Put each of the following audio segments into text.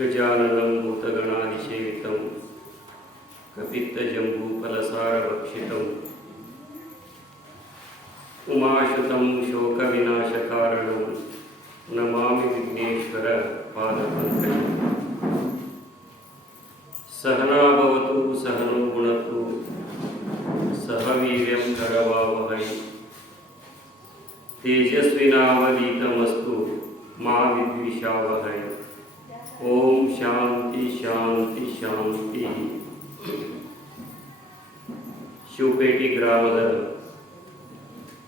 ಗಜಾನನಂ ಭೂತಗಣಾಧಿಸೇವಿತಂ ಕಪಿತ್ತಜಂಬೂಫಲಸಾರಭಕ್ಷಿತಂ ಉಮಾಶುತಂ ಶೋಕವಿನಾಶಕಾರಣಂ ನಮಾಮಿ ವಿಘ್ನೇಶ್ವರ ಪಾದಪಂಕಜಂ. ಸಹನಾ ಭವತು ಸಹನೋ ಭುನಕ್ತು ಸಹ ವೀರ್ಯಂ ಕರವಾವಹೈ ತೇಜಸ್ವಿನಾವಧೀತಮಸ್ತು ಮಾ ವಿದ್ವಿಷಾವಹೈ. ಓಂ ಶಾಂತಿ ಶಾಂತಿ ಶಾಂತಿ. ಶಿವಪೇಟೆ ಗ್ರಾಮದ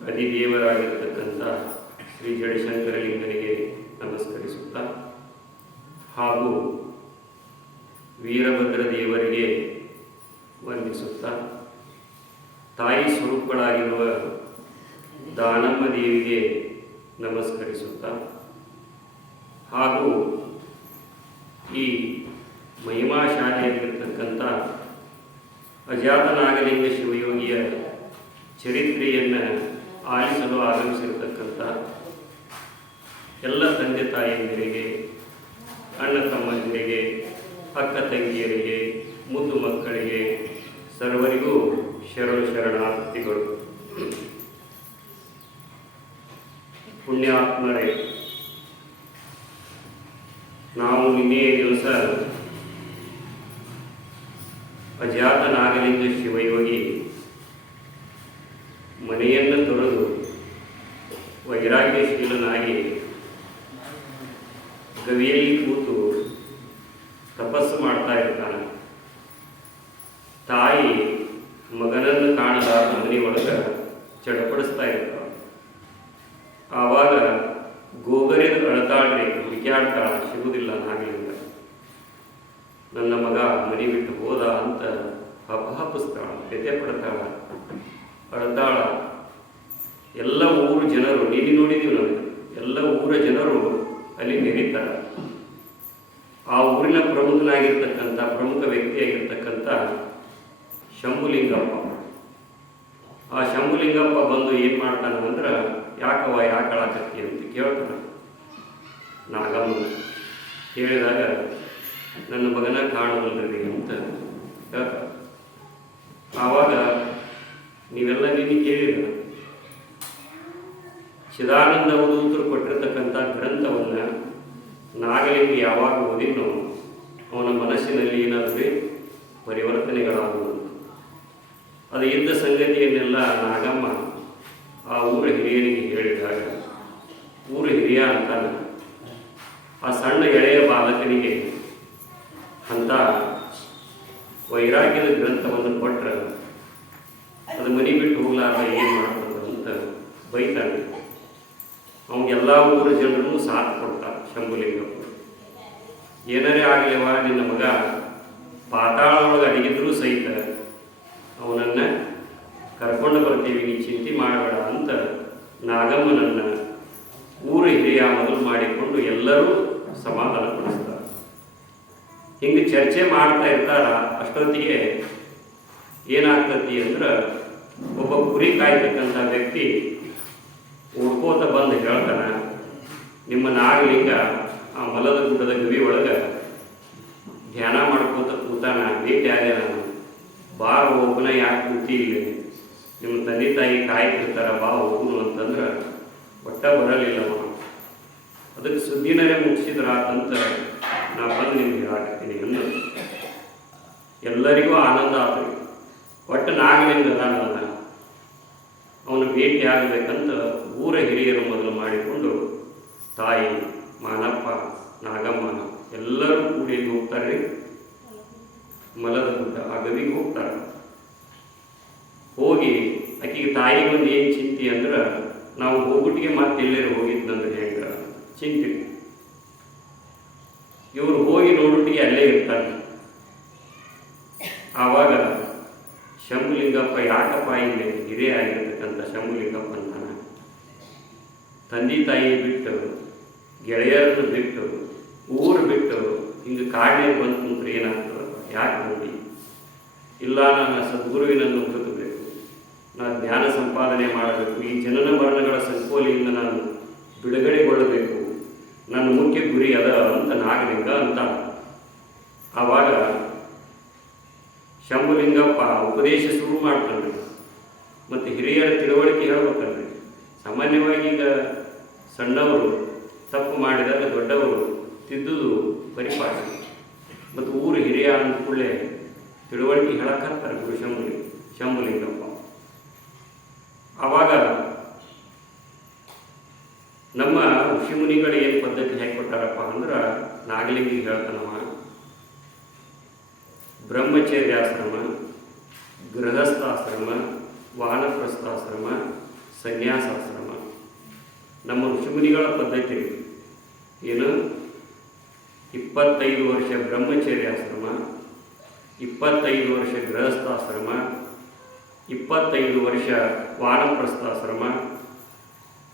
ಅಧಿದೇವರಾಗಿರ್ತಕ್ಕಂಥ ಶ್ರೀ ಜಡಶಂಕರಲಿಂಗನಿಗೆ ನಮಸ್ಕರಿಸುತ್ತಾ ಹಾಗೂ ವೀರಭದ್ರ ದೇವರಿಗೆ ವಂದಿಸುತ್ತಾ ತಾಯಿ ಸ್ವರೂಪಗಳಾಗಿರುವ ದಾನಮ್ಮ ದೇವಿಗೆ ನಮಸ್ಕರಿಸುತ್ತಾ ಹಾಗೂ ಈ ಮಹಿಮಾ ಶಾಲೆಯಲ್ಲಿರ್ತಕ್ಕಂಥ ಅಜಾತನಾಗಲಿಂಗ ಶಿವಯೋಗಿಯ ಚರಿತ್ರೆಯನ್ನು ಆಲಿಸಲು ಆಗಮಿಸಿರತಕ್ಕಂಥ ಎಲ್ಲ ತಂದೆ ತಾಯಿಯಂದಿರಿಗೆ, ಅಣ್ಣ ತಮ್ಮಂದಿರಿಗೆ, ಅಕ್ಕ ತಂಗಿಯರಿಗೆ, ಮುದ್ದು ಮಕ್ಕಳಿಗೆ ಸರ್ವರಿಗೂ ಶರಣಾರ್ಥಿಗಳು. ಪುಣ್ಯಾತ್ಮರೇ, ನಾವು ನಿನ್ನೆಯ ದಿವಸ ಅಜಾತನಾಗಲಿಂಗ ಶಿವಯೋಗಿ ಮನೆಯನ್ನು ತೊರೆದು ವೈರಾಗ್ಯಶೀಲನಾಗಿ ಗವಿಯಲ್ಲಿ ಕೂತು ತಪಸ್ಸು ಮಾಡ್ತಾ ಇರ್ತಾನೆ. ತಾಯಿ ಮಗನನ್ನು ಕಾಣಲಾದ ಮನೆಯೊಳಗೆ ಚಡಪಡಿಸ್ತಾ ಇರ್ತಾಳೆ. ಆವಾಗ ಗೋಗರೆದು ಅಳತಾಳ್ರಿ, ಹುಡುಕ್ಯಾಡ್ತಾಳ, ಸಿಗುವುದಿಲ್ಲ ನಾಗಲಿಂಗ. ನನ್ನ ಮಗ ಮನೆ ಬಿಟ್ಟು ಹೋದ ಅಂತ ಹಪಹಪಿಸ್ತಾಳ, ವ್ಯಥೆ ಪಡ್ತಾಳ, ಅಳತಾಳ. ಎಲ್ಲ ಊರು ಜನರು, ನೀನು ನೋಡಿದ್ದೀವಿ ನಾವು, ಎಲ್ಲ ಊರ ಜನರು ಅಲ್ಲಿ ನೆರೀತಾರೆ. ಆ ಊರಿನ ಪ್ರಮುಖನಾಗಿರ್ತಕ್ಕಂಥ ಪ್ರಮುಖ ವ್ಯಕ್ತಿಯಾಗಿರ್ತಕ್ಕಂಥ ಶಂಭುಲಿಂಗಪ್ಪ. ಆ ಶಂಭುಲಿಂಗಪ್ಪ ಬಂದು ಏನು ಮಾಡ್ತಾನೆ ಅಂದ್ರೆ, ಯಾಕೆ ಅಳಾಕತ್ತಿ ಅಂತ ಕೇಳ್ತಾನೆ ನಾಗಮ್ಮ. ಹೇಳಿದಾಗ ನನ್ನ ಮಗನ ಕಾಣುವಲ್ರಿ ಅಂತ ಹೇಳ್ತಾರೆ. ಆವಾಗ ನೀವೆಲ್ಲ ನಿನ್ನೆ ಕೇಳಿದ ಚಿದಾನಂದ ಅವಧೂತರು ಕೊಟ್ಟಿರ್ತಕ್ಕಂಥ ಗ್ರಂಥವನ್ನು ನಾಗಲಿಂಗ ಯಾವಾಗ ಓದಿನೋ ಅವನ ಮನಸ್ಸಿನಲ್ಲಿ ಏನಾದರೂ ಪರಿವರ್ತನೆಗಳಾಗುವುದು. ಅದು ಇದ್ದ ಸಂಗತಿಯನ್ನೆಲ್ಲ ನಾಗಮ್ಮ ಆ ಊರ ಹಿರಿಯನಿಗೆ ಹೇಳಿದಾಗ, ಊರ ಹಿರಿಯ ಅಂತಾನೆ ಆ ಸಣ್ಣ ಎಳೆಯ ಬಾಲಕನಿಗೆ ಅಂತ ವೈರಾಗ್ಯದ ಗ್ರಂಥವನ್ನು ಕೊಟ್ಟರೆ ಅದು ಮನೆ ಬಿಟ್ಟು ಹೋಗ್ಲಾರ ಏನು ಮಾಡ್ತದೆ ಅಂತ ಬೈತಾನೆ. ಅವನಿಗೆಲ್ಲ ಊರ ಜನರನ್ನು ಸಾಥ್ ಕೊಡ್ತಾರೆ ಶಂಭುಲಿಂಗಪ್ಪ. ಏನಾರೇ ಆಗಲಿವ, ನಿನ್ನ ಮಗ ಪಾತಾಳದೊಳಗೆ ಅಡಗಿದ್ರೂ ಸಹಿತ ಅವನನ್ನು ಕರ್ಕೊಂಡು ಬರ್ತೀವಿ, ನೀ ಚಿಂತೆ ಮಾಡಬೇಡ ಅಂತ ನಾಗಮ್ಮನನ್ನು ಊರ ಹಿರಿಯ ಮೊದಲು ಮಾಡಿಕೊಂಡು ಎಲ್ಲರೂ ಸಮಾಧಾನ ಪಡಿಸ್ತಾರೆ. ಹಿಂಗೆ ಚರ್ಚೆ ಮಾಡ್ತಾ ಇರ್ತಾರ. ಅಷ್ಟೊತ್ತಿಗೆ ಏನಾಗ್ತತಿ ಅಂದ್ರೆ, ಒಬ್ಬ ಕುರಿ ಕಾಯ್ತಕ್ಕಂಥ ವ್ಯಕ್ತಿ ಹುಡ್ಕೋತ ಬಂದು ಹೇಳ್ತಾನೆ, ನಿಮ್ಮ ನಾಗಲಿಂಗ ಆ ಮಲದ ಗುಡ್ಡದ ಗವಿ ಒಳಗೆ ಧ್ಯಾನ ಮಾಡ್ಕೋತ ಕೂತಾನ, ಭೇಟಿ ಆದ ನಾನು, ಬಾರ ಒಬ್ಬನ ಯಾಕೆ ಕೂತಿ ಇಲ್ಲಿ, ನಿಮ್ಮ ತಂದೆ ತಾಯಿ ಕಾಯ್ತಿರ್ತಾರ, ಬಾ ಹೋಗುನು ಅಂತಂದ್ರೆ ಒಟ್ಟ ಬರಲಿಲ್ಲ. ಅದಕ್ಕೆ ಸುದ್ದಿನರೇ ಮುಗಿಸಿದ್ರಾತಂತ ನಾ ಬಂದು ನಿಮ್ಗೆ ಹೇಳಾಕತ್ತೀನಿ ಎಂದು ಎಲ್ಲರಿಗೂ ಆನಂದ ಆತು. ಒಟ್ಟು ನಾಗಲಿಂಗ ಅದಾನಲ್ಲ, ಅವನು ಭೇಟಿ ಆಗಬೇಕಂತ ಊರ ಹಿರಿಯರು ಮೊದಲು ಮಾಡಿಕೊಂಡು ತಾಯಿ, ಮಾನಪ್ಪ, ನಾಗಮ್ಮ ಎಲ್ಲರೂ ಕೂಡಿ ಹೋಗ್ತಾರೆ. ಮಲದ ಗುಡ್ಡ ಆ ಗವಿಗೆ ಹೋಗ್ತಾರೆ. ಹೋಗಿ ಆಕೆಗೆ ತಾಯಿಗೆ ಒಂದು ಏನು ಚಿಂತೆ ಅಂದ್ರೆ, ನಾವು ಹೋಗುಟ್ಟಿಗೆ ಮತ್ತೆ ಎಲ್ಲರೂ ಹೋಗಿದ್ದಂದ್ರೆ ಹೆಂಗೆ ಚಿಂತೆ. ಇವರು ಹೋಗಿ ನೋಡುಟ್ಟಿಗೆ ಅಲ್ಲೇ ಇರ್ತಾರೆ. ಆವಾಗ ಶಂಭುಲಿಂಗಪ್ಪ, ಯಾಕಪ್ಪ ಇಲ್ಲಿ ಹಿರಿಯ ಆಗಿರ್ತಕ್ಕಂಥ ಶಂಭುಲಿಂಗಪ್ಪ ಅಂತಾನೆ, ತಂದೆ ತಾಯಿ ಬಿಟ್ಟು, ಗೆಳೆಯರನ್ನು ಬಿಟ್ಟು, ಊರು ಬಿಟ್ಟು ಹಿಂಗೆ ಕಾಡೇ ಬಂದು ಕುಂತ್ರೆ ಏನಾಗ್ತದಪ್ಪ, ಯಾಕೆ ನೋಡಿ? ಇಲ್ಲ, ನನ್ನ ಸದ್ಗುರುವಿನನ್ನು ಹುಡುಕಬೇಕು, ನಾನು ಜ್ಞಾನ ಸಂಪಾದನೆ ಮಾಡಬೇಕು, ಈ ಜನನ ಮರಣಗಳ ಸಂಕೋಲೆಯಿಂದ ನಾನು ಬಿಡುಗಡೆಗೊಳ್ಳಬೇಕು, ನನ್ನ ಮುಖ್ಯ ಗುರಿ ಅದ ಅಂತ ನಾಗಲಿಂಗ ಅಂತ ಆವಾಗ ಶಂಭುಲಿಂಗಪ್ಪ ಉಪದೇಶ ಶುರು ಮಾಡ್ತಾನೆ. ಮತ್ತು ಹಿರಿಯರ ತಿಳುವಳಿಕೆ ಹೇಳ್ಬೇಕಲ್ರಿ. ಸಾಮಾನ್ಯವಾಗಿ ಈಗ ಸಣ್ಣವರು ತಪ್ಪು ಮಾಡಿದಾಗ ದೊಡ್ಡವರು ತಿದ್ದುದು ಪರಿಪಾಠ. ಮತ್ತು ಊರು ಹಿರಿಯ ಅಂದ ಕೂಡಲೇ ತಿಳುವಳಿಕೆ ಹೇಳಕ್ಕಂತಾರೆ ಗುರು ಶಂಭುಲಿಂಗಪ್ಪ. ಆವಾಗ ನಮ್ಮ ಋಷಿಮುನಿಗಳು ಏನು ಪದ್ಧತಿ ಹಾಕಿಕೊಟ್ಟಾರಪ್ಪ ಅಂದ್ರೆ, ನಾಗಲಿಂಗಿಗೆ ಹೇಳ್ತಾನವ ಬ್ರಹ್ಮಚರ್ಯಾಶ್ರಮ, ಗೃಹಸ್ಥಾಶ್ರಮ, ವಾನಪ್ರಸ್ಥಾಶ್ರಮ, ಸನ್ಯಾಸಾಶ್ರಮ. ನಮ್ಮ ಋಷಿಮುನಿಗಳ ಪದ್ಧತಿ ಏನು? 25 ವರ್ಷ ಬ್ರಹ್ಮಚರ್ಯಾಶ್ರಮ, 25 ವರ್ಷ ಗೃಹಸ್ಥಾಶ್ರಮ, 25 ವರ್ಷ ವಾನಪ್ರಸ್ಥಾಶ್ರಮ,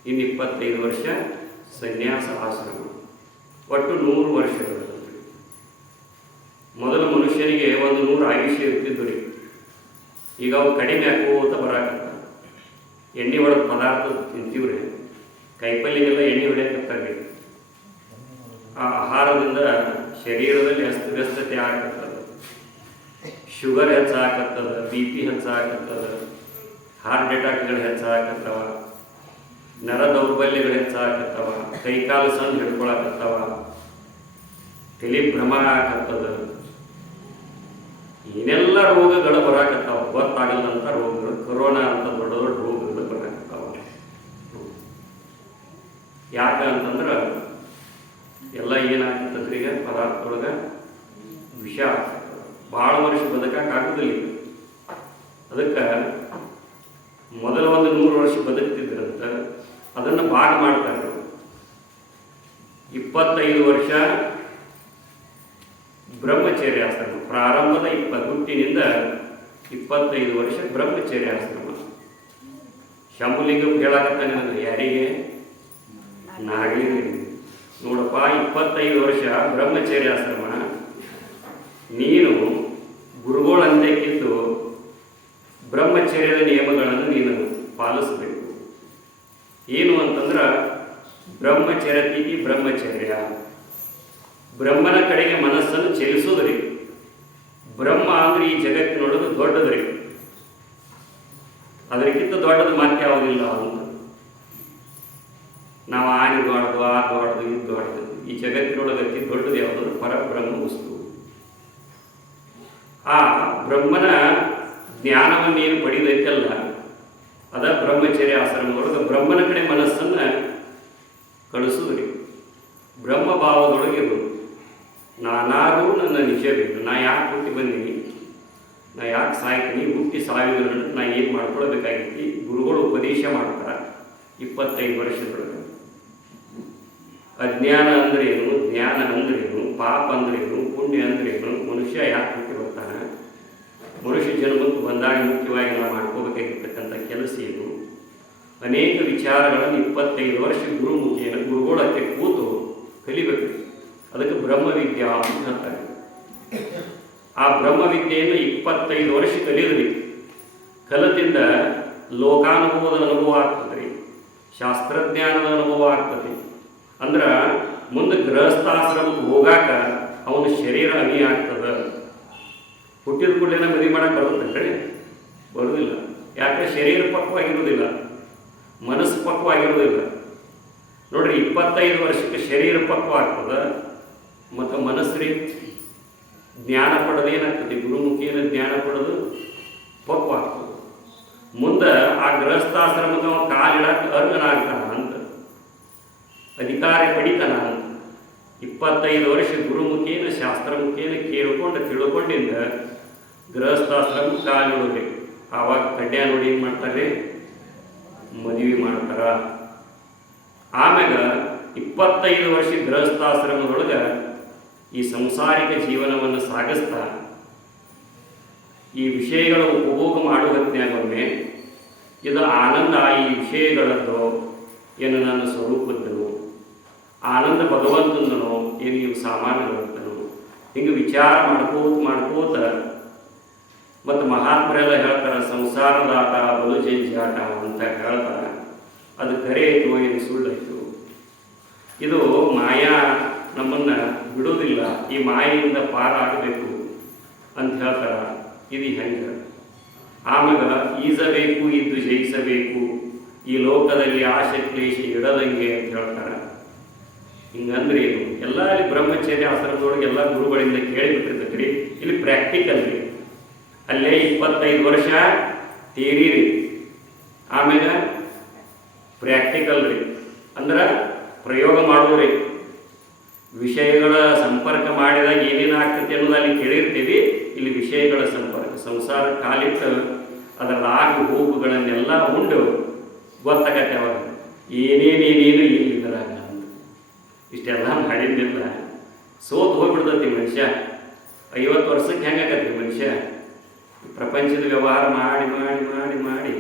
ಇನ್ನು 25 ವರ್ಷ ಸನ್ಯಾಸ ಆಶ್ರಮ. ಒಟ್ಟು 100 ವರ್ಷಗಳು. ಮೊದಲು ಮನುಷ್ಯನಿಗೆ 100 ಆಯುಷ್ಯ ಇರ್ತಿದ್ದು ರೀ. ಈಗ ಅವು ಕಡಿಮೆ ಹಾಕೋತ ಬರಾಕತ್ತ. ಎಣ್ಣೆ ಹೊಡೆದ ಪದಾರ್ಥ ತಿಂತೀವ್ರಿ, ಕೈಪಲ್ಯಗೆಲ್ಲ ಎಣ್ಣೆ ಹೊಡೆಯಕತ್ತಾರ್ರಿ. ಆ ಆಹಾರದಿಂದ ಶರೀರದಲ್ಲಿ ಅಸ್ತವ್ಯಸ್ತತೆ ಆಗತ್ತದ, ಶುಗರ್ ಹೆಚ್ಚಾಗತ್ತದ, BP ಹೆಚ್ಚಾಗತ್ತದ, ಹಾರ್ಟ್ ಅಟ್ಯಾಕ್ಗಳು ಹೆಚ್ಚಾಗತ್ತವ, ನರ ದೌರ್ಬಲ್ಯಗಳು ಹೆಚ್ಚಾಗತ್ತವ, ಕೈಕಾಲು ಸಣ್ಣ ಹಿಡ್ಕೊಳಕತ್ತವ, ತಲೆ ಭ್ರಮ ಆಗತ್ತದ, ಏನೆಲ್ಲ ರೋಗಗಳು ಬರಾಕತ್ತಾವ. ಗೊತ್ತಾಗಲ್ಲಂಥ ರೋಗಗಳು, ಕೊರೋನಾ ಅಂತ ದೊಡ್ಡ ದೊಡ್ಡ ರೋಗಗಳು ಬರಾಕತ್ತಾವ. ಯಾಕೆ ಅಂತಂದ್ರೆ ಎಲ್ಲ ಏನಾಗ್ತದ್ರಿ, ಈಗ ಪದಾರ್ಥದೊಳಗೆ ವಿಷ ಆಗ್ತದೆ. ಭಾಳ ವರ್ಷ ಬದುಕಾಗುದಿಲ್ಲ. ಅದಕ್ಕೆ ಮೊದಲ 100 ವರ್ಷ ಬದುಕ್ತಿದ್ರಂತ, ಅದನ್ನು ಭಾಗ ಮಾಡ್ತಾರೆ. 25 ವರ್ಷ ಬ್ರಹ್ಮಚರ್ಯಾಶ್ರಮ, ಪ್ರಾರಂಭದ ಹುಟ್ಟಿನಿಂದ 25 ವರ್ಷ ಬ್ರಹ್ಮಚರ್ಯಾಶ್ರಮ. ಶಂಭುಲಿಂಗ ಹೇಳಕತ್ತಾನೆ ನನಗೆ, ಯಾರಿಗೆ? ನಾಗಲಿಂಗ. ನೋಡಪ್ಪ, 25 ವರ್ಷ ಬ್ರಹ್ಮಚರ್ಯಾಶ್ರಮ, ನೀನು ಗುರುಗಳಂತೆಕ್ಕಿದ್ದು ಬ್ರಹ್ಮಚರ್ಯದ ನಿಯಮಗಳನ್ನು ನೀನು ಪಾಲಿಸಬೇಕು. ಏನು ಅಂತಂದ್ರೆ ಬ್ರಹ್ಮಚರ್ಯತಿಗೆ ಬ್ರಹ್ಮಚರ್ಯ, ಬ್ರಹ್ಮನ ಕಡೆಗೆ ಮನಸ್ಸನ್ನು ಚಲಿಸೋದ್ರಿ. ಬ್ರಹ್ಮ ಅಂದ್ರೆ ಈ ಜಗತ್ತಿನೊಳಗೆ ದೊಡ್ಡದ್ರಿ, ಅದಕ್ಕಿಂತ ದೊಡ್ಡದು ಮತ್ತೆ ಯಾವುದಿಲ್ಲ ಅಂತ. ನಾವು ಆನೆ ದೊಡ್ಡದು, ಆ ದೊಡ್ಡದು, ಇದು ದೊಡ್ಡದು. ಈ ಜಗತ್ತಿನೊಳಗೆ ಅತಿ ದೊಡ್ಡದು ಯಾವುದಂದ್ರೆ ಪರಬ್ರಹ್ಮ ವಸ್ತು. ಆ ಬ್ರಹ್ಮನ ಜ್ಞಾನವನ್ನೇನು ಪಡೆದೈತಲ್ಲ, ಅದ ಬ್ರಹ್ಮಚರ್ಯ ಆಶ್ರಮದೊಳಗೆ ಬ್ರಹ್ಮನ ಕಡೆ ಮನಸ್ಸನ್ನು ಕಳಿಸೋದ್ರಿ. ಬ್ರಹ್ಮಭಾವದೊಳಗಿರೋದು. ನಾನಾದರೂ ನನ್ನ ನಿಜಬೇಕು, ನಾ ಯಾಕೆ ಹುಟ್ಟಿ ಬಂದೀನಿ, ನಾ ಯಾಕೆ ಸಾಯ್ತೀನಿ, ಹುಟ್ಟಿ ಸಾವಿದ್ರು ನಾ ಏನು ಮಾಡ್ಕೊಳ್ಬೇಕಾಗಿತ್ತು. ಗುರುಗಳು ಉಪದೇಶ ಮಾಡ್ತಾರೆ 25 ವರ್ಷದೊಳಗೆ. ಅಜ್ಞಾನ ಅಂದ್ರೇನು, ಜ್ಞಾನ ಅಂದ್ರೇನು, ಪಾಪ ಅಂದ್ರೇನು, ಪುಣ್ಯ ಅಂದ್ರೇನು, ಮನುಷ್ಯ ಯಾಕೆ ಹುಟ್ಟಿ ಬರ್ತಾನೆ, ಮನುಷ್ಯ ಜನ್ಮಕ್ಕೆ ಬಂದಾಗ ಮುಖ್ಯವಾಗಿ ನಾವು ಮಾಡ್ಕೋಬೇಕಾಗಿರ್ತಕ್ಕಂಥ ಕೆಲಸ ಏನು, ಅನೇಕ ವಿಚಾರಗಳನ್ನು 25 ವರ್ಷ ಗುರುಮುಖಿಯನ್ನು ಗುರುಗಳಕ್ಕೆ ಕೂತು ಕಲಿಬೇಕು. ಅದಕ್ಕೆ ಬ್ರಹ್ಮವಿದ್ಯಾ ಅಂತ ಹೇಳ್ತಾರೆ. ಆ ಬ್ರಹ್ಮವಿದ್ಯೆಯನ್ನು 25 ವರ್ಷ ಕಲಿಯೋದ್ರಿ. ಕಲಿತಿಂದ ಲೋಕಾನುಭವದ ಅನುಭವ ಆಗ್ತದೆ, ಶಾಸ್ತ್ರಜ್ಞಾನದ ಅನುಭವ ಆಗ್ತದೆ. ಅಂದ್ರೆ ಮುಂದೆ ಗೃಹಸ್ಥಾಶ್ರಮಕ್ಕೆ ಹೋಗಾಕ ಅವನ ಶರೀರ ಅಣಿ ಆಗ್ತದೆ. ಹುಟ್ಟಿದ ಕೂಡಲೇ ಮದುವೆ ಮಾಡಕ್ಕೆ ಬರುತ್ತಂದ್ರೆ ಬರೋದಿಲ್ಲ. ಯಾಕೆ? ಶರೀರ ಪಕ್ವಾಗಿರೋದಿಲ್ಲ, ಮನಸ್ಸು ಪಕ್ವಾಗಿರೋದಿಲ್ಲ. ನೋಡ್ರಿ, 25 ವರ್ಷಕ್ಕೆ ಶರೀರ ಪಕ್ವ ಆಗ್ತದೆ ಮತ್ತು ಮನಸ್ಸು ಜ್ಞಾನ ಪಡೆದು ಏನಾಗ್ತದೆ, ಗುರುಮುಖಿಯನ್ನು ಜ್ಞಾನ ಪಡೆದು ಪಕ್ವ ಆಗ್ತದೆ. ಮುಂದೆ ಆ ಗೃಹಸ್ಥಾಶ್ರಮಕ್ಕೆ ಅವ ಕಾಲಿಡಕ್ಕೆ ಅರ್ಹನಾಗ್ತಾನ ಅಂತ, ಅಧಿಕಾರ ಪಡಿತಾನ ಅಂತ. 25 ವರ್ಷ ಗುರುಮುಖಿಯನ್ನು ಶಾಸ್ತ್ರಮುಖಿಯನ್ನು ಕೇಳ್ಕೊಂಡು ತಿಳ್ಕೊಂಡಿಂದ ಗೃಹಸ್ಥಾಶ್ರಮಕ್ಕೆ ಕಾಲಿಡಬೇಕು. ಆವಾಗ ಕಡ್ಯಾಣ ನೋಡಿ ಏನು ಮಾಡ್ತಾರೆ, ಮದುವೆ ಮಾಡ್ತಾರ. ಆಮ್ಯಾಗ 25 ವರ್ಷ ಗೃಹಸ್ಥಾಶ್ರಮದೊಳಗೆ ಈ ಸಂಸಾರಿಕ ಜೀವನವನ್ನು ಸಾಗಿಸ್ತಾ ಈ ವಿಷಯಗಳ ಉಪಭೋಗ ಮಾಡುವ ಹೊತ್ತಿನಾಗೊಮ್ಮೆ ಇದು ಆನಂದ ಈ ವಿಷಯಗಳದ್ದು ಏನು ನನ್ನ ಸ್ವರೂಪದ್ದನು, ಆನಂದ ಭಗವಂತನೋ ಏನು ಇವು ಸಾಮಾನ್ಯಗಳಂತನೋ, ಹಿಂಗೆ ವಿಚಾರ ಮಾಡ್ಕೋತ ಮತ್ತು ಮಹಾತ್ಮರೆಲ್ಲ ಹೇಳ್ತಾರೆ ಸಂಸಾರದ ಆಟ ಬಲು ಜಂಜಾಟ ಅಂತ ಹೇಳ್ತಾರೆ. ಅದು ಕರೆ ಆಯಿತು, ಇದು ಸುಳ್ಳಾಯಿತು. ಇದು ಮಾಯಾ ನಮ್ಮನ್ನು ಬಿಡೋದಿಲ್ಲ, ಈ ಮಾಯೆಯಿಂದ ಪಾರಾಗಬೇಕು ಅಂತ ಹೇಳ್ತಾರ. ಇದು ಹೆಂಗೆ? ಆಮೇಲೆ ಈಸಬೇಕು, ಇದ್ದು ಜಯಿಸಬೇಕು, ಈ ಲೋಕದಲ್ಲಿ ಆಶೆ ಕ್ಲೇಶ ಇಡದಂಗೆ ಅಂತ ಹೇಳ್ತಾರೆ. ಹಿಂಗಂದ್ರೆ ಏನು? ಎಲ್ಲ ಇಲ್ಲಿ ಬ್ರಹ್ಮಚರ್ಯ ಆಶ್ರಮದೊಳಗೆ ಎಲ್ಲ ಗುರುಗಳಿಂದ ಕೇಳಿಬಿಟ್ಟಿರ್ತೈತಿ. ಇಲ್ಲಿ ಪ್ರಾಕ್ಟಿಕಲ್ ರೀ. ಅಲ್ಲೇ 25 ವರ್ಷ ಥಿಯರಿ ರೀ, ಆಮೇಲೆ ಪ್ರಾಕ್ಟಿಕಲ್ ರೀ. ಅಂದ್ರೆ ಪ್ರಯೋಗ ಮಾಡೋರಿ. ವಿಷಯಗಳ ಸಂಪರ್ಕ ಮಾಡಿದಾಗ ಏನೇನು ಆಗ್ತೈತಿ ಅನ್ನೋದು ಅಲ್ಲಿ ಕೇಳಿರ್ತೀವಿ. ಇಲ್ಲಿ ವಿಷಯಗಳ ಸಂಪರ್ಕ, ಸಂಸಾರ ಕಾಲಿಟ್ಟು ಅದರ ಆಗು ಹೋಗುಗಳನ್ನೆಲ್ಲ ಉಂಡು ಗೊತ್ತಾಗತ್ತೆ ಅವಾಗ ಏನೇನು ಇಲ್ಲಿದ್ರಾಗ. ಇಷ್ಟೆಲ್ಲ ಮಾಡಿದ್ದಿಲ್ಲ ಸೋತು ಹೋಗ್ಬಿಡ್ತೈತಿ ಮನುಷ್ಯ. 50 ವರ್ಷಕ್ಕೆ ಹೆಂಗಾಗತ್ತೆ ಮನುಷ್ಯ? ಪ್ರಪಂಚದ ವ್ಯವಹಾರ ಮಾಡಿ ಮಾಡಿ ಮಾಡಿ ಮಾಡಿ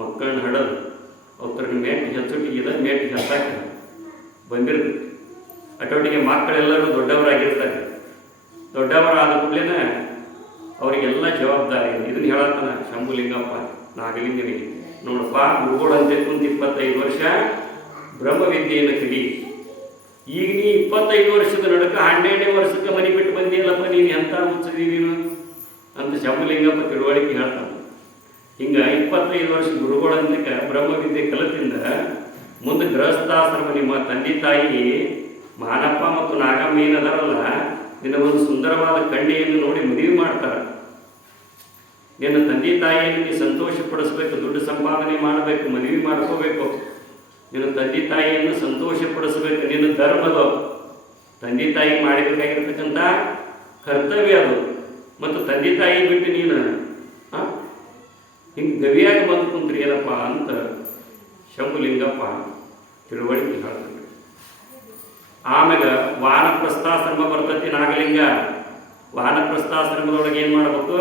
ಮಕ್ಕಳನ್ನ ಹಡೋದು ಅವ್ರನ್ನ ಮೇಟಿಗೆ ಹೆಚ್ಚೊಟ್ಟಿಗೆ ಮೇಟಿಗೆ ಹತ್ತಾಕ ಬಂದಿರ್ತೈತಿ. ಅಟೊಟ್ಟಿಗೆ ಮಕ್ಕಳೆಲ್ಲರೂ ದೊಡ್ಡವರಾಗಿರ್ತಾರೆ. ದೊಡ್ಡವರಾದ ಕೂಡಲೇ ಅವರಿಗೆಲ್ಲ ಜವಾಬ್ದಾರಿ. ಇದನ್ನ ಹೇಳತ್ತಾನ ಶಂಭುಲಿಂಗಪ್ಪ ನಾಗಲಿಂಗನಿಗೆ. ನೋಡಪ್ಪ, ಗುರುಗಳಂತೆ ಕುಂತ 25 ವರ್ಷ ಬ್ರಹ್ಮವಿದ್ಯೆಯನ್ನು ಕಲಿ. ಈಗ ನೀ 25 ವರ್ಷದ ನಡುಕ 12ನೇ ವರ್ಷಕ್ಕೆ ಮನೆ ಬಿಟ್ಟು ಬಂದಿಲ್ಲಪ್ಪ, ನೀನು ಎಂಥ ಮುಚ್ಚದಿ ನೀನು ಅಂತ ಶಂಭುಲಿಂಗಪ್ಪ ತಿಳುವಳಿಕೆ ಹೇಳ್ತಾನೆ. ಹಿಂಗೆ 25 ವರ್ಷ ಗುರುಗಳಂತಕ್ಕೆ ಬ್ರಹ್ಮವಿದ್ಯೆ ಕಲಿತಿಂದ ಮುಂದೆ ಗೃಹಸ್ಥಾಶ್ರಮ ನಿಮ್ಮ ತಂದೆ ತಾಯಿ ಮಾನಪ್ಪ ಮತ್ತು ನಾಗಮ್ಮ ಏನದಾರಲ್ಲ, ನಿನ್ನ ಒಂದು ಸುಂದರವಾದ ಕನ್ಯೆಯನ್ನು ನೋಡಿ ಮದುವೆ ಮಾಡ್ತಾರೆ. ನಿನ್ನ ತಂದೆ ತಾಯಿಯನ್ನು ನೀ ಸಂತೋಷಪಡಿಸ್ಬೇಕು, ದುಡ್ಡು ಸಂಪಾದನೆ ಮಾಡಬೇಕು, ಮದುವೆ ಮಾಡ್ಕೋಬೇಕು. ನಿನ್ನ ತಂದೆ ತಾಯಿಯನ್ನು ಸಂತೋಷಪಡಿಸ್ಬೇಕು. ನಿನ್ನ ಧರ್ಮದ ತಂದೆ ತಾಯಿ ಮಾಡಬೇಕಾಗಿರ್ತಕ್ಕಂಥ ಕರ್ತವ್ಯ ಅದು. ಮತ್ತು ತಂದೆ ತಾಯಿ ಬಿಟ್ಟು ನೀನು ಹಿಂಗೆ ಗವಿಯಾಗಿ ಬಂದು ಕುಂತ್ರಿ ಏನಪ್ಪ ಅಂತ ಶಂಭುಲಿಂಗಪ್ಪ ತಿಳುವಳಿಕೆ ಹೇಳ್ತಾರೆ. ಆಮೇಲೆ ವಾನಪ್ರಸ್ಥಾಶ್ರಮ ಬರ್ತೈತಿ ನಾಗಲಿಂಗ. ವಾನಪ್ರಸ್ಥಾಶ್ರಮದೊಳಗೆ ಏನು ಮಾಡಬೇಕು?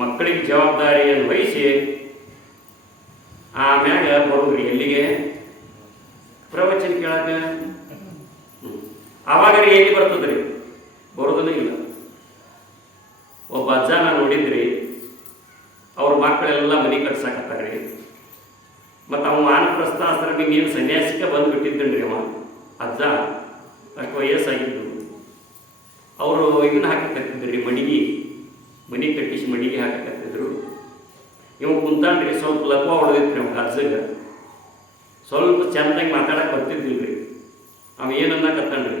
ಮಕ್ಕಳಿಗೆ ಜವಾಬ್ದಾರಿಯನ್ನು ವಹಿಸಿ ಆಮ್ಯಾಗ ಬರೋದ್ರಿ ಎಲ್ಲಿಗೆ? ಪ್ರವಚನ ಕೇಳಾಕ. ಆವಾಗ ರೀ ಎಲ್ಲಿ ಬರ್ತದ್ರಿ? ಬರೋದನ್ನ ಇಲ್ಲ. ಒಬ್ಬ ಅಜ್ಜ ನಾನು ನೋಡಿದ್ರಿ, ಅವ್ರ ಮಕ್ಕಳೆಲ್ಲ ಮನೆ ಕಟ್ಸಾಕತ್ತಾರ್ರಿ. ಮತ್ತು ಅವ ವಾನಪ್ರಸ್ಥಾಶ್ರಮಿಗೆ ಏನು ಸನ್ಯಾಸಿಕ ಬಂದುಬಿಟ್ಟಿದ್ದನ್ರಿ ಅವ ಅಜ್ಜ. ಅಷ್ಟು ವಯಸ್ಸಾಗಿದ್ದು. ಅವರು ಇದನ್ನ ಹಾಕಕತ್ತಿದ್ರಿ, ಮಣಿ ಕಟ್ಟಿಸಿ ಮಣಿಗೆ ಹಾಕಕತ್ತಿದ್ರು. ಇವ ಕುಂತಾನ್ರಿ, ಸ್ವಲ್ಪ ಲಘು ಹೊಡೆದಿತ್ರಿ ಅವ್ನ ಅಜ್ಜಗೆ. ಸ್ವಲ್ಪ ಚೆಂದಾಗಿ ಮಾತಾಡಕ್ಕೆ ಬರ್ತಿದ್ದಿಲ್ರಿ. ಅವ ಏನನ್ನಕತ್ತಾನ್ರಿ,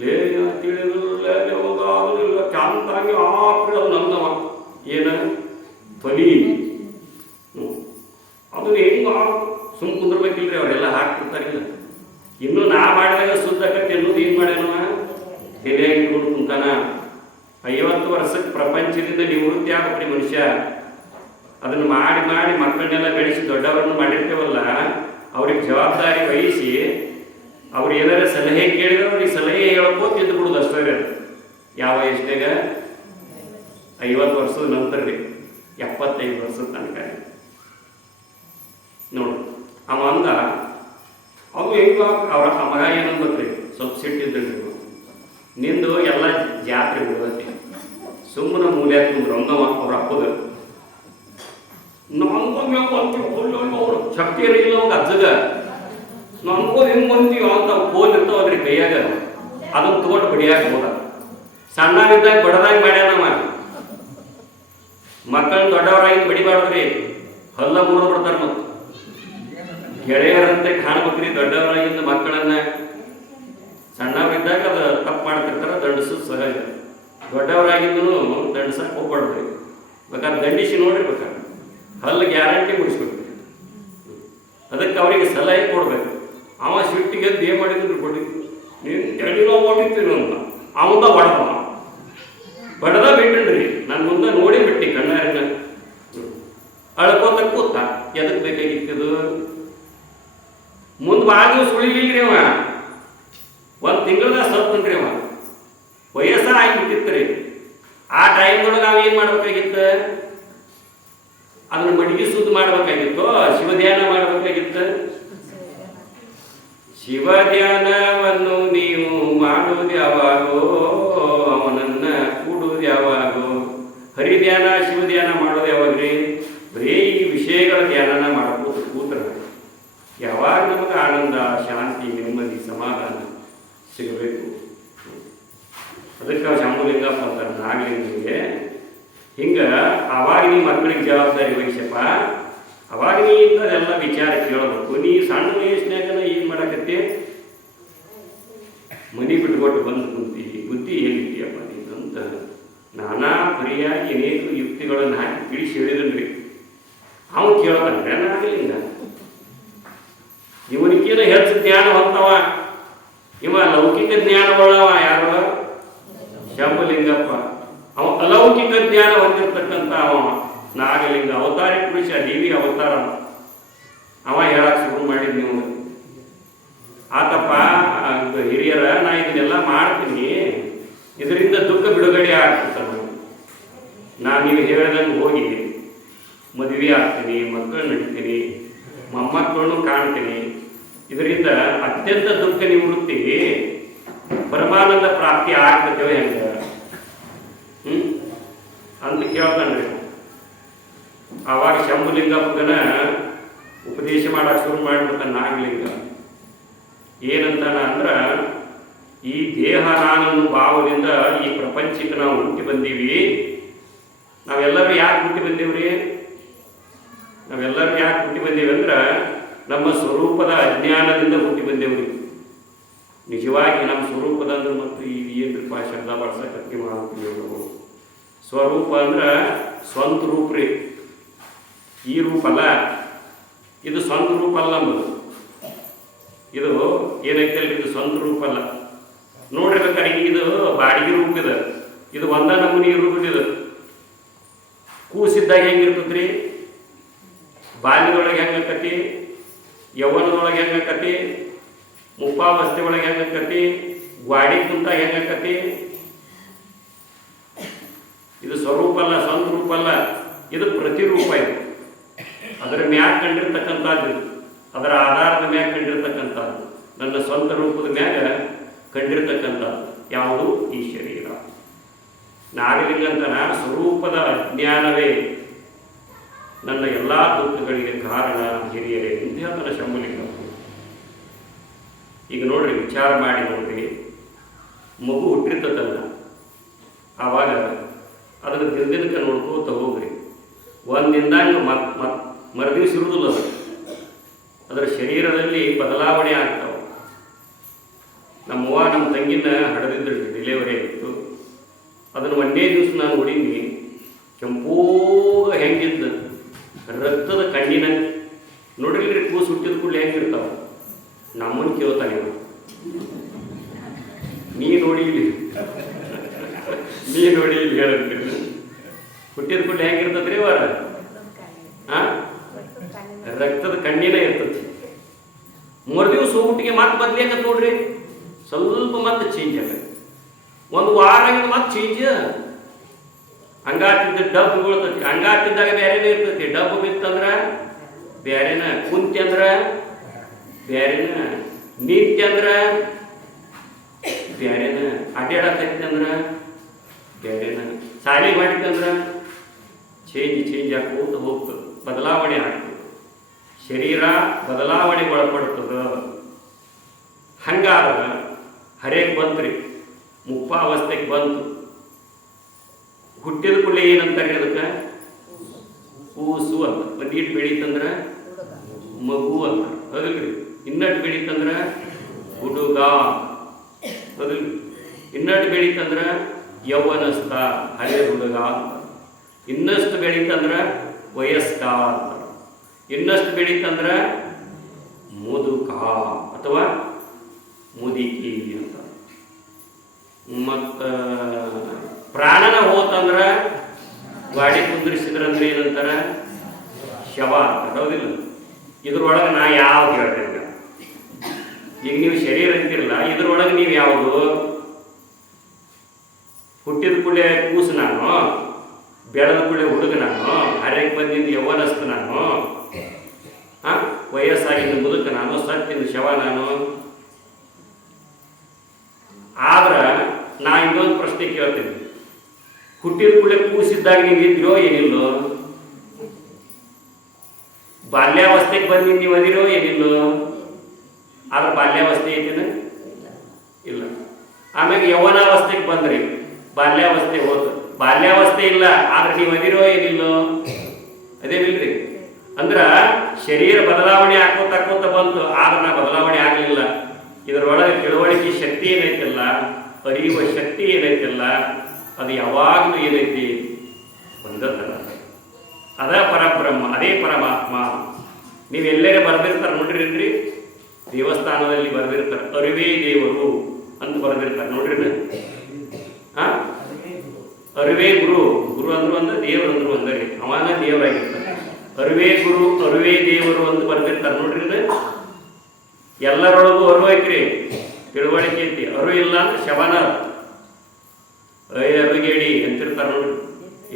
ಲೇ ತಿಳಿದಿಲ್ಲ ಯಾವುದಾಗಲಿಲ್ಲ ಚಂದಾಗಿ ಹಾಕ್ರಿ. ಅದು ನನ್ನವ ಏನು ಧ್ವನಿ ಅದು ಹೆಂಗ ಸುಮ್ ಕುಂದ್ರಬೇಕಿಲ್ರಿ, ಅವರೆಲ್ಲ ಹಾಕ್ತಿರ್ತಾರಿಲ್ಲ. ಇನ್ನು ನಾ ಮಾಡಿದಾಗ ಸುದ್ದಕತ್ತೆ ಅನ್ನೋದು ಏನು ಮಾಡ್ಯಾನವ ತಲೆಯಾಗಿ ಇಟ್ಕೊಂಡು ಕುಂತಾನ. 50 ವರ್ಷಕ್ಕೆ ಪ್ರಪಂಚದಿಂದ ನಿವೃತ್ತಿ ಆಗ್ಬೇಕ್ರಿ ಮನುಷ್ಯ. ಅದನ್ನು ಮಾಡಿ ಮಾಡಿ ಮಕ್ಕಳನ್ನೆಲ್ಲ ಬೆಳೆಸಿ ದೊಡ್ಡವರನ್ನು ಮಾಡಿರ್ತೇವಲ್ಲ, ಅವ್ರಿಗೆ ಜವಾಬ್ದಾರಿ ವಹಿಸಿ ಅವ್ರು ಏನಾರ ಸಲಹೆ ಕೇಳಿದ್ರೆ ಅವ್ರಿಗೆ ಸಲಹೆ ಹೇಳ್ಕೋ ತಿದ್ದು ಬಿಡುದು ಅಷ್ಟೇ. ಯಾವ ಎಷ್ಟೇಗ 50 ವರ್ಷದ ನಂತರ ರೀ, 75 ವರ್ಷದ ತನಕ ನೋಡು. ಅವ ಅಂದ ಅವು ಹೆಂಗ ಅವ್ರ ಮಗ ಏನಂದ್ರಿ, ಸ್ವಲ್ಪ ಸಿಟ್ಟಿದ್ರಿ, ನಿಂದು ಎಲ್ಲ ಜಾತ್ರೆ ಬಿಡತಿ, ಸುಮ್ಮನೆ ಮೂಲೆ ಹಾಕಿದ್ರು ಅಂದವ ಅವ್ರ ಅಪ್ಪಗ. ಅವ್ರು ಶಕ್ತಿ ಇರಲಿಲ್ಲ ಅವಾಗ ಅಜ್ಜಗ. ನನ್ಗೋ ಹೆಂಗ್ ಬಂತೀವಿ ಅಂತ ಫೋನ್ ಇರ್ತಾವಲ್ರಿ ಕೈಯಾಗ, ಅದನ್ನ ತಗೊಂಡು ಬಡಿಯಾಕ ಹೋದ. ಸಣ್ಣವಿದ್ದಾಗ ಬಡದಾಗ ಮಾಡ್ಯಾನವ. ಮಕ್ಕಳನ್ನ ದೊಡ್ಡವರಾಗಿ ಬಡಿಬಾರ್ದ್ರಿ, ಹಲ್ಲ ಮುರಿದು ಬಿಡ್ತಾರ. ಮತ್ತು ಗೆಳೆಯರಂತೆ ಕಾಣ್ಬೇಕ್ರಿ ದೊಡ್ಡವರಾಗಿಂದ ಮಕ್ಕಳನ್ನ. ಸಣ್ಣವರಿದ್ದಾಗ ಅದು ತಪ್ಪು ಮಾಡ್ತಿರ್ತಾರ, ದಂಡಿಸೋದು ಸಹಜ. ದೊಡ್ಡವರಾಗಿಂದೂ ದಂಡಿಸಕ್ಕೆ ಹೋಗ್ಬಾರ್ದ್ರಿ. ಬೇಕಾದ್ರೆ ದಂಡಿಸಿ ನೋಡ್ರಿ, ಬೇಕಾದ್ರೆ ಹಲ್ಲು ಗ್ಯಾರಂಟಿ ಮುಡಿಸ್ಬೇಕು. ಅದಕ್ಕೆ ಅವರಿಗೆ ಸಲಹೆ ಕೊಡ್ಬೇಕು. ಅವ ಸಿಟ್ಟಿಗೆ ಏನು ಮಾಡಿದ್ರು ಕೊಡಿ, ನೀನು ಎಲ್ಲಿನೋ ಓಡಿರ್ತೀನಿ ಅಂತ ಅವಂದ ಹೊಡೆದವ. ಬಡದ ಬಿಟ್ಟನ್ರಿ, ನನ್ನ ಮುಂದೆ ನೋಡಿ ಬಿಟ್ಟು ಕಣ್ಣಾರಿನ ಅಳ್ಕೋತ ಕೂತ. ಎದಕ್ಕೆ ಬೇಕಾಗಿತ್ತದು? ಮುಂದೆ ಭಾಳ ದಿವಸ ಉಳಿಲಿಲ್ರಿ ಅವ. 1 ತಿಂಗಳದಾಗ ಸತ್ತನ್ರಿ ಅವ. ವಯಸ್ಸ ಆಗಿಬಿಟ್ಟಿತ್ತು ರೀ. ಆ ಟೈಮ್ದೊಳಗೆ ನಾವು ಏನು ಮಾಡ್ಬೇಕಾಗಿತ್ತು? ಅದನ್ನು ಮಡಿಗೆ ಸುದ್ದು ಮಾಡಬೇಕಾಗಿತ್ತು, ಶಿವಧ್ಯಾನ ಮಾಡಬೇಕಾಗಿತ್ತು. ಶಿವಧ್ಯಾನವನ್ನು ನೀವು ಮಾಡೋದು ಯಾವಾಗೋ, ಅವನನ್ನ ಕೂಡುವುದು ಯಾವಾಗೋ. ಹರಿಧ್ಯಾನ ಶಿವಧ್ಯಾನ ಮಾಡೋದು ಯಾವಾಗ್ರಿ? ಬರೀ ಈ ವಿಷಯಗಳ ಧ್ಯಾನನ ಮಾಡ್ಬೋದು ಕೂತ್ರ ಯಾವಾಗ ನಮಗೆ ಆನಂದ, ಶಾಂತಿ, ನೆಮ್ಮದಿ, ಸಮಾಧಾನ ಸಿಗಬೇಕು. ಅದಕ್ಕೆ ಶಂಭುಲಿಂಗಪ್ಪ ಅಂತಾರೆ ನಾಗಲಿಂಗನಿಗೆ. ಹಿಂಗೆ ಅವಾಗ ನೀ ಮಕ್ಕಳಿಗೆ ಜವಾಬ್ದಾರಿ ವಹಿಸಪ್ಪ, ಅವಾಗ ನೀ ಇಂಥದೆಲ್ಲ ವಿಚಾರ ಕೇಳಬೇಕು. ನೀ ಸಣ್ಣ ವಯಸ್ಸಿನಾಗನ ಏನು ಮಾಡಕತ್ತಿ, ಮನೆ ಬಿಟ್ಕೊಟ್ಟು ಬಂದು ಕುಂತಿ, ಬುದ್ಧಿ ಹೇಗಿದ್ದೀಯಪ್ಪ ನೀನು ಅಂತ ನಾನಾ ಪರಿಯಾಗಿ ಅನೇಕ ಯುಕ್ತಿಗಳನ್ನು ಹಾಕಿ ತಿಳಿಸಿ ಹೇಳಿದನ್ರಿ. ಅವನು ಕೇಳ್ತಾನೆ ನಾಗಲಿಂಗ, ಇವನಿಗೇನ ಹೆಚ್ಚು ಜ್ಞಾನ ಹೊಂದವ, ಇವ ಲೌಕಿಕ ಜ್ಞಾನವುಳ್ಳವ ಯಾರು, ಶಂಭುಲಿಂಗಪ್ಪ. ಅವ ಅಲೌಕಿಕ ಜ್ಞಾನ ಹೊಂದಿರತಕ್ಕಂಥ ಅವ ನಾಗಲಿಂಗ, ಅವತಾರಿ ಪುರುಷ, ದೇವಿ ಅವತಾರ. ಅವ ಹೇಳಕ್ ಶುರು ಮಾಡಿದ್ ನೀವು, ಆತಪ್ಪ ಹಿರಿಯರ ನಾ ಇದನ್ನೆಲ್ಲ ಮಾಡ್ತೀನಿ, ಇದರಿಂದ ದುಃಖ ಬಿಡುಗಡೆ ಆಗ್ತಿತ್ತ. ನಾನು ನೀವು ಹೇಳ್ದಂಗೆ ಹೋಗಿ ಮದುವೆ ಆಗ್ತೀನಿ, ಮಕ್ಕಳು ನಡಿತೀನಿ, ಮೊಮ್ಮಕ್ಕಳನ್ನು ಕಾಣ್ತೀನಿ, ಇದರಿಂದ ಅತ್ಯಂತ ದುಃಖ ನಿವೃತ್ತಿ ಪರಮಾನಂದ ಪ್ರಾಪ್ತಿ ಆಗ್ತೇವೆ ಹೆಂಗ ಅಂತ ಕೇಳ್ತಾನ್ರಿ. ಆವಾಗ ಶಂಭುಲಿಂಗಪ್ಪಗನ ಉಪದೇಶ ಮಾಡಕ್ಕೆ ಶುರು ಮಾಡಿಬಿಡ್ತಾನೆ ನಾಗಲಿಂಗ. ಏನಂತಾನ ಅಂದ್ರ, ಈ ದೇಹ ನಾನನ್ನು ಭಾವದಿಂದ ಈ ಪ್ರಪಂಚಕ್ಕೆ ನಾವು ಹುಟ್ಟಿ ಬಂದೀವಿ. ನಾವೆಲ್ಲರೂ ಯಾಕೆ ಹುಟ್ಟಿ ಬಂದೀವ್ರಿ? ನಾವೆಲ್ಲರೂ ಯಾಕೆ ಹುಟ್ಟಿ ಬಂದೀವಿ ಅಂದ್ರೆ ನಮ್ಮ ಸ್ವರೂಪದ ಅಜ್ಞಾನದಿಂದ ಹುಟ್ಟಿ ಬಂದೇವ್ರಿ. ನಿಜವಾಗಿ ನಮ್ಮ ಸ್ವರೂಪದ ಅಂದ್ರೆ ಮತ್ತು ಈಗ ಏನ್ರಿಪ್ಪ ಶಬ್ದ ಬಳಸಕ್ಕೆ ಮಾಡ್ತೀವಿ ನಾವು. ಸ್ವರೂಪ ಅಂದ್ರೆ ಸ್ವಂತ ರೂಪ ರೀ, ಈ ರೂಪ ಅಲ್ಲ, ಇದು ಸ್ವಂತ ರೂಪ ಅಲ್ಲ. ನಮ್ಮದು ಇದು ಏನೈತಲ್ರಿ, ಇದು ಸ್ವಂತ ರೂಪ ಅಲ್ಲ. ನೋಡಿರ್ಬೇಕಾದ್ರೆ ಇದು ಬಾಡಿಗೆ ರೂಪ ಇದೆ, ಇದು ಒಂದ ನಮೂನಿ ರೂಪದಿದು. ಕೂಸಿದ್ದಾಗ ಹೆಂಗಿರ್ತದ್ರಿ, ಬಾಲ್ಯದೊಳಗೆ ಹೆಂಗಾಕತಿ, ಯೌವನದೊಳಗೆ ಹೆಂಗಾಕತಿ, ಮುಪ್ಪಾವಸ್ಥೆ ಒಳಗೆ ಹೆಂಗಾಕತಿ, ಗ್ವಾಡಿ ಕುಂತಾಗ ಹೆಂಗಾಕತಿ. ಇದು ಸ್ವರೂಪ ಅಲ್ಲ, ಸ್ವಂತ ರೂಪ ಅಲ್ಲ, ಇದು ಪ್ರತಿರೂಪ. ಇದು ಅದರ ಮ್ಯಾಗ ಕಂಡಿರ್ತಕ್ಕಂಥದ್ದು, ಅದರ ಆಧಾರದ ಮ್ಯಾಗ ಕಂಡಿರ್ತಕ್ಕಂಥದ್ದು, ನನ್ನ ಸ್ವಂತ ರೂಪದ ಮ್ಯಾಗ ಕಂಡಿರ್ತಕ್ಕಂಥದ್ದು ಯಾವುದು? ಈ ಶರೀರ. ನಾಗಲಿಂಗಂತನ ಸ್ವರೂಪದ ಅಜ್ಞಾನವೇ ನನ್ನ ಎಲ್ಲ ದುಃಖಗಳಿಗೆ ಕಾರಣ ಹಿರಿಯರೇ ಅಂತ ಹೇಳ್ತಾನೆ ಶಂಭುಲಿಂಗಪ್ಪ. ಈಗ ನೋಡ್ರಿ, ವಿಚಾರ ಮಾಡಿ ನೋಡ್ರಿ, ಮಗು ಹುಟ್ಟಿರ್ತದಲ್ಲ, ಆವಾಗ ಅದನ್ನು ದಿನದಿನಕ್ಕೆ ನೋಡ್ಕೋತ ಹೋಗ್ರಿ. ಒಂದಿಂದಾಗ ಮರುದಿವ್ಸ ಇರುವುದಿಲ್ಲ, ಅದರ ಶರೀರದಲ್ಲಿ ಬದಲಾವಣೆ ಆಗ್ತಾವೆ. ನಮ್ಮವ್ವ ನಮ್ಮ ತಂಗಿನ ಹಡೆದಿದ್ದರು, ಡಿಲೆವರಿ ಆಗಿತ್ತು. ಅದನ್ನು ಒಂದೇ ದಿವಸ ನಾನು ನೋಡೀನಿ, ಕೆಂಪೋಗ ಹೆಂಗಿದ್ದು, ರಕ್ತದ ಕಣ್ಣಿನ ನೋಡಿಲ್ರಿ, ಕೂಸು ಹುಟ್ಟಿದ ಕೂಡಲೇ ಹೆಂಗಿರ್ತಾವ. ನಮ್ಮನ್ನು ಕೇಳ್ತಾನೆ, ನೀ ನೋಡಿ ಇಲ್ಲಿ, ನೀ ನೋಡಿ ಇಲ್ಲಿ ಹೇಳಂತೀರಿ. ಹುಟ್ಟಿದ ಕೂಡಲೇ ಹೆಂಗಿರ್ತದ್ರಿ ಅವರ ರಕ್ತದ ಕಣ್ಣಿನ ಇರ್ತದೆ. 3 ದಿವಸ ಹೋಗ್ಬಿಟ್ಟಿಗೆ ಮತ್ತೆ ಬದಲಾಗತ್ತೆ ನೋಡ್ರಿ, ಸ್ವಲ್ಪ ಮತ್ತೆ ಚೇಂಜ್ ಆಗತ್ತೆ. 1 ವಾರ ಆಗಿದ್ದು ಮತ್ತೆ ಚೇಂಜ್. ಹಂಗಾತಿದ್ದ ಡಬ್ಬು ಬೀಳ್ತತಿ, ಹಂಗಾತಿದ್ದಾಗ ಬೇರೆನೇ ಇರ್ತೈತಿ. ಡಬ್ಬು ಬಿತ್ತಂದ್ರೆ ಬೇರೆನ, ಕುಂತಿ ಅಂದ್ರೆ ಬೇರೆನ, ನಿಂತಿ ಅಂದ್ರೆ ಬೇರೆನ, ಅಡ್ಡಾಡಕೈತಿ ಅಂದ್ರೆ ಬೇರೆನ, ಸಾಲಿ ಮಾಡಿತ್ತಂದ್ರೆ ಚೇಂಜ್ ಹಾಕೋತ ಹೋಗ್ತದೆ, ಬದಲಾವಣೆ ಆಗ್ತದೆ. ಶರೀರ ಬದಲಾವಣೆಗೆ ಒಳಪಡ್ತದೆ. ಹಂಗಾದ್ರೆ ಹರೇಕ್ ಬಂತ್ರಿ, ಮುಪ್ಪಾವಸ್ಥೆಗೆ ಬಂತು. ಹುಟ್ಟಿದ ಕೂಡಲೇ ಏನಂತಾರೆ ಅದಕ್ಕೆ? ಕೂಸು ಅಂತ. ಒಂದೀಟ್ ಬೆಳೀತಂದ್ರೆ ಮಗು ಅಂತ, ಹೌದಿಲ್ರಿ? ಇನ್ನಟ್ಟು ಬೆಳೀತಂದ್ರೆ ಹುಡುಗ, ಹೌದಿಲ್ರಿ? ಇನ್ನಟ್ಟು ಬೆಳೀತಂದ್ರೆ ಯೌವನಸ್ಥ, ಹಳೆ ಹುಡುಗ ಅಂತ. ಇನ್ನಷ್ಟು ಬೆಳೀತಂದ್ರೆ ವಯಸ್ಕ ಅಂತ. ಇನ್ನಷ್ಟು ಬೆಳೀತಂದ್ರೆ ಮುದುಕ ಅಥವಾ ಮುದುಕಿ ಅಂತ. ಮತ್ತು ಪ್ರಾಣನ ಹೋತಂದ್ರೆ ಗಾಡಿ ಕುಂದ್ರಿಸಿದ್ರಂದ್ರೆ ಏನಂತಾರೆ? ಶವ ಅಂತ, ಹೌದಿಲ್ಲ? ಇದ್ರೊಳಗೆ ನಾ ಯಾವ್ದು ಹೇಳ್ತೇನೆ? ಈಗ ನೀವು ಶರೀರ ಅಂತಿರಲ್ಲ, ಇದ್ರೊಳಗೆ ನೀವು ಯಾವುದು? ಹುಟ್ಟಿದ ಕೂಡಲೇ ಕೂಸು ನಾನು, ಬೆಳೆದ ಕೂಡಲೇ ಹುಡುಗ ನಾನು, ಹರೆಗೆ ಬಂದಿದ್ದು ಯೌವನಸ್ಥ ನಾನು, ವಯಸ್ಸಾಗಿದ್ದು ಮುದುಕ ನಾನು, ಸತ್ತಿದ್ದು ಶವ ನಾನು. ಆದ್ರೆ ನಾ ಇನ್ನೊಂದು ಪ್ರಶ್ನೆ ಕೇಳ್ತೀನಿ, ಹುಟ್ಟಿದ ಕೂಡಲೇ ಕೂಸಿದ್ದಾಗ ನೀವು ಇದ್ರೋ ಏನಿಲ್ಲೋ? ಬಾಲ್ಯಾವಸ್ಥೆಗೆ ಬಂದು ನೀವು ಅದಿರೋ ಏನಿಲ್ಲೋ? ಆದ್ರೆ ಬಾಲ್ಯಾವಸ್ಥೆ ಐತೇನ? ಇಲ್ಲ. ಆಮೇಲೆ ಯೌವನಾವಸ್ಥೆಗೆ ಬಂದ್ರಿ, ಬಾಲ್ಯಾವಸ್ಥೆ ಹೋತು. ಬಾಲ್ಯಾವಸ್ಥೆ ಇಲ್ಲ, ಆದ್ರೆ ನೀವು ಅದಿರೋ ಏನಿಲ್ಲೋ ಅದೇವಿಲ್ರಿ. ಅಂದ್ರ ಶರೀರ ಬದಲಾವಣೆ ಆಕೋತ ಬಂತು, ಆದ್ರೆ ನಾ ಬದಲಾವಣೆ ಆಗಲಿಲ್ಲ. ಇದರೊಳಗೆ ತಿಳುವಳಿಕೆ ಶಕ್ತಿ ಏನೈತಿಲ್ಲ, ಅರಿಯುವ ಶಕ್ತಿ ಏನೈತಿಲ್ಲ, ಅದು ಯಾವಾಗಲೂ ಏನೈತಿ ಒಂದೇ ಥರ. ಅದ ಪರಬ್ರಹ್ಮ, ಅದೇ ಪರಮಾತ್ಮ. ನೀವೆಲ್ಲರೇ ಬರೆದಿರ್ತಾರೆ ನೋಡ್ರಿ, ದೇವಸ್ಥಾನದಲ್ಲಿ ಬರೆದಿರ್ತಾರೆ ಅರಿವೇ ದೇವರು ಅಂತ ಬರೆದಿರ್ತಾರೆ ನೋಡ್ರಿ. ಅರಿವೇ ಗುರು, ಗುರು ಅಂದ್ರು ಅಂದ್ರೆ ದೇವರು ಅಂದ್ರು ಒಂದರಿ, ಅವಾಗ ದೇವರಾಗಿರ್ತಾರೆ. ಅರಿವೇ ಗುರು, ಅರಿವೇ ದೇವರು ಅಂತ ಬರೆದಿರ್ತಾರೆ ನೋಡ್ರಿ. ಎಲ್ಲರೊಳಗೂ ಅರಿವು ಐತ್ರಿ, ತಿಳುವಳಿಕೆ ಐತಿ. ಅರಿವು ಇಲ್ಲ ಅಂದ್ರೆ ಶವನ ಅರುಗೇಡಿ ಅಂತಿರ್ತಾರೆ ನೋಡ್ರಿ.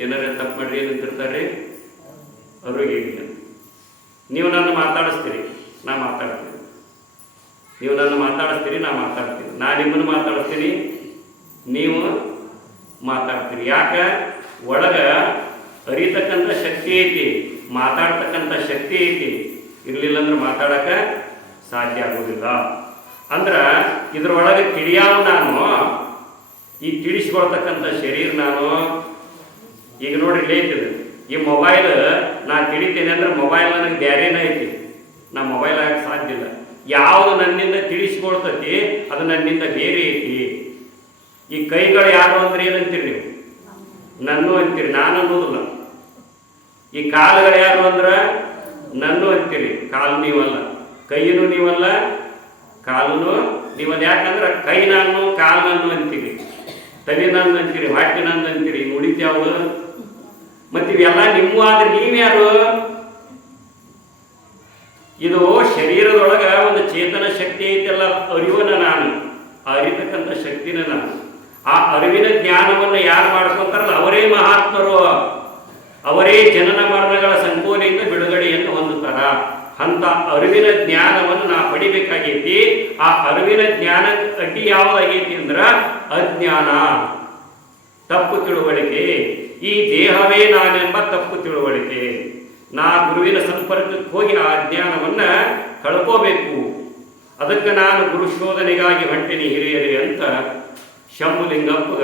ಏನಾರ ತಪ್ಪು ಮಾಡ್ರಿ ಏನಂತಿರ್ತಾರೆ, ಅರುಗೇಡಿ ಅಂತ. ನೀವು ನನ್ನ ಮಾತಾಡಿಸ್ತೀರಿ, ನಾ ಮಾತಾಡ್ತೀನಿ. ನೀವು ನನ್ನ ಮಾತಾಡಿಸ್ತೀರಿ, ನಾ ಮಾತಾಡ್ತೀನಿ. ನಾ ನಿಮ್ಮನ್ನು ಮಾತಾಡಿಸ್ತೀನಿ, ನೀವು ಮಾತಾಡ್ತೀರಿ. ಯಾಕೆ? ಒಳಗ ಅರಿತಕ್ಕಂಥ ಶಕ್ತಿ ಐತಿ, ಮಾತಾಡ್ತಕ್ಕಂಥ ಶಕ್ತಿ ಐತಿ. ಇರಲಿಲ್ಲ ಅಂದ್ರೆ ಮಾತಾಡಕ್ಕೆ ಸಾಧ್ಯ ಆಗೋದಿಲ್ಲ. ಅಂದ್ರೆ ಇದ್ರೊಳಗೆ ತಿಳಿಯಾವ ನಾನು, ಈ ತಿಳಿಸ್ಕೊಳ್ತಕ್ಕಂಥ ಶರೀರ ನಾನು. ಈಗ ನೋಡ್ರಿ ಲೇತಿದೆ ಈ ಮೊಬೈಲ್, ನಾ ತಿಳಿತೇನೆ ಅಂದ್ರೆ ಮೊಬೈಲ್ ನನಗೆ ಬೇರೆನೇ ಐತಿ, ನಾ ಮೊಬೈಲ್ ಆಗಕ್ಕೆ ಸಾಧ್ಯ ಇಲ್ಲ. ಯಾವುದು ನನ್ನಿಂದ ತಿಳಿಸ್ಕೊಳ್ತೈತಿ ಅದು ನನ್ನಿಂದ ಬೇರೆ ಐತಿ. ಈ ಕೈಗಳು ಯಾರು ಅಂದ್ರೆ ಏನಂತೀರಿ ನೀವು? ನನ್ನು ಅಂತೀರಿ, ನಾನು ಅನ್ನೋದಿಲ್ಲ. ಈ ಕಾಲುಗಳು ಯಾರು ಅಂದ್ರೆ ನನ್ನು ಅಂತೀರಿ, ಕಾಲು ನೀವಲ್ಲ. ಕೈಯೂ ನೀವಲ್ಲ, ಕಾಲೂ ನೀವಲ್ಲ. ಯಾಕಂದ್ರೆ ಕೈ ನಾನು, ಕಾಲು ನಾನು ಅಂತೀರಿ, ತಲೆ ನಾನು ಅಂತೀರಿ, ಹೊಟ್ಟೆ ನಾನು ಅಂತೀರಿ. ಉಳಿತ್ಯಾವುದು? ಮತ್ತೆ ಇವೆಲ್ಲ ನಿಮ್ಮ, ಆದ್ರೆ ನೀವ್ಯಾರು? ಇದು ಶರೀರದೊಳಗ ಒಂದು ಚೇತನ ಶಕ್ತಿ ಐತೆಲ್ಲ, ಅರಿವನ ನಾನು, ಅರಿತಕ್ಕಂಥ ಶಕ್ತಿನ ನಾನು. ಆ ಅರಿವಿನ ಜ್ಞಾನವನ್ನು ಯಾರು ಮಾಡ್ಕೊಂತಾರಲ್ಲ ಅವರೇ ಮಹಾತ್ಮರು, ಅವರೇ ಜನನ ಮರಣಗಳ ಸಂಕೋಲೆಯಿಂದ ಬಿಡುಗಡೆಯನ್ನು ಹೊಂದುತ್ತಾರ. ಅಂತ ಅರಿವಿನ ಜ್ಞಾನವನ್ನು ನಾ ಪಡಿಬೇಕಾಗೈತಿ. ಆ ಅರಿವಿನ ಜ್ಞಾನ ಅಡ್ಡಿ ಯಾವುದಾಗೈತಿ ಅಂದ್ರ ಅಜ್ಞಾನ, ತಪ್ಪು ತಿಳುವಳಿಕೆ. ಈ ದೇಹವೇ ನಾನೆಂಬ ತಪ್ಪು ತಿಳುವಳಿಕೆ. ನಾ ಗುರುವಿನ ಸಂಪರ್ಕಕ್ಕೆ ಹೋಗಿ ಆ ಅಜ್ಞಾನವನ್ನ ಕಳ್ಕೋಬೇಕು. ಅದಕ್ಕೆ ನಾನು ಗುರುಶೋಧನೆಗಾಗಿ ಹೊಂಟಿನಿ ಹಿರಿಯರಿ ಅಂತ ಶಂಭುಲಿಂಗಪ್ಪಗ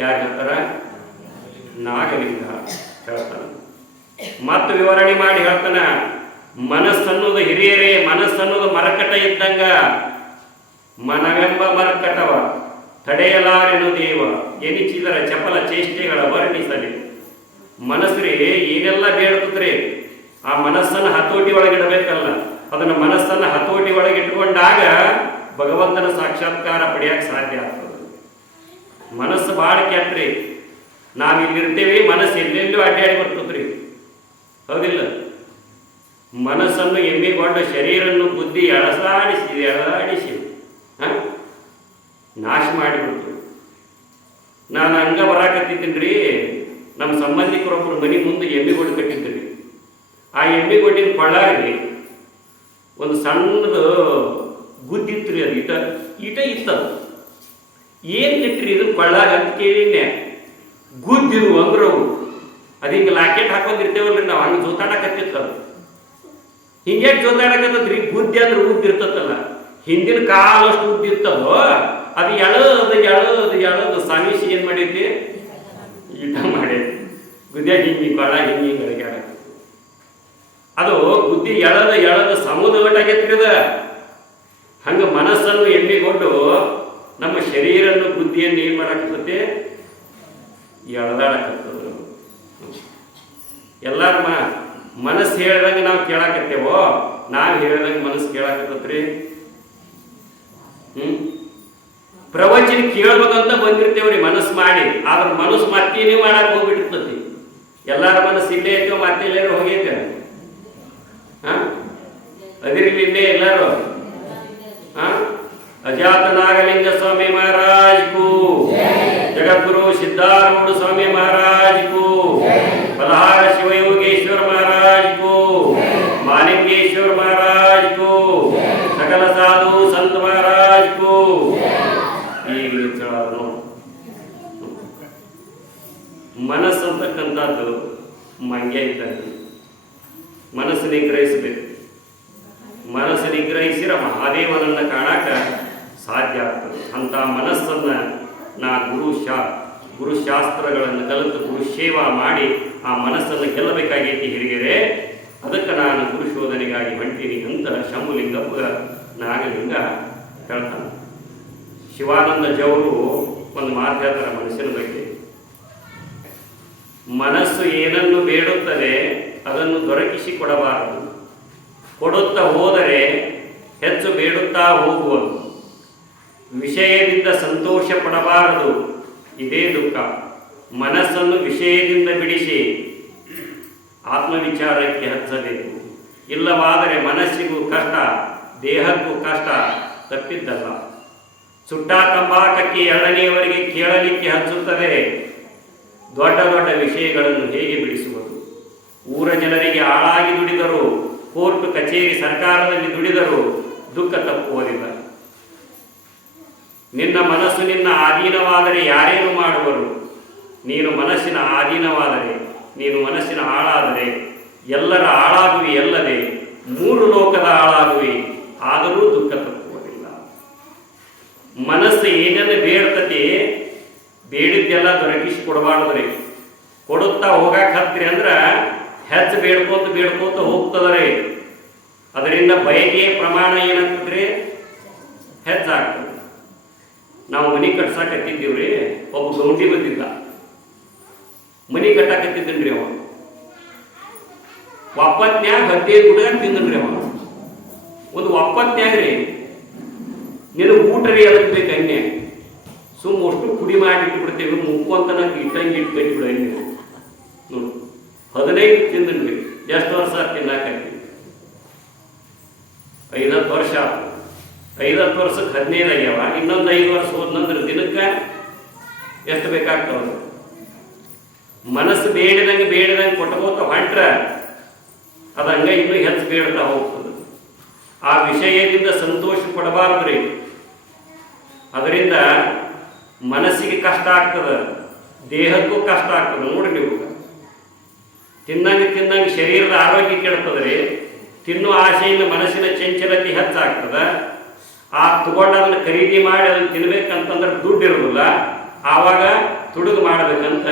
ಯಾರು ಹೇಳ್ತಾರ? ನಾಗಲಿಂಗ ಹೇಳ್ತಾನ. ಮತ್ತು ವಿವರಣೆ ಮಾಡಿ ಹೇಳ್ತಾನ, ಮನಸ್ಸನ್ನೋದು ಹಿರಿಯರೇ, ಮನಸ್ಸನ್ನೋದು ಮರಕಟ ಇದ್ದಂಗ. ಮನವೆಂಬ ಮರಕಟವ ತಡೆಯಲಾರೆನು ದೇವ, ಎನಿಚಿದರ ಚಪಲ ಚೇಷ್ಟೆಗಳ ವರ್ಣಿಸಲಿ. ಮನಸ್ಸ್ರಿ ಏನೆಲ್ಲ ಬೇಡುತ್ತದ್ರಿ, ಆ ಮನಸ್ಸನ್ನು ಹತೋಟಿ ಒಳಗಿಡಬೇಕಲ್ಲ. ಅದನ್ನ ಮನಸ್ಸನ್ನು ಹತೋಟಿ ಒಳಗಿಟ್ಕೊಂಡಾಗ ಭಗವಂತನ ಸಾಕ್ಷಾತ್ಕಾರ ಪಡೆಯಕ್ಕೆ ಸಾಧ್ಯ ಆಗ್ತದೆ. ಮನಸ್ಸು ಭಾಳ ಕೆಟ್ಟ್ರಿ. ನಾವಿಲ್ಲಿರ್ತೇವೆ, ಮನಸ್ಸು ಎಲ್ಲೆಲ್ಲೂ ಅಡ್ಡಾಡಿ ಬರ್ತದ್ರಿ, ಹೌದಿಲ್ಲ? ಮನಸ್ಸನ್ನು ಎಮ್ಮಿಗೊಂಡ ಶರೀರನ್ನು ಬುದ್ಧಿ ಎಳದಾಡಿಸಿ ನಾಶ ಮಾಡಿಬಿಡ್ತು. ನಾನು ಹಂಗ ಬರಾಕತ್ತಿದ್ದೀನಿ, ನಮ್ಮ ಸಂಬಂಧಿಕರೊಬ್ಬರು ಮನೆ ಮುಂದೆ ಎಮ್ಮಿಗೊಡ್ಡು ಕಟ್ಟಿದ್ರಿ. ಆ ಎಮ್ಮಿಗೊಡ್ಡಿನ ಕೊಳ್ಳಾಗಿ ಒಂದು ಸಣ್ಣದು ಗುದ್ದಿತ್ರಿ, ಅದು ಈಟ ಇತ್ತದು. ಏನು ಇಟ್ರಿ ಇದು ಕೊಳ್ಳಾಗ ಅಂತ ಕೇಳಿನ್ನೆ. ಗುದ್ದಿರು ಅಂದ್ರವು ಅದು ಹಿಂಗೆ ಲಾಕೆಟ್ ಹಾಕೊಂಡಿರ್ತೇವಲ್ರಿ ನಾವು, ಹಂಗೆ ಜೋತಾಡಕತ್ತಿತ್ತದು. ಹಿಂಗೆ ಜೋತಾಡಕತ್ತದ್ರಿ. ಗುದ್ದಿ ಅಂದ್ರೆ ಉದ್ದಿರ್ತದಲ್ಲ, ಹಿಂದಿನ ಕಾಲಷ್ಟು ಉದ್ದಿರ್ತದೋ ಅದು ಎಳದು ಸಾಮಿಸಿ ಏನು ಮಾಡೈತಿ, ಈಟ ಮಾಡೈತಿ. ಗುದ್ದಿಯಾಗ ಹಿಂಗೆ ಕೊಳ್ಳ ಹಿಂಗೆ ಗಳಿಗಾಡ ಅದು ಬುದ್ಧಿ ಎಳದ ಸಮುದ್ರಗಟ್ಟಾಗೈತ್ರಿ ಅದ. ಹಂಗೆ ಮನಸ್ಸನ್ನು ಎಮ್ಮಿಕೊಂಡು ನಮ್ಮ ಶರೀರನ್ನು ಬುದ್ಧಿಯನ್ನು ಏನು ಮಾಡಾಕತ್ತೈತಿ, ಎಳೆದಾಡಕತ್ತದ. ಎಲ್ಲಾರ ಮನಸ್ಸು ಹೇಳ್ದಂಗೆ ನಾವು ಕೇಳಾಕತ್ತೇವೋ, ನಾವು ಹೇಳ್ದಂಗೆ ಮನಸ್ಸು ಕೇಳಾಕತ್ತತ್ರಿ. ಪ್ರವಚನ ಕೇಳ್ಬೇಕಂತ ಬಂದಿರ್ತೇವ್ರಿ ಮನಸ್ಸು ಮಾಡಿ, ಆದ್ರೆ ಮನಸ್ಸು ಮತ್ತೇನೇ ಮಾಡಕ್ ಹೋಗ್ಬಿಟ್ಟಿರ್ತತಿ. ಎಲ್ಲಾರ ಮನಸ್ಸು ಇಲ್ಲೇ ಐತೇವ, ಮತ್ತೆಲ್ಲಾರು ಹೋಗೈತೆ. ಅದಿರ್ಲಿ ಇಲ್ಲೇ ಎಲ್ಲಾರು. ಅಜಾತ ನಾಗಲಿಂಗ ಸ್ವಾಮಿ ಮಹಾರಾಜ್ ಕು, ಜಗದ್ಗುರು ಸಿದ್ಧಾರೂಢ ಸ್ವಾಮಿ ಮಹಾರಾಜ್ ಕು, ಬಲಹಾರ ಶಿವಯೋಗೇಶ್ವರ ಮಹಾರಾಜ್ ಕು, ಮಾಲಿಂಗೇಶ್ವರ ಮಹಾರಾಜ್ ಕು, ಸಕಲ ಸಾಧು ಸಂತ ಮಹಾರಾಜ್ ಕು. ಈಗ ಮನಸ್ಸಂತಕ್ಕಂಥದ್ದು ಮಂಗ್ಯ ಇದ್ದಂತೆ. ಮನಸ್ಸು ನಿಗ್ರಹಿಸಬೇಕು. ಮನಸ್ಸು ನಿಗ್ರಹಿಸಿರ ಮಹಾದೇವನನ್ನು ಕಾಣಾಕ ಸಾಧ್ಯ ಆಗ್ತದೆ. ಅಂತ ಮನಸ್ಸನ್ನು ನಾ ಗುರುಶಾಸ್ತ್ರಗಳನ್ನು ಕಲಿತು ಗುರುಶೇವಾ ಮಾಡಿ ಆ ಮನಸ್ಸನ್ನು ಗೆಲ್ಲಬೇಕಾಗೈತಿ ಹಿರಿಗೆರೆ. ಅದಕ್ಕೆ ನಾನು ಗುರುಶೋಧನೆಗಾಗಿ ಹೊಂಟೀನಿ ಅಂತ ಶಂಭುಲಿಂಗಪ್ಪ ನಾಗಲಿಂಗ ಹೇಳ್ತಾನೆ. ಶಿವಾನಂದ ಜವರು ಒಂದು ಮಾತು ಹೇಳ್ತಾರೆ ಮನಸ್ಸಿನ ಬಗ್ಗೆ. ಮನಸ್ಸು ಏನನ್ನು ಬೇಡುತ್ತದೆ ಅದನ್ನು ದೊರಕಿಸಿ ಕೊಡಬಾರದು. ಕೊಡುತ್ತಾ ಹೋದರೆ ಹೆಚ್ಚು ಬೇಡುತ್ತಾ ಹೋಗುವುದು. ವಿಷಯದಿಂದ ಸಂತೋಷ ಪಡಬಾರದು, ಇದೇ ದುಃಖ. ಮನಸ್ಸನ್ನು ವಿಷಯದಿಂದ ಬಿಡಿಸಿ ಆತ್ಮವಿಚಾರಕ್ಕೆ ಹಚ್ಚಬೇಕು. ಇಲ್ಲವಾದರೆ ಮನಸ್ಸಿಗೂ ಕಷ್ಟ, ದೇಹಕ್ಕೂ ಕಷ್ಟ ತಪ್ಪಿದ್ದಲ್ಲ. ಸುಟ್ಟ ತಂಬಾಕಕ್ಕೆ ಎರಡನೆಯವರಿಗೆ ಕೇಳಲಿಕ್ಕೆ ಹಚ್ಚುತ್ತದೆ. ದೊಡ್ಡ ದೊಡ್ಡ ವಿಷಯಗಳನ್ನು ಹೇಗೆ ಬಿಡಿಸುವುದು? ಊರ ಜನರಿಗೆ ಆಳಾಗಿ ದುಡಿದರು, ಕೋರ್ಟ್ ಕಚೇರಿ ಸರ್ಕಾರದಲ್ಲಿ ದುಡಿದರು, ದುಃಖ ತಪ್ಪುವುದಿಲ್ಲ. ನಿನ್ನ ಮನಸ್ಸು ನಿನ್ನ ಆಧೀನವಾದರೆ ಯಾರೇನು ಮಾಡುವರು? ನೀನು ಮನಸ್ಸಿನ ಆಧೀನವಾದರೆ, ನೀನು ಮನಸ್ಸಿನ ಆಳಾದರೆ ಎಲ್ಲರ ಆಳಾಗುವಿ ಅಲ್ಲದೆ 3 ಲೋಕದ ಆಳಾಗುವಿ, ಆದರೂ ದುಃಖ ತಪ್ಪುವುದಿಲ್ಲ. ಮನಸ್ಸು ಏನನ್ನು ಬೇಡ್ತತಿ ಬೇಡಿದ್ದೆಲ್ಲ ದೊರಕಿಸಿ ಕೊಡಬಾರ್ದ್ರಿ. ಕೊಡುತ್ತಾ ಹೋಗಕ್ಕೆ ಹತ್ರಿ ಅಂದ್ರೆ ಹೆಚ್ಚು ಬೇಡ್ಕೋತ ಹೋಗ್ತದ್ರಿ. ಅದರಿಂದ ಬಯಕೆಯ ಪ್ರಮಾಣ ಏನಾಗ್ತದ್ರಿ? ಹೆಚ್ಚಾಗ್ತದೆ. ನಾವು ಮನೆ ಕಟ್ಸಾಕತ್ತಿದ್ದೀವ್ರಿ, ಒಬ್ಬ ಗೌಂಡಿ ಬಂದಿದ್ದ, ಮನೆ ಕಟ್ಟಾಕತ್ತಿದ್ದನ್ರಿ. ಅವ ಒಪ್ಪತ್ನ್ಯಾಗ 15 ಹುಡುಗ ತಿಂದನ್ರಿ. ಅವ ಒಂದು ಒಪ್ಪತ್ನ್ಯಾಗ ರೀ, ನಿನಗೆ ಊಟ ರೀ ಅದಕ್ಕೆ ಬೇಕು ಅನ್ಯ ಅಷ್ಟು ಕುಡಿ ಮಾಡಿಟ್ಟು ಬಿಡ್ತೇವೆ, ಮುಕ್ಕು ಅಂತ ನಂಗೆ ಇಟ್ಟಂಗೆ ಇಟ್ಕೊಂಡು ಬಿಡ ನೋಡಿ. 15 ತಿಂದನ್ರಿ. ಎಷ್ಟು ವರ್ಷ ತಿನ್ನಾಕತ್ತಿ? 5-10 ವರ್ಷ ಆಯ್ತು. 5-10 ವರ್ಷಕ್ಕೆ 15 ಆಗ್ಯಾವ. ಇನ್ನೊಂದು 5 ವರ್ಷ ಹೋದ್ನಂದ್ರೆ ದಿನಕ್ಕೆ ಎಷ್ಟು ಬೇಕಾಗ್ತಾವ? ಮನಸ್ಸು ಬೇಡದಂಗೆ ಕೊಟ್ಕೋತ ಹೊಂಟ್ರ ಅದು ಹಂಗೆ ಇನ್ನೂ ಹೆಚ್ಚು ಬೇಡ್ತಾ ಹೋಗ್ತದೆ. ಆ ವಿಷಯದಿಂದ ಸಂತೋಷ ಪಡಬಾರ್ದ್ರಿ. ಅದರಿಂದ ಮನಸ್ಸಿಗೆ ಕಷ್ಟ ಆಗ್ತದೆ, ದೇಹಕ್ಕೂ ಕಷ್ಟ ಆಗ್ತದೆ. ನೋಡಿ ನೀವು ತಿನ್ನಂಗೆ ಶರೀರದ ಆರೋಗ್ಯ ಕೆಡ್ತದ್ರಿ. ತಿನ್ನುವ ಆಸೆಯಿಂದ ಮನಸ್ಸಿನ ಚಂಚಲತೆ ಹೆಚ್ಚಾಗ್ತದೆ. ಆ ತಗೊಂಡದನ್ನು ಖರೀದಿ ಮಾಡಿ ಅದನ್ನು ತಿನ್ಬೇಕಂತಂದ್ರೆ ದುಡ್ಡು ಇರೋದಿಲ್ಲ. ಆವಾಗ ತುಡುಗು ಮಾಡ್ಬೇಕಂತ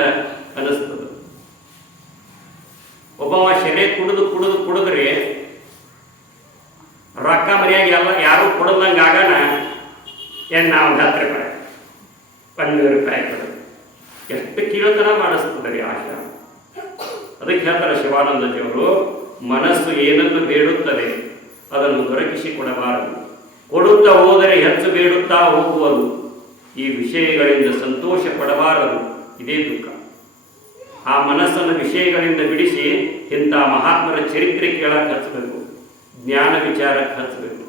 ಅನಿಸ್ತದೆ. ಒಬ್ಬವ ಶರೀರ ಕುಡಿದ್ರಿ ರೊಕ್ಕ ಮನೆಯಾಗ ಎಲ್ಲ ಯಾರು ಕೊಡದಂಗೆ ಆಗೋಣ ನಾವು 10 ರೂಪಾಯಿ 12 ರೂಪಾಯಿ ಕೊಡೋದು ಎಷ್ಟು ಕೀಳತನ ಮಾಡಿಸ್ತದೆ ರೀ ಆಶಾ. ಅದಕ್ಕೆ ಹೇಳ್ತಾರೆ ಶಿವಾನಂದಜಿಯವರು, ಮನಸ್ಸು ಏನನ್ನು ಬೇಡುತ್ತದೆ ಅದನ್ನು ದೊರಕಿಸಿ ಕೊಡಬಾರದು. ಕೊಡುತ್ತಾ ಹೋದರೆ ಹೆಚ್ಚು ಬೇಡುತ್ತಾ ಹೋಗುವುದು. ಈ ವಿಷಯಗಳಿಂದ ಸಂತೋಷ ಪಡಬಾರದು, ಇದೇ ದುಃಖ. ಆ ಮನಸ್ಸನ್ನು ವಿಷಯಗಳಿಂದ ಬಿಡಿಸಿ ಇಂಥ ಮಹಾತ್ಮರ ಚರಿತ್ರೆ ಕೇಳಕ್ಕೆ ಹಚ್ಚಬೇಕು, ಜ್ಞಾನ ವಿಚಾರಕ್ಕೆ ಹಚ್ಚಬೇಕು.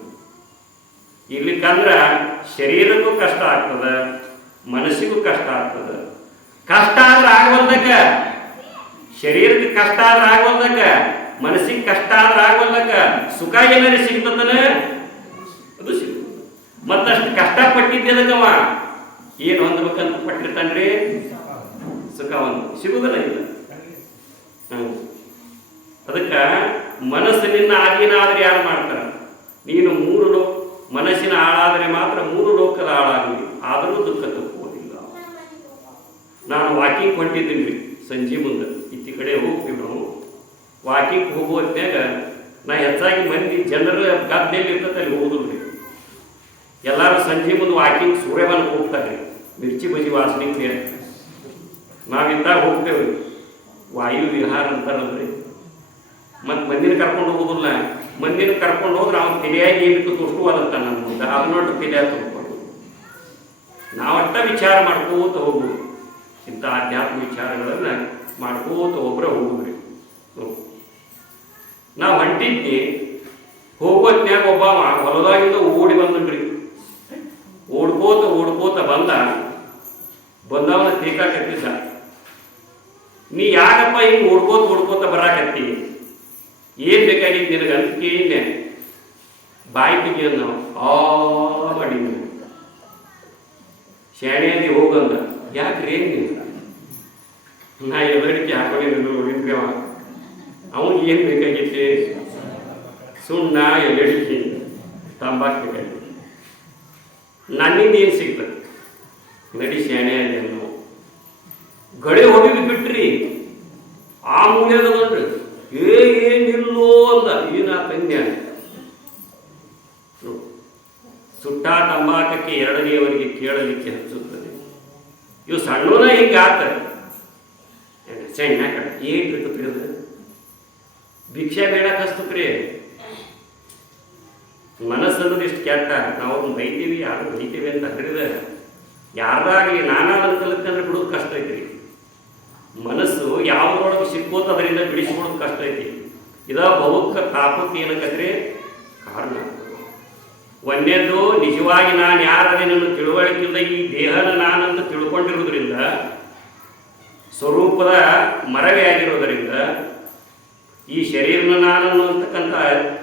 ಇರ್ಲಿಕ್ಕಂದ್ರೆ ಶರೀರಕ್ಕೂ ಕಷ್ಟ ಆಗ್ತದೆ, ಮನಸ್ಸಿಗೂ ಕಷ್ಟ ಆಗ್ತದೆ. ಕಷ್ಟ ಆದ್ರೆ ಆಗವಲ್ದಕ್ಕ, ಶರೀರಕ್ಕೆ ಕಷ್ಟ ಆದ್ರೆ ಆಗವಲ್ದಕ್ಕ, ಮನಸ್ಸಿಗೆ ಕಷ್ಟ ಆದ್ರೆ ಆಗವಲ್ದಕ್ಕ. ಸುಖ ಏನಾರು ಸಿಗ್ತದನ ಅದು ಸಿಗುದು. ಮತ್ತಷ್ಟು ಕಷ್ಟಪಟ್ಟಿದ್ದದಕ್ಕವ ಏನು ಹೊಂದ್ಬೇಕಂತ ಪಟ್ಟಿರ್ತಾನ್ರಿ, ಸುಖ ಒಂದು ಸಿಗುವುದಿಲ್ಲ ಇಲ್ಲ. ಅದಕ್ಕೆ ಮನಸ್ಸಿನಿಂದ ಆಧೀನ ಆದರೆ ಯಾರು ಮಾಡ್ತಾರೆ? ನೀನು 3 ಮನಸ್ಸಿನ ಆಳಾದರೆ ಮಾತ್ರ 3 ಲೋಕದ ಆಳಾಗಲಿ, ಆದರೂ ದುಃಖ ತಪ್ಪುವುದಿಲ್ಲ. ನಾನು ವಾಕಿಂಗ್ ಹೊಂಟಿದ್ದೀನಿ ಸಂಜೆ ಮುಂದೆ, ಇತ್ತಿ ಕಡೆ ಹೋಗ್ತೀವಿ ನಾವು. ವಾಕಿಂಗ್ ಹೋಗುವ ಹೊತ್ನ್ಯಾಗ ನಾ ಹೆಚ್ಚಾಗಿ ಮಂದಿ ಜನರು ಗದ್ದೆಯಲ್ಲಿ ಇರ್ತದೆ ಅಲ್ಲಿ ಹೋಗುದಿಲ್ಲ. ಎಲ್ಲರೂ ಸಂಜೆ ಮುಂದೆ ವಾಕಿಂಗ್ ಸೂರ್ಯಬಾನಕ್ಕೆ ಹೋಗ್ತಾರೆ, ಮಿರ್ಚಿ ಬಜಿ ವಾಸನೆ ಬೇರೆ. ನಾವಿದ್ದಾಗ ಹೋಗ್ತೇವೆ, ವಾಯು ವಿಹಾರ ಅಂತಾರಲ್ರಿ. ಮತ್ತು ಮಂದಿನ ಕರ್ಕೊಂಡು ಹೋಗೋದಿಲ್ಲ. ಮಂದಿನ ಕರ್ಕೊಂಡು ಹೋದ್ರೆ ಅವ್ನು ತಿಳಿಯಾಗಿ ಏನಕ್ಕೆ ತೋರಿಸುವಾದಂತ ನನ್ನ ಮುಂದೆ ಅದನ್ನೊಟ್ಟು ತಿಳಿಯಾಗಿ ತಗೊಂಡು ನಾವಟ್ಟ ವಿಚಾರ ಮಾಡ್ಕೋತ ಹೋಗ್ಬೋದು. ಇಂಥ ಆಧ್ಯಾತ್ಮ ವಿಚಾರಗಳನ್ನು ಮಾಡ್ಕೋತ ಒಬ್ಬರೇ ಹೋಗುದ್ರಿ. ನಾವು ಹೊಂಟಿದ್ನಿ, ಹೋಗೋತ್ನ್ಯಾಗ ಒಬ್ಬ ಹೊಲದಾಗಿಂದ ಓಡಿ ಬಂದ್ರಿ. ಓಡ್ಕೋತ ಬಂದವನ ತೀಕಾಕತ್ತಿದ್ದ. ನೀ ಯಾಕಪ್ಪ ಹಿಂಗೆ ಓಡ್ಕೋತ ಬರಾಕತ್ತಿ, ಏನು ಬೇಕಾಗಿತ್ತು ನಿನಗೆ ಅಂತ ಕೇಳಿದ್ದೆ. ಬಾಯಿ ತೆಗಿಯೋದು ನಾವು ಮಾಡಿದ್ವಿ. ಶಾಣೆಯಲ್ಲಿ ಹೋಗಂದ. ಯಾಕ್ರಿ ಏನು ನೀವು? ನಾ ಎಲ್ಲಡಿಕೆ ಹಾಕೊಂಡಿದ್ದು ನೋಡಿದ್ರಿ. ಅವನಿಗೆ ಏನು ಬೇಕಾಗಿತ್ತು? ಸುಣ್ಣ, ಎಲ್ಲಡಿಕೆ, ತಂಬಾಕು ಬೇಕಾಗಿತ್ತು. ನನ್ನಿಂದ ಏನು ಸಿಗ್ತದೆ? ನಡಿ ಶಾಣೆ ಅಲ್ಲಿ ನಾವು ಗಳೆ ಹೊಡಿದು ಬಿಟ್ರಿ ಆ ಮೂಲ್ಯಾಗ ನೋಡ್ರಿ ಏನಿಲ್ಲೋ ಅಂದ ಏನ ಕನ್ಯಾ ಸುಟ್ಟ ತಂಬಾಕಕ್ಕೆ ಎರಡನೆಯವರಿಗೆ ಕೇಳಲಿಕ್ಕೆ ಹಚ್ಚುತ್ತದೆ. ಇವು ಸಣ್ಣನ ಹಿಂಗೆ ಆಗ್ತಾರೆ ಸಣ್ಣ ಏನ್ರಿ ಭಿಕ್ಷೆ ಬೇಡಕ್ಕೆ ಹಸ್ತಕ್ರಿ. ಮನಸ್ಸನ್ನೋದು ಇಷ್ಟು ಕೆಟ್ಟ, ನಾವು ಅವ್ರನ್ನ ಬೈತೀವಿ ಯಾರು ಬೈತೀವಿ ಅಂತ ಹಿಡಿದ ಯಾರಾಗಲಿ ನಾನಾದನ್ನು ಕಲಿತೆ ಅಂದ್ರೆ ಬಿಡೋದು ಕಷ್ಟ ಐತ್ರಿ. ಮನಸ್ಸು ಯಾವುದ್ರೊಳಗೆ ಸಿಕ್ಕೋದು ಅದರಿಂದ ಬಿಡಿಸ್ಕೊಡೋದು ಕಷ್ಟ ಐತಿ. ಇದ ಬಹುಕ್ಕ ತಾಪಕ್ಕೆ ಏನಕ್ಕಂದ್ರೆ ಕಾರಣ. ಒಂದೇದು ನಿಜವಾಗಿ ನಾನು ಯಾರದೇನನ್ನು ತಿಳುವಳಿಕಿಲ್ಲ, ಈ ದೇಹನ ನಾನಂತ ತಿಳ್ಕೊಂಡಿರೋದ್ರಿಂದ, ಸ್ವರೂಪದ ಮರವೇ ಆಗಿರೋದರಿಂದ, ಈ ಶರೀರನ ನಾನು ಅಂತಕ್ಕಂಥ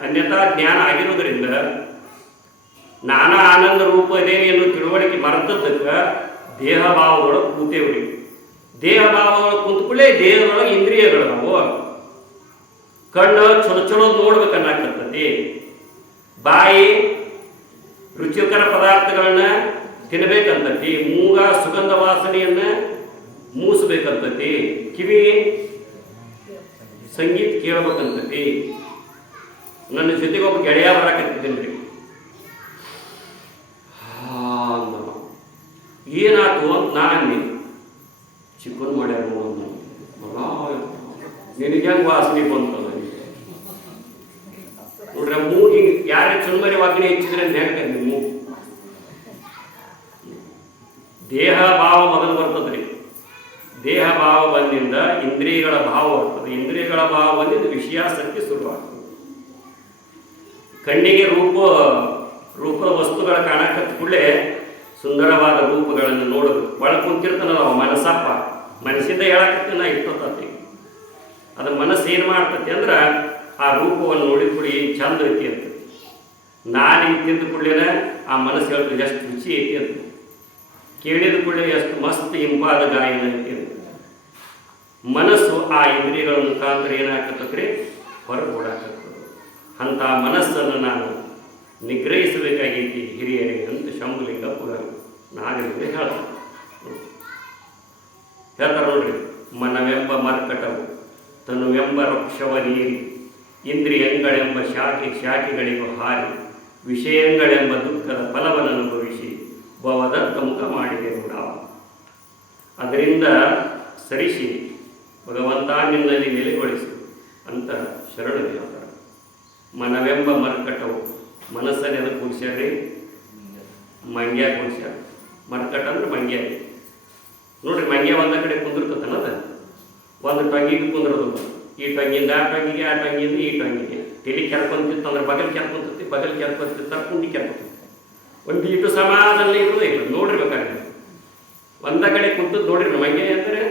ಅನ್ಯತಾ ಜ್ಞಾನ ಆಗಿರೋದ್ರಿಂದ, ನಾನಾ ಆನಂದ ರೂಪ ಇದೇನೆ ಅನ್ನೋ ತಿಳುವಳಿಕೆ ಮರೆತದ್ದಕ್ಕೆ ದೇಹ ಭಾವದೊಳಗೆ ಕೂತೇವ್ರಿ. ದೇಹ ಭಾವದೊಳಗೆ ಕುಂತ್ಕೊಳ್ಳೆ ದೇಹದೊಳಗೆ ಇಂದ್ರಿಯಗಳು ನಾವು ಕಣ್ಣು ಚಲೋ ಚಲೋ ನೋಡ್ಬೇಕನ್ನಾಕತ್ತತಿ, ಬಾಯಿ ರುಚಿಕರ ಪದಾರ್ಥಗಳನ್ನ ತಿನ್ನಬೇಕಂತತಿ, ಮೂಗ ಸುಗಂಧ ವಾಸನೆಯನ್ನ ಮೂಸಬೇಕಂತತಿ, ಕಿವಿ ಸಂಗೀತ ಕೇಳಬೇಕಂತತಿ. ನನ್ನ ಜೊತೆಗೆ ಒಬ್ಬ ಗೆಳೆಯ ಬರಾಕತ್ತಿದ್ದೇನ್ರಿ. ಏನಾಯ್ತು ಅಂತ ನಾನು ಚಿಕನ್ ಮಾಡ್ಯಾರ ನಿನಗೆ ಹೆಂಗೆ ವಾಸನೆ ಬಂತು ನೋಡ್ರಿ. ಮೂಗಿ ಯಾರೇ ಚುನ್ಮರಿ ವಾಸನೆ ಹೆಚ್ಚಿದ್ರೆ ಹೆಂಗೆ ನೀವು ದೇಹ ಭಾವ ಮೊದಲು ಬರ್ತದ್ರಿ. ದೇಹ ಭಾವ ಬಂದಿಂದ ಇಂದ್ರಿಯಗಳ ಭಾವ ಬರ್ತದೆ. ಇಂದ್ರಿಯಗಳ ಭಾವ ಬಂದಿದ್ದು ವಿಷಯಾಸಕ್ತಿ ಶುರುವಾಗ್ತದೆ. ಕಣ್ಣಿಗೆ ರೂಪದ ವಸ್ತುಗಳ ಕಾಣಕತ್ತ ಕೂಡಲೇ ಸುಂದರವಾದ ರೂಪಗಳನ್ನು ನೋಡೋದು. ಒಳಗೆ ಕುಂತಿರ್ತಾನಲ್ಲ ಅವ ಮನಸ್ಸಪ್ಪ, ಮನಸ್ಸಿಂದ ಹೇಳಕತ್ತಿ ನಾ ಇಷ್ಟೊತ್ತತಿ. ಅದು ಮನಸ್ಸು ಏನು ಮಾಡ್ತತಿ ಅಂದ್ರೆ ಆ ರೂಪವನ್ನು ನೋಡಿದ ಕೂಡಿ ಚಂದ ಐತಿ ಅಂತ. ನಾನು ತಿಂದ ಕೂಡಲೇ ಆ ಮನಸ್ಸು ಹೇಳ್ತದೆ ಎಷ್ಟು ರುಚಿ ಐತಿ ಅಂತ. ಕೇಳಿದ ಕೂಡಲೇ ಎಷ್ಟು ಮಸ್ತ್ ಇಂಪಾದ ಗಾಯನ ಐತಿ ಅಂತ. ಮನಸ್ಸು ಆ ಇಂದ್ರಿಯಗಳ ಮುಖಾಂತರ ಏನಾಗತ್ತಕ್ರಿ ಹೊರಗೆ ಓಡಾಕತ್ತದ. ಅಂಥ ಮನಸ್ಸನ್ನು ನಾನು ನಿಗ್ರಹಿಸಬೇಕಾಗೈತಿ ಹಿರಿಯರೇ ಅಂತ ಶಂಭುಲಿಂಗ ಪುರ ನಾಗರಿಗೆ ಹೇಳ್ತಾರೆ ನೋಡ್ರಿ. ಮನವೆಂಬ ಮರ್ಕಟವು ತನುವೆಂಬ ವೃಕ್ಷವ ನೀರಿ, ಇಂದ್ರಿಯಂಗಳೆಂಬ ಶಾಖೆಗಳಿಗೂ ಹಾರಿ, ವಿಷಯಗಳೆಂಬ ದುಃಖದ ಫಲವನ್ನು ಅನುಭವಿಸಿ ಭವದತ್ತ ಮುಖ ಮಾಡಿದೆ ಕೂಡ. ಅದರಿಂದ ಸರಿಸಿ ಭಗವಂತ ನಿನ್ನಲ್ಲಿ ನೆಲೆಗೊಳಿಸಿ ಅಂತ ಶರಣ ಹೇಳ್ತಾರೆ. ಮನವೆಂಬ ಮರ್ಕಟವು ಮನಸ್ಸನ್ನೆಲ್ಲ ಕೂಡಿಸ್ಯಾರ್ರಿ, ಮಂಗ್ಯ ಕೂಡಿಸ್ಯಾರ. ಮರ್ಕಟ ಅಂದ್ರೆ ಮಂಗ್ಯ ನೋಡ್ರಿ. ಮಂಗ್ಯ ಒಂದ ಕಡೆ ಕುಂದಿರ್ತದನ್ನದ ಒಂದು ಟಂಗಿಗೆ ಕುಂದ್ರದು. ಈ ಟಂಗಿಂದ ಆ ಟಂಗಿಗೆ, ಆ ಟಂಗಿಂದ ಈ ಟಂಗಿಗೆ. ತಲೆ ಕೆರ್ಕೊಂತಿತ್ತು ಅಂದ್ರೆ ಬಗಲ್ ಕೆರ್ಕೊಂತತಿ, ಬಗಲ್ ಕೆರ್ಕೊಂತಿತ್ತು ಕುಂಡಿ ಕೆರ್ಕೊಂತ. ಒಂದು ಇಟ್ಟು ಸಮಾಧಾನ ಇರೋದೇ ಇಲ್ಲ ನೋಡಿರ್ಬೇಕಾದ್ರೆ. ಒಂದ ಕಡೆ ಕುಂತದ್ದು ನೋಡಿರಿ ಮಂಗ್ಯ ಅಂದರೆ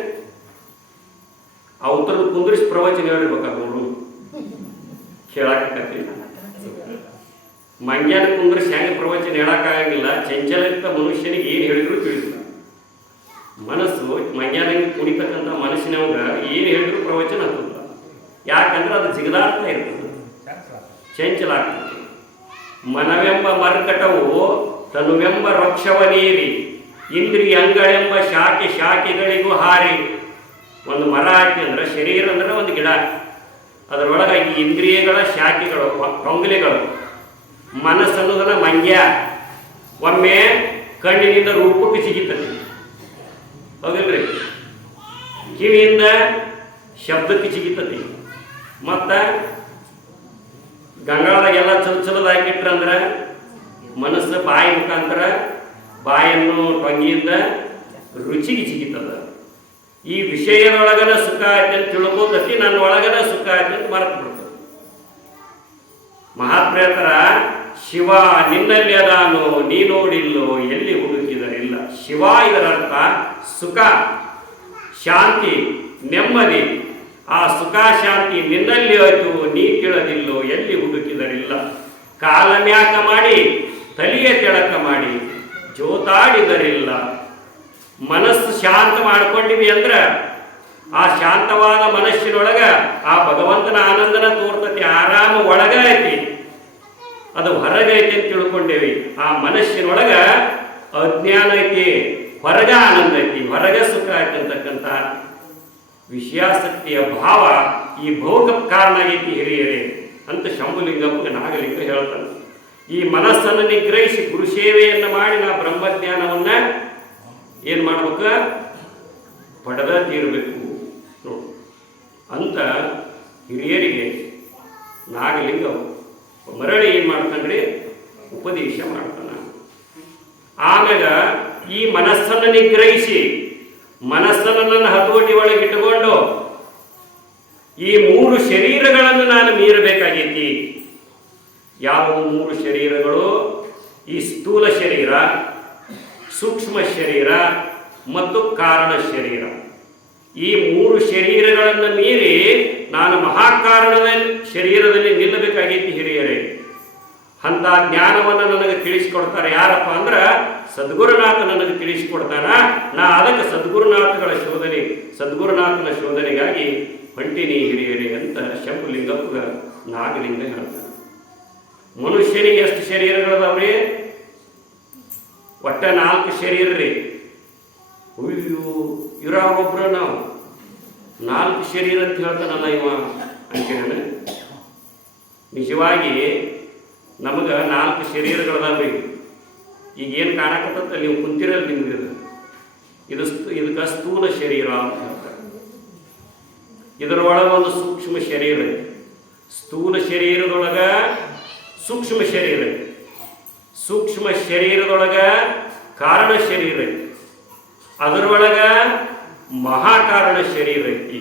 ಆ ಉತ್ತರದ ಕುಂದ್ರಿಸಿ ಪ್ರವಚನ ಹೇಳಿರ್ಬೇಕಾದ್ರೆ ನೋಡು ಕೇಳಾಕತ್ತಿ. ಮಂಗ್ಯಾನ ಕುಂದ್ರಿಸಿ ಹೆಂಗೆ ಪ್ರವಚನ ಹೇಳಕ್ಕಾಗಂಗಿಲ್ಲ. ಚಂಚಲಿತ ಮನುಷ್ಯನಿಗೆ ಏನು ಹೇಳಿದ್ರು ತಿಳಿದಿಲ್ಲ. ಮನಸ್ಸು ಮಂಗ್ಯಾನಂಗೆ ಕುಡಿತಕ್ಕಂಥ ಮನಸ್ಸಿನವಾಗ ಏನು ಹೇಳಿದ್ರು ಪ್ರವಚನ ಹತ್ತಲ್ಲ. ಯಾಕಂದ್ರೆ ಅದು ಜಿಗದಾಡ್ತಾ ಇರ್ತದೆ, ಚಂಚಲ ಆಗ್ತದೆ. ಮನವೆಂಬ ಮರ್ಕಟವು ತನುವೆಂಬ ವೃಕ್ಷವ ನೀರಿ, ಇಂದ್ರಿಯಂಗಳೆಂಬ ಶಾಖೆಗಳಿಗೂ ಹಾರಿ. ಒಂದು ಮರ ಹಾಕಿ ಅಂದ್ರೆ ಶರೀರ ಅಂದ್ರೆ ಒಂದು ಗಿಡ, ಅದರೊಳಗೆ ಈ ಇಂದ್ರಿಯಗಳ ಶಾಖೆಗಳು ಟೊಂಗಲೆಗಳು. ಮನಸ್ಸನ್ನೋದನ್ನ ಮಂಗ್ಯ ಒಮ್ಮೆ ಕಣ್ಣಿನಿಂದ ರೂಪಕ್ಕೆ ಸಿಗುತ್ತದೆ, ಹೌದಿಲ್ರಿ? ಕಿವಿಯಿಂದ ಶಬ್ದಕ್ಕೆ ಸಿಗುತ್ತದೆ. ಮತ್ತು ಗಂಗಾಳದಾಗೆಲ್ಲ ಚಲದ ಹಾಕಿಟ್ರಂದ್ರೆ ಮನಸ್ಸು ಬಾಯಿ ಮುಖಾಂತರ ಬಾಯನ್ನು ಟೊಂಗಿಯಿಂದ ರುಚಿಗೆ ಸಿಗುತ್ತದ. ಈ ವಿಷಯದೊಳಗನ ಸುಖ ಆಯ್ತು ಅಂತ ತಿಳ್ಕೋತತಿ, ನನ್ನ ಒಳಗನ ಸುಖ ಆಯ್ತು ಅಂತ ಮರೆತು ಬಿಡ್ತದೆ. ಮಹಾತ್ಮೇತರ ಶಿವ ನಿನ್ನಲ್ಲಿ ಅದಾನೋ ನೀ ನೋಡಿಲ್ಲೋ ಎಲ್ಲಿ ಹುಡುಕಿದರಿಲ್ಲ. ಶಿವ ಇದರ ಅರ್ಥ ಸುಖ, ಶಾಂತಿ, ನೆಮ್ಮದಿ. ಆ ಸುಖ ಶಾಂತಿ ನಿನ್ನಲ್ಲಿ ಆಯ್ತು, ನೀ ತಿಳಿದಿಲ್ಲೋ ಎಲ್ಲಿ ಹುಡುಕಿದರಿಲ್ಲ. ಕಾಲಮ್ಯಾಕ ಮಾಡಿ ತಲೆಯ ತೆಳಕ ಮಾಡಿ ಜೋತಾಡಿದರಿಲ್ಲ. ಮನಸ್ಸು ಶಾಂತ ಮಾಡ್ಕೊಂಡಿವಿ ಅಂದ್ರೆ ಆ ಶಾಂತವಾದ ಮನಸ್ಸಿನೊಳಗ ಆ ಭಗವಂತನ ಆನಂದನ ತೋರ್ತತಿ. ಆರಾಮ ಒಳಗ ಐತಿ, ಅದು ಹೊರಗೈತಿ ಅಂತ ತಿಳ್ಕೊಂಡೇವಿ. ಆ ಮನಸ್ಸಿನೊಳಗ ಅಜ್ಞಾನ ಐತಿ, ಹೊರಗ ಆನಂದ ಐತಿ, ಹೊರಗ ಸುಖ ಐತಿ ಅಂತಕ್ಕಂಥ ವಿಷಯಾಸಕ್ತಿಯ ಭಾವ ಈ ಭೋಗ ಕಾರಣ ಆಗೈತಿ ಹಿರಿಯರೇ ಅಂತ ಶಂಭುಲಿಂಗಪ್ಪ ನಾಗಲಿಂಗ ಹೇಳ್ತಾನೆ. ಈ ಮನಸ್ಸನ್ನು ನಿಗ್ರಹಿಸಿ ಗುರು ಸೇವೆಯನ್ನು ಮಾಡಿ ನಾ ಬ್ರಹ್ಮಜ್ಞಾನವನ್ನ ಏನು ಮಾಡ್ಬೇಕ ಪಡೆದ ತೀರಬೇಕು ನೋಡು ಅಂತ ಹಿರಿಯರಿಗೆ ನಾಗಲಿಂಗ ಮರಳಿ ಏನು ಮಾಡ್ತಾನ್ರಿ ಉಪದೇಶ ಮಾಡ್ತಾನ. ಆಮೇಲೆ ಈ ಮನಸ್ಸನ್ನು ನಿಗ್ರಹಿಸಿ ಮನಸ್ಸನ್ನು ನನ್ನ ಹತೋಟಿ ಒಳಗಿಟ್ಟುಕೊಂಡು ಈ 3 ಶರೀರಗಳನ್ನು ನಾನು ಮೀರಬೇಕಾಗೈತಿ. ಯಾವ 3 ಶರೀರಗಳು? ಈ ಸ್ಥೂಲ ಶರೀರ, ಸೂಕ್ಷ್ಮ ಶರೀರ ಮತ್ತು ಕಾರಣ ಶರೀರ. ಈ 3 ಶರೀರಗಳನ್ನು ಮೀರಿ ನಾನು ಮಹಾಕಾರಣದ ಶರೀರದಲ್ಲಿ ನಿಲ್ಲಬೇಕಾಗೈತಿ ಹಿರಿಯರೇ. ಅಂತ ಜ್ಞಾನವನ್ನು ನನಗೆ ತಿಳಿಸಿಕೊಡ್ತಾರೆ ಯಾರಪ್ಪ ಅಂದ್ರೆ ಸದ್ಗುರುನಾಥ ನನಗೆ ತಿಳಿಸಿಕೊಡ್ತಾನ. ನಾ ಅದಕ್ಕೆ ಸದ್ಗುರುನಾಥನ ಶೋಧನೆಗಾಗಿ ಹೊಂಟಿನಿ ಹಿರಿಯರೇ ಅಂತ ಶಂಭುಲಿಂಗಪ್ಪ ನಾಗಲಿಂಗ ಹೇಳ್ತಾನೆ. ಮನುಷ್ಯನಿಗೆ ಎಷ್ಟು ಶರೀರಗಳದಾವ್ರಿ? ಒಟ್ಟ 4 ಶರೀರ ರೀ. ಅಯ್ಯೋ ಇವ್ರೊಬ್ರು ನಾವು 4 ಶರೀರ ಅಂತ ಹೇಳ್ತಾನಲ್ಲ ಇವ ಅಂತೀನಿ. ನಿಜವಾಗಿ ನಮಗೆ 4 ಶರೀರಗಳದಾವ್ರಿ. ಈಗ ಏನು ಕಾಣಕತ್ತ ನೀವು ಕುಂತಿರಲ್ಲ ನಿಮ್ಗೆ ಇದಕ್ಕೆ ಸ್ಥೂಲ ಶರೀರ ಅಂತ ಹೇಳ್ತಾರೆ. ಇದರೊಳಗೆ ಒಂದು ಸೂಕ್ಷ್ಮ ಶರೀರ ಐತಿ. ಸ್ಥೂಲ ಶರೀರದೊಳಗ ಸೂಕ್ಷ್ಮ ಶರೀರ ಐತಿ. ಸೂಕ್ಷ್ಮ ಶರೀರದೊಳಗ ಕಾರಣ ಶರೀರ ಐತಿ. ಅದರೊಳಗ ಮಹಾಕಾರಣ ಶರೀರ ಐತಿ.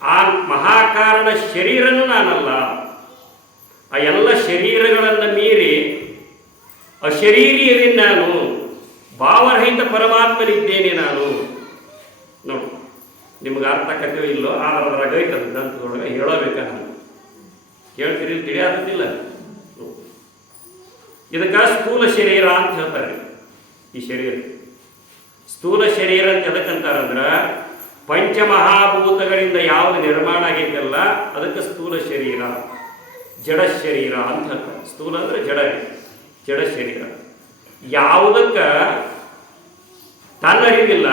ಆ ಮಹಾಕಾರಣ ಶರೀರನೂ ನಾನಲ್ಲ. ಆ ಎಲ್ಲ ಶರೀರಗಳನ್ನು ಮೀರಿ ಅಶರೀರಿಯಲ್ಲಿ ನಾನು ಭಾವರಹಿತ ಪರಮಾತ್ಮನಿದ್ದೇನೆ ನಾನು. ನೋಡಿ ನಿಮ್ಗೆ ಅರ್ಥ ಕಥೆ ಇಲ್ಲೋ ಅದರೊಳಗೆ ಐತದ ಗ್ರಂಥದೊಳಗೆ ಹೇಳಬೇಕ ನಾನು ಕೇಳ್ತೀರಿ ತಿಳಿಯಾದಿಲ್ಲ. ಇದಕ್ಕೆ ಸ್ಥೂಲ ಶರೀರ ಅಂತ ಹೇಳ್ತಾರೆ. ಈ ಶರೀರ ಸ್ಥೂಲ ಶರೀರ ಅಂತ ಎದಕ್ಕಂತಾರಂದ್ರೆ ಪಂಚಮಹಾಭೂತಗಳಿಂದ ಯಾವುದು ನಿರ್ಮಾಣ ಆಗೈತಲ್ಲ ಅದಕ್ಕೆ ಸ್ಥೂಲ ಶರೀರ, ಜಡ ಶರೀರ ಅಂತ ಹೇಳ್ತಾರೆ. ಸ್ಥೂಲ ಅಂದ್ರೆ ಜಡ ಶರೀರ. ಯಾವುದಕ್ಕೆ ತನ್ನ ಅರಿವಿಲ್ಲ,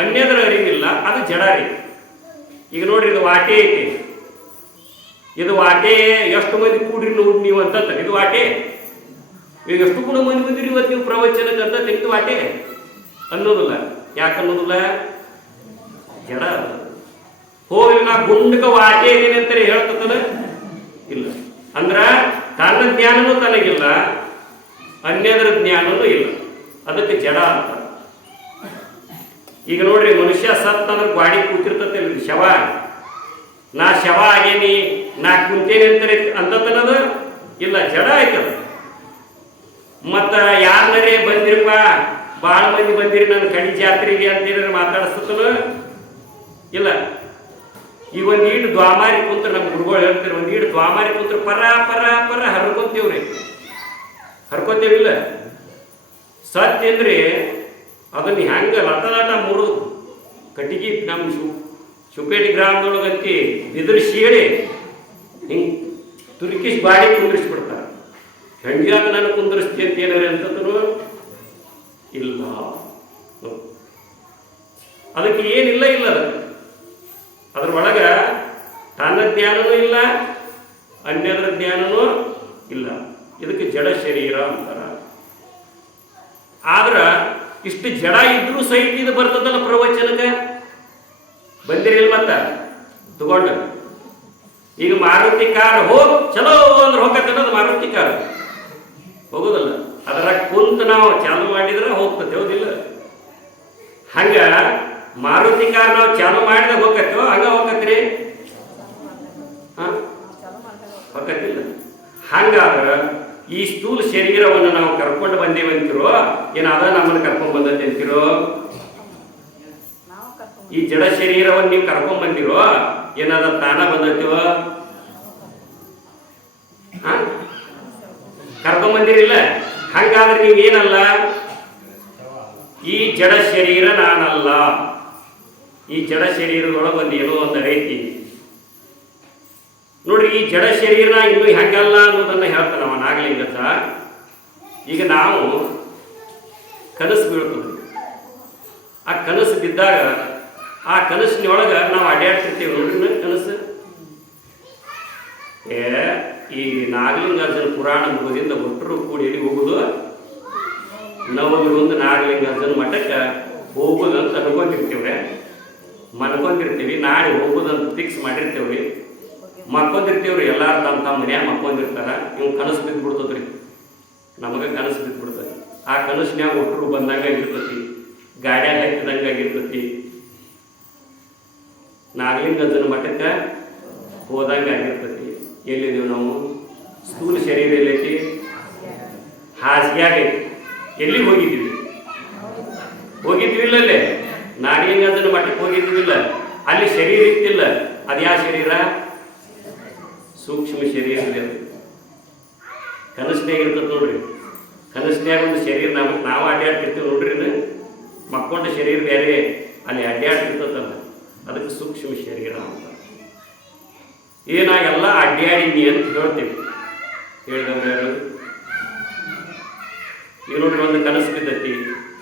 ಅನ್ಯದರ ಅರಿವಿಲ್ಲ, ಅದು ಜಡ ರೀ. ಈಗ ನೋಡ್ರಿ ಇದು ವಾಟೆ ಐತಿ. ಇದು ವಾಟೆ ಎಷ್ಟು ಮಂದಿ ಕೂಡ್ರಿ ನೋಡಿ ನೀವು ಅಂತ. ಇದು ವಾಟೆ ಈಗ ಎಷ್ಟು ಕೂಡ ಮಂದಿ ಬಂದಿರಿ ಇವತ್ತು ನೀವು ಪ್ರವಚನಕ್ಕೆ ಅಂತ ತೆಗೆದು ವಾಟೆ ಅನ್ನೋದಿಲ್ಲ. ಯಾಕೆ ಅನ್ನೋದಿಲ್ಲ? ಜಡ. ಹೋಗಿ ನಾ ಗುಂಡಕ ವಾಟೆ ಇದ್ದೀನಿ ಅಂತಾರೆ ಹೇಳ್ತದ ಇಲ್ಲ. ಅಂದ್ರ ತನ್ನ ಜ್ಞಾನನೂ ತನಗಿಲ್ಲ, ಅನ್ಯದರ ಜ್ಞಾನನೂ ಇಲ್ಲ, ಅದಕ್ಕೆ ಜಡ ಅಂತ. ಈಗ ನೋಡ್ರಿ ಮನುಷ್ಯ ಸತ್ ಅಂದ್ರೆ ಗಾಡಿ ಕೂತಿರ್ತತೆ ಶವ. ನಾ ಶವ ಆಗೇನಿ, ನಾ ಕುಂತೇನೆ ಅಂತಾರೆ ಅಂತನದು ಇಲ್ಲ, ಜಡ ಆಯ್ತದ. ಮತ್ತ ಯಾರೇ ಬಂದಿರಪ್ಪ ಭಾಳ ಮಂದಿ ಬಂದಿರಿ ನನ್ನ ಕಡಿ ಜಾತ್ರೆಗೆ ಅಂತೇಳಿ ಮಾತಾಡಿಸ್ತದ ಇಲ್ಲ. ಈಗ ಒಂದೀಟು ದ್ವಾಮಾರಿ ಕುಂತ್ರ ನಮ್ಮ ಗುರುಗಳು ಹೇಳ್ತಾರೆ, ಒಂದೀಟು ದ್ವಾಮಾರಿ ಕುಂತ್ರ ಪರ ಪರ ಪರ ಹರ್ಕೊಂತೀವ್ರಿ, ಹರ್ಕೋತೇವಿಲ್ಲ. ಸತ್ಯ ಅಂದ್ರೆ ಅದನ್ನ ಹೆಂಗ ಲಟಲಾಟ ಮುರಿದು ಕಟ್ಟಿಗೆ ನಮ್ಮ ಶುಪೇಟಿ ಗ್ರಾಮದೊಳಗಂತಿ ಬಿದಿರಿಸಿ ಹೇಳಿ ಹಿಂಗೆ ತುರ್ಕಿಸ್ ಬಾಡಿ ಕುಂದ್ರಿಸ್ಬಿಡ್ತಾರೆ. ಹೆಂಗ್ಯಾಗ ನಾನು ಕುಂದ್ರಿಸ್ತಿ ಅಂತ ಏನಾರ ಅಂತಂದ್ರು ಇಲ್ಲ. ಅದಕ್ಕೆ ಏನಿಲ್ಲ ಇಲ್ಲ. ಅದ್ರೊಳಗ ತನ್ನ ಜ್ಞಾನನೂ ಇಲ್ಲ, ಅನ್ಯದ್ರ ಜ್ಞಾನನೂ ಇಲ್ಲ. ಇದಕ್ಕೆ ಜಡ ಶರೀರ ಅಂತಾರ. ಆದ್ರ ಇಷ್ಟು ಜಡ ಇದ್ರೂ ಸಹಿತ ಇದು ಬರ್ತದಲ್ಲ ಪ್ರವಚನಕ್ಕೆ ಬಂದಿರಿಲ್ಲ. ಮತ್ತ ತಗೊಂಡ ಈಗ ಮಾರುತಿ ಕಾರ್ ಚಲೋ ಅಂದ್ರೆ ಹೋಗತ್ತನ್ನೋದು ಮಾರುತಿ ಕಾರ್ ಹೋಗೋದಲ್ಲ. ಅದರ ಕುಂತ ನಾವು ಚಾಲು ಮಾಡಿದ್ರೆ ಹೋಗ್ತದೆ, ಹೌದಿಲ್ಲ? ಹಂಗ ಮಾರುತಿ ಕಾರ್ ನಾವು ಚಾಲು ಮಾಡಿದಾಗ ಹೋಗತ್ತೋ ಹಂಗ ಹೋಗತ್ರಿ? ಹೋಗತ್ತಿಲ್ಲ. ಹಂಗಾದ್ರ ಈ ಸ್ಥೂಲ ಶರೀರವನ್ನು ನಾವು ಕರ್ಕೊಂಡು ಬಂದೇವಂತಿರೋ ಏನ ಅದ ನಮ್ಮನ್ನು ಕರ್ಕೊಂಡ್ ಬಂದತ್ತೆ ಅಂತಿರೋ? ಈ ಜಡ ಶರೀರವನ್ನು ನೀವು ಕರ್ಕೊಂಡ್ ಬಂದಿರೋ ಏನಾದ ತಾನ ಬಂದತ್ತೀವೋ? ಕರ್ಕೊಂಡ್ ಬಂದಿರಿಲ್ಲ. ಹಂಗಾದ್ರೆ ನೀವೇನಲ್ಲ, ಈ ಜಡ ಶರೀರ ನಾನಲ್ಲ. ಈ ಜಡ ಶರೀರದೊಳಗೆ ಒಂದು ಏನೋ ಒಂದು ಐತಿ ನೋಡ್ರಿ. ಈ ಜಡ ಶರೀರ ಇನ್ನೂ ಹೆಂಗಲ್ಲ ಅನ್ನೋದನ್ನ ಹೇಳ್ತಾನವ ನಾಗಲಿಂಗದ. ಈಗ ನಾವು ಕನಸು ಬೀಳ್ತದೆ, ಆ ಕನಸು ಬಿದ್ದಾಗ ಆ ಕನಸಿನೊಳಗೆ ನಾವು ಅಡ್ಡಾಡ್ತಿರ್ತೀವಿ ನೋಡ್ರಿ ಕನಸು. ಈ ನಾಗಲಿಂಗಾರ್ಜುನ ಪುರಾಣ ಮುಖದಿಂದ ಒಟ್ಟರು ಕೂಡಿ ಎಲ್ಲಿ ಹೋಗುದು, ನವಲಗುಂದ ನಾಗಲಿಂಗಾರ್ಜುನ ಮಠಕ್ಕೆ ಹೋಗುದಂತ ಅನ್ಕೊಂಡಿರ್ತೀವ್ರೆ, ಮನ್ಕೊಂಡಿರ್ತೀವಿ. ನಾಳೆ ಹೋಗುದಂತ ಫಿಕ್ಸ್ ಮಾಡಿರ್ತೇವ್ರಿ, ಮಕ್ಕೊಂಡಿರ್ತೀವ್ರಿ. ಎಲ್ಲಾರು ತಮ್ಮ ಮನ್ಯಾಗ ಮಕ್ಕೊಂಡಿರ್ತಾರ. ಇವ್ ಕನಸು ಬಿದ್ದುಬಿಡ್ತದ್ರಿ, ನಮಗೆ ಕನಸು ಬಿದ್ದುಬಿಡ್ತದೆ. ಆ ಕನಸಿನ್ಯಾಗ ಒಟ್ಟರು ಬಂದಂಗ ಇರ್ತತಿ, ಗಾಡ್ಯಾಗ ಹಾಕಿದಂಗ ಆಗಿರ್ತತಿ, ನಾಗಲಿಂಗಾರ್ಜುನ ಮಠಕ್ಕೆ ಹೋದಂಗ ಆಗಿರ್ತತಿ. ಎಲ್ಲಿದ್ದೀವಿ ನಾವು? ಸ್ಥೂಲ ಶರೀರ ಎಲ್ಲೈತಿ? ಹಾಸಿಗೆಯಾಗೈತಿ. ಎಲ್ಲಿಗೆ ಹೋಗಿದ್ದೀವಿ? ಹೋಗಿದ್ವಿಲ್ಲ ಅಲ್ಲೇ ನಾಗಲಿಂಗಾರ್ಜುನ ಮಠಕ್ಕೆ ಹೋಗಿದ್ವಿಲ್ಲ, ಅಲ್ಲಿ ಶರೀರ ಇತ್ತಿಲ್ಲ. ಅದು ಯಾವ ಶರೀರ? ಸೂಕ್ಷ್ಮ ಶರೀರ. ಕನಸಿನಾಗ ಇರ್ತದೆ ನೋಡ್ರಿ. ಕನಸಿನಾಗ ಒಂದು ಶರೀರ ನಾವು ಅಡ್ಡಾಡ್ತಿರ್ತೀವಿ ನೋಡ್ರಿ. ಮಕ್ಕೊಂಡ ಶರೀರ ಬೇರೆ, ಅಲ್ಲಿ ಅಡ್ಡಾಡ್ತಿರ್ತದಲ್ಲ, ಅದಕ್ಕೆ ಸೂಕ್ಷ್ಮ ಶರೀರ ಅಂತ. ಏನಾಗೆಲ್ಲ ಅಡ್ಡಾಡಿನಿ ಅಂತ ಹೇಳ್ತೀವಿ. ಹೇಳಿದವ್ರು ಯಾರು? ಈಗ ನೋಡ್ರಿ, ಒಂದು ಕನಸು ಬಿದ್ದತಿ.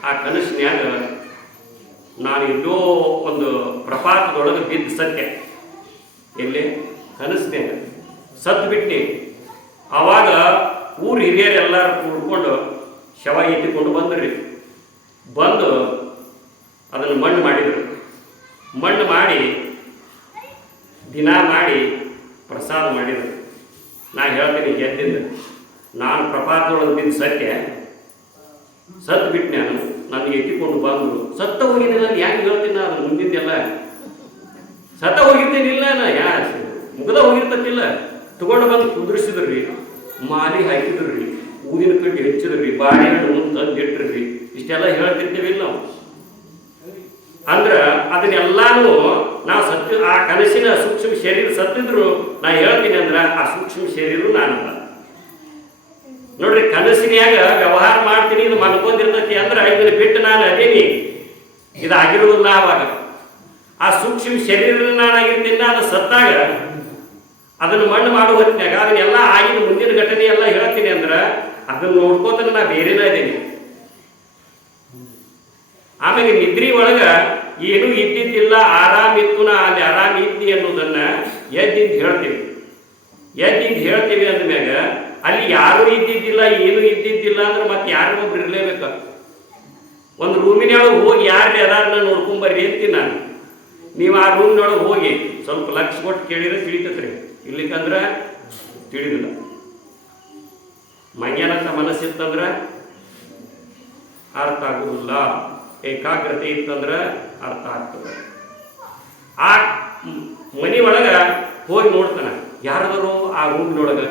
ಆ ಕನಸಿನ್ಯಾಗ ನಾನು ಎಲ್ಲೋ ಒಂದು ಪ್ರಪಾತದೊಳಗೆ ಬಿದ್ದು ಸತ್ಯ. ಎಲ್ಲಿ? ಕನಸಿನ್ಯಾಗ ಸತ್ತು ಬಿಟ್ಟು. ಆವಾಗ ಊರು ಹಿರಿಯರು ಎಲ್ಲರೂ ಕೂಡ್ಕೊಂಡು ಶವ ಎತ್ತಿಕೊಂಡು ಬಂದ್ರಿ. ಬಂದು ಅದನ್ನು ಮಣ್ಣು ಮಾಡಿದರು. ಮಣ್ಣು ಮಾಡಿ ದಿನ ಮಾಡಿ ಪ್ರಸಾದ ಮಾಡಿದರು. ನಾನು ಹೇಳ್ತೀನಿ ಎದ್ದಿಂದ, ನಾನು ಪ್ರಪಾತದೊಳಗೆ ಬಿದ್ದು ಸತ್ತು ಬಿಟ್ಟು ನಾನು ನನಗೆ ಎತ್ತಿಕೊಂಡು ಬಂದರು. ಸತ್ತ ಹೋಗಿದ್ದಿಲ್ಲ ಯಾಕೆ ಹೇಳ್ತೀನಿ ನಾನು ಮುಂದಿದ್ದೆಲ್ಲ. ಸತ್ತ ಹೋಗಿದ್ದೇನಿಲ್ಲ ನಾ ಮುಗದ ಹೋಗಿರ್ತತಿಲ್ಲ. ತಗೊಂಡು ಬಂದು ಕುದುರಿಸಿದ್ರಿ, ಮಾಲಿ ಹಾಕಿದ್ರಿ, ಊದಿನ ಕಡ್ಡಿ ಹೆಚ್ಚಿದ್ರಿ, ಬಾಳೆಹಣ್ಣು ತಂದು ಇಟ್ರಿ. ಇಷ್ಟೆಲ್ಲ ಹೇಳ್ತಿರ್ತೀವಿಲ್ಲ ನಾವು. ಅಂದ್ರೆ ಅದನ್ನೆಲ್ಲಾನು ನಾವು ಸತ್ಯ ಆ ಕನಸಿನ ಸೂಕ್ಷ್ಮ ಶರೀರ ಸತ್ತಿದ್ರು ನಾ ಹೇಳ್ತೀನಿ ಅಂದ್ರೆ ಆ ಸೂಕ್ಷ್ಮ ಶರೀರ ನಾನಲ್ಲ ನೋಡ್ರಿ. ಕನಸಿನ್ಯಾಗ ವ್ಯವಹಾರ ಮಾಡ್ತೀನಿ, ಇದು ಮನ್ಕೊಂಡಿರ್ತೈತಿ ಅಂದ್ರೆ ಇದನ್ನ ಬಿಟ್ಟು ನಾನು ಅದೇನಿ, ಇದಾಗಿರುವುದಿಲ್ಲ. ಆವಾಗ ಆ ಸೂಕ್ಷ್ಮ ಶರೀರ ನಾನಾಗಿರ್ತೀನಿ. ಅದು ಸತ್ತಾಗ ಅದನ್ನು ಮಣ್ಣು ಮಾಡುವ ಹೊತ್ತಿನಾಗ ಅದನ್ನೆಲ್ಲ ಆಗಿನ ಮುಂದಿನ ಘಟನೆ ಎಲ್ಲ ಹೇಳ್ತೀನಿ ಅಂದ್ರೆ ಅದನ್ನು ನೋಡ್ಕೋತಾನೆ ನಾ ಬೇರೆನೇ ಇದ್ದೀನಿ. ಆಮೇಲೆ ನಿದ್ರಿ ಒಳಗ ಏನೂ ಇದ್ದಿದ್ದಿಲ್ಲ, ಆರಾಮಿತ್ತು, ನಾ ಅಲ್ಲಿ ಆರಾಮ ಇದ್ದಿ ಅನ್ನೋದನ್ನ ಎದ್ದಿಂದ ಹೇಳ್ತೀವಿ. ಎದ್ದಿಂದ ಹೇಳ್ತೀವಿ ಅಂದ್ಮ್ಯಾಗ ಅಲ್ಲಿ ಯಾರೂ ಇದ್ದಿದ್ದಿಲ್ಲ, ಏನೂ ಇದ್ದಿದ್ದಿಲ್ಲ ಅಂದ್ರೆ ಮತ್ತೆ ಯಾರು ಒಬ್ರು ಇರಲೇಬೇಕು. ಒಂದು ರೂಮಿನೊಳಗೆ ಹೋಗಿ ಯಾರು ಯಾರನ್ನ ನೋಡ್ಕೊಂಬರ್ರಿ ಅಂತೀನಿ ನಾನು. ನೀವು ಆ ರೂಮ್ನೊಳಗೆ ಹೋಗಿ ಸ್ವಲ್ಪ ಲಕ್ಷ ಕೊಟ್ಟು ಕೇಳಿದ್ರೆ ತಿಳಿತತ್ರಿ, ಇರ್ಲಿಕ್ಕಂದ್ರೆ ತಿಳಿದಿಲ್ಲ. ಮಂಗ್ಯಾನಂತ ಮನಸ್ಸಿತ್ತಂದ್ರೆ ಅರ್ಥ ಆಗುದಿಲ್ಲ, ಏಕಾಗ್ರತೆ ಇತ್ತಂದ್ರೆ ಅರ್ಥ ಆಗ್ತದೆ. ಆ ಮನೆ ಒಳಗ ಹೋಗಿ ನೋಡ್ತಾನ, ಯಾರದರು ಆ ರೂಮ್ನೊಳಗೆ